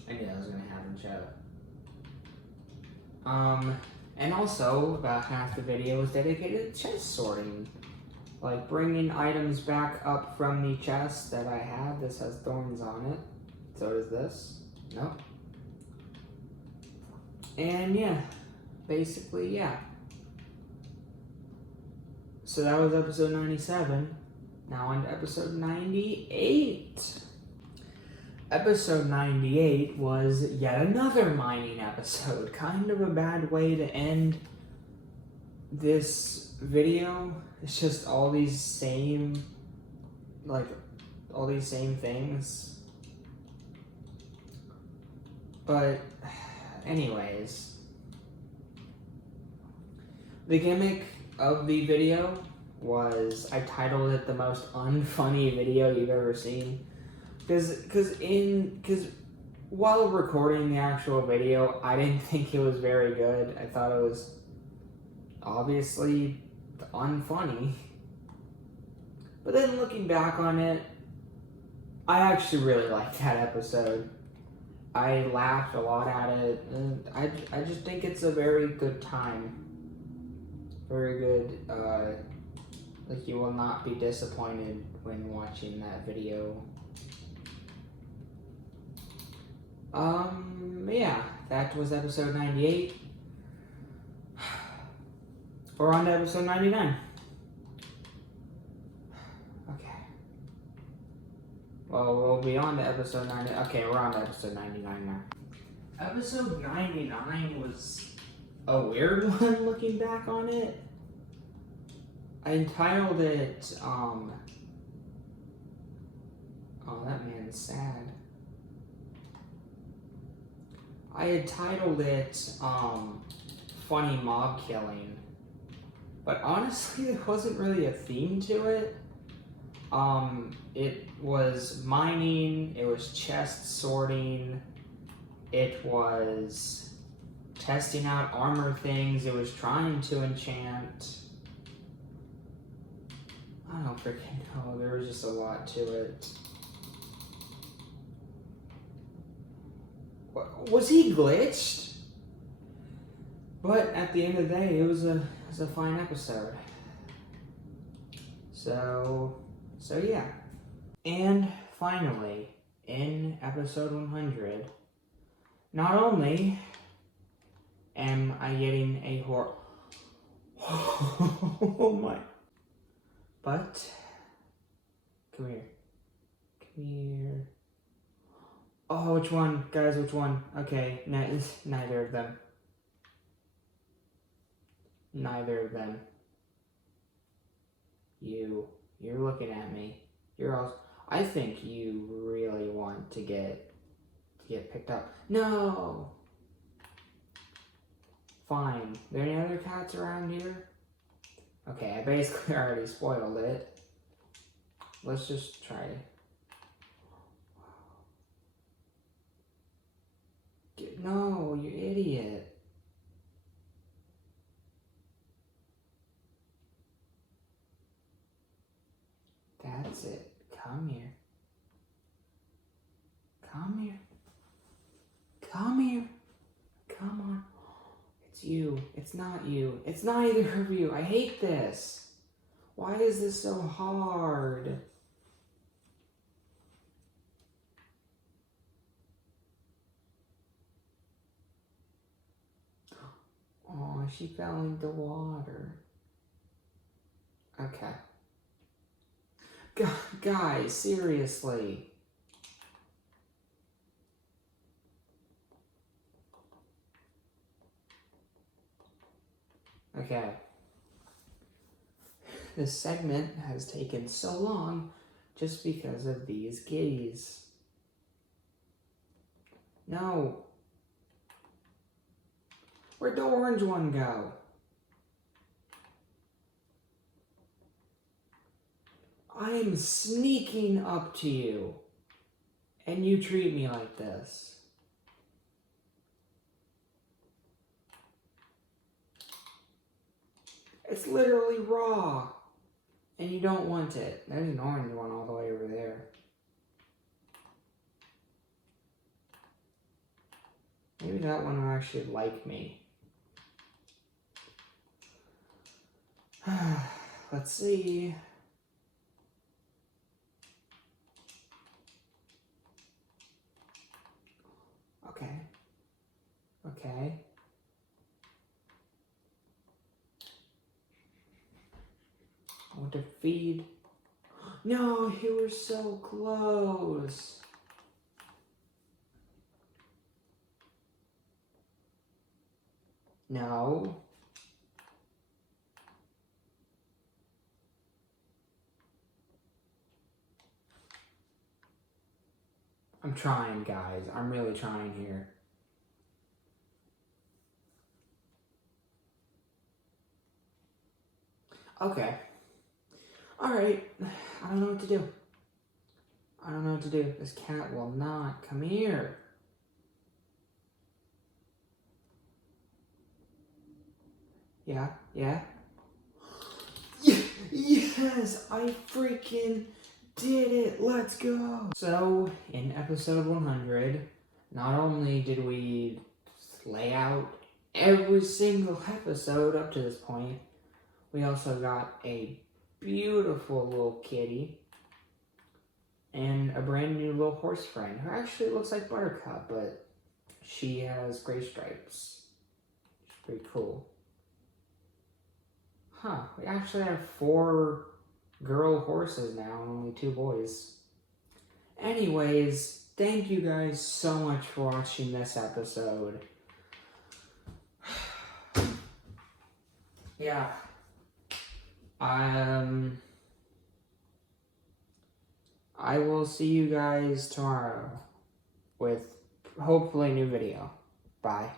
I knew that was gonna happen, Chad. And also about half the video was dedicated to chest sorting, like bringing items back up from the chest that I had. This has thorns on it. So does this. Nope. And yeah, basically, yeah. So that was episode 97. Now on to episode 98. Episode 98 was yet another mining episode. Kind of a bad way to end this video. It's just all these same things. But anyways, the gimmick of the video was I titled it the most unfunny video you've ever seen. Because while recording the actual video, I didn't think it was very good. I thought it was obviously unfunny. But then looking back on it, I actually really liked that episode. I laughed a lot at it, and I just think it's a very good time. Very good, like you will not be disappointed when watching that video. Yeah, that was episode 98. We're on to episode 99. Okay. Well, we'll be on to episode 90. Okay, we're on to episode 99 now. Episode 99 was a weird one looking back on it. I entitled it, oh, that man's sad. I had titled it, Funny Mob Killing. But honestly, there wasn't really a theme to it. It was mining, it was chest sorting, it was testing out armor things, it was trying to enchant. I don't freaking know, there was just a lot to it. Was he glitched? But at the end of the day, it was a fine episode. So yeah. And finally, in episode 100, not only am I getting a oh my. But, come here. Oh, which one? Guys, which one? Okay, neither of them. Neither of them. You're looking at me. I think you really want to get picked up. No! Fine. Are there any other cats around here? Okay, I basically already spoiled it. Let's just try. No, you idiot. That's it. Come here. Come here. Come here. Come on. It's you. It's not you. It's neither of you. I hate this. Why is this so hard? Oh, she fell into water. Okay. Guys, seriously. Okay. This segment has taken so long just because of these kitties. No. Where'd the orange one go? I'm sneaking up to you, and you treat me like this. It's literally raw, and you don't want it. There's an orange one all the way over there. Maybe that one will actually like me. Let's see. Okay. Okay. I want to feed. No, you were so close. No. I'm trying, guys. I'm really trying here. Okay. Alright. I don't know what to do. I don't know what to do. This cat will not come here. Yeah, yeah. Yes, I freaking did it. Let's go. So, in episode 100, not only did we lay out every single episode up to this point, we also got a beautiful little kitty and a brand new little horse friend who actually looks like Buttercup, but she has gray stripes. She's pretty cool. Huh, we actually have 4 girl horses now and only 2 boys. Anyways, thank you guys so much for watching this episode. Yeah. I will see you guys tomorrow with hopefully a new video. Bye.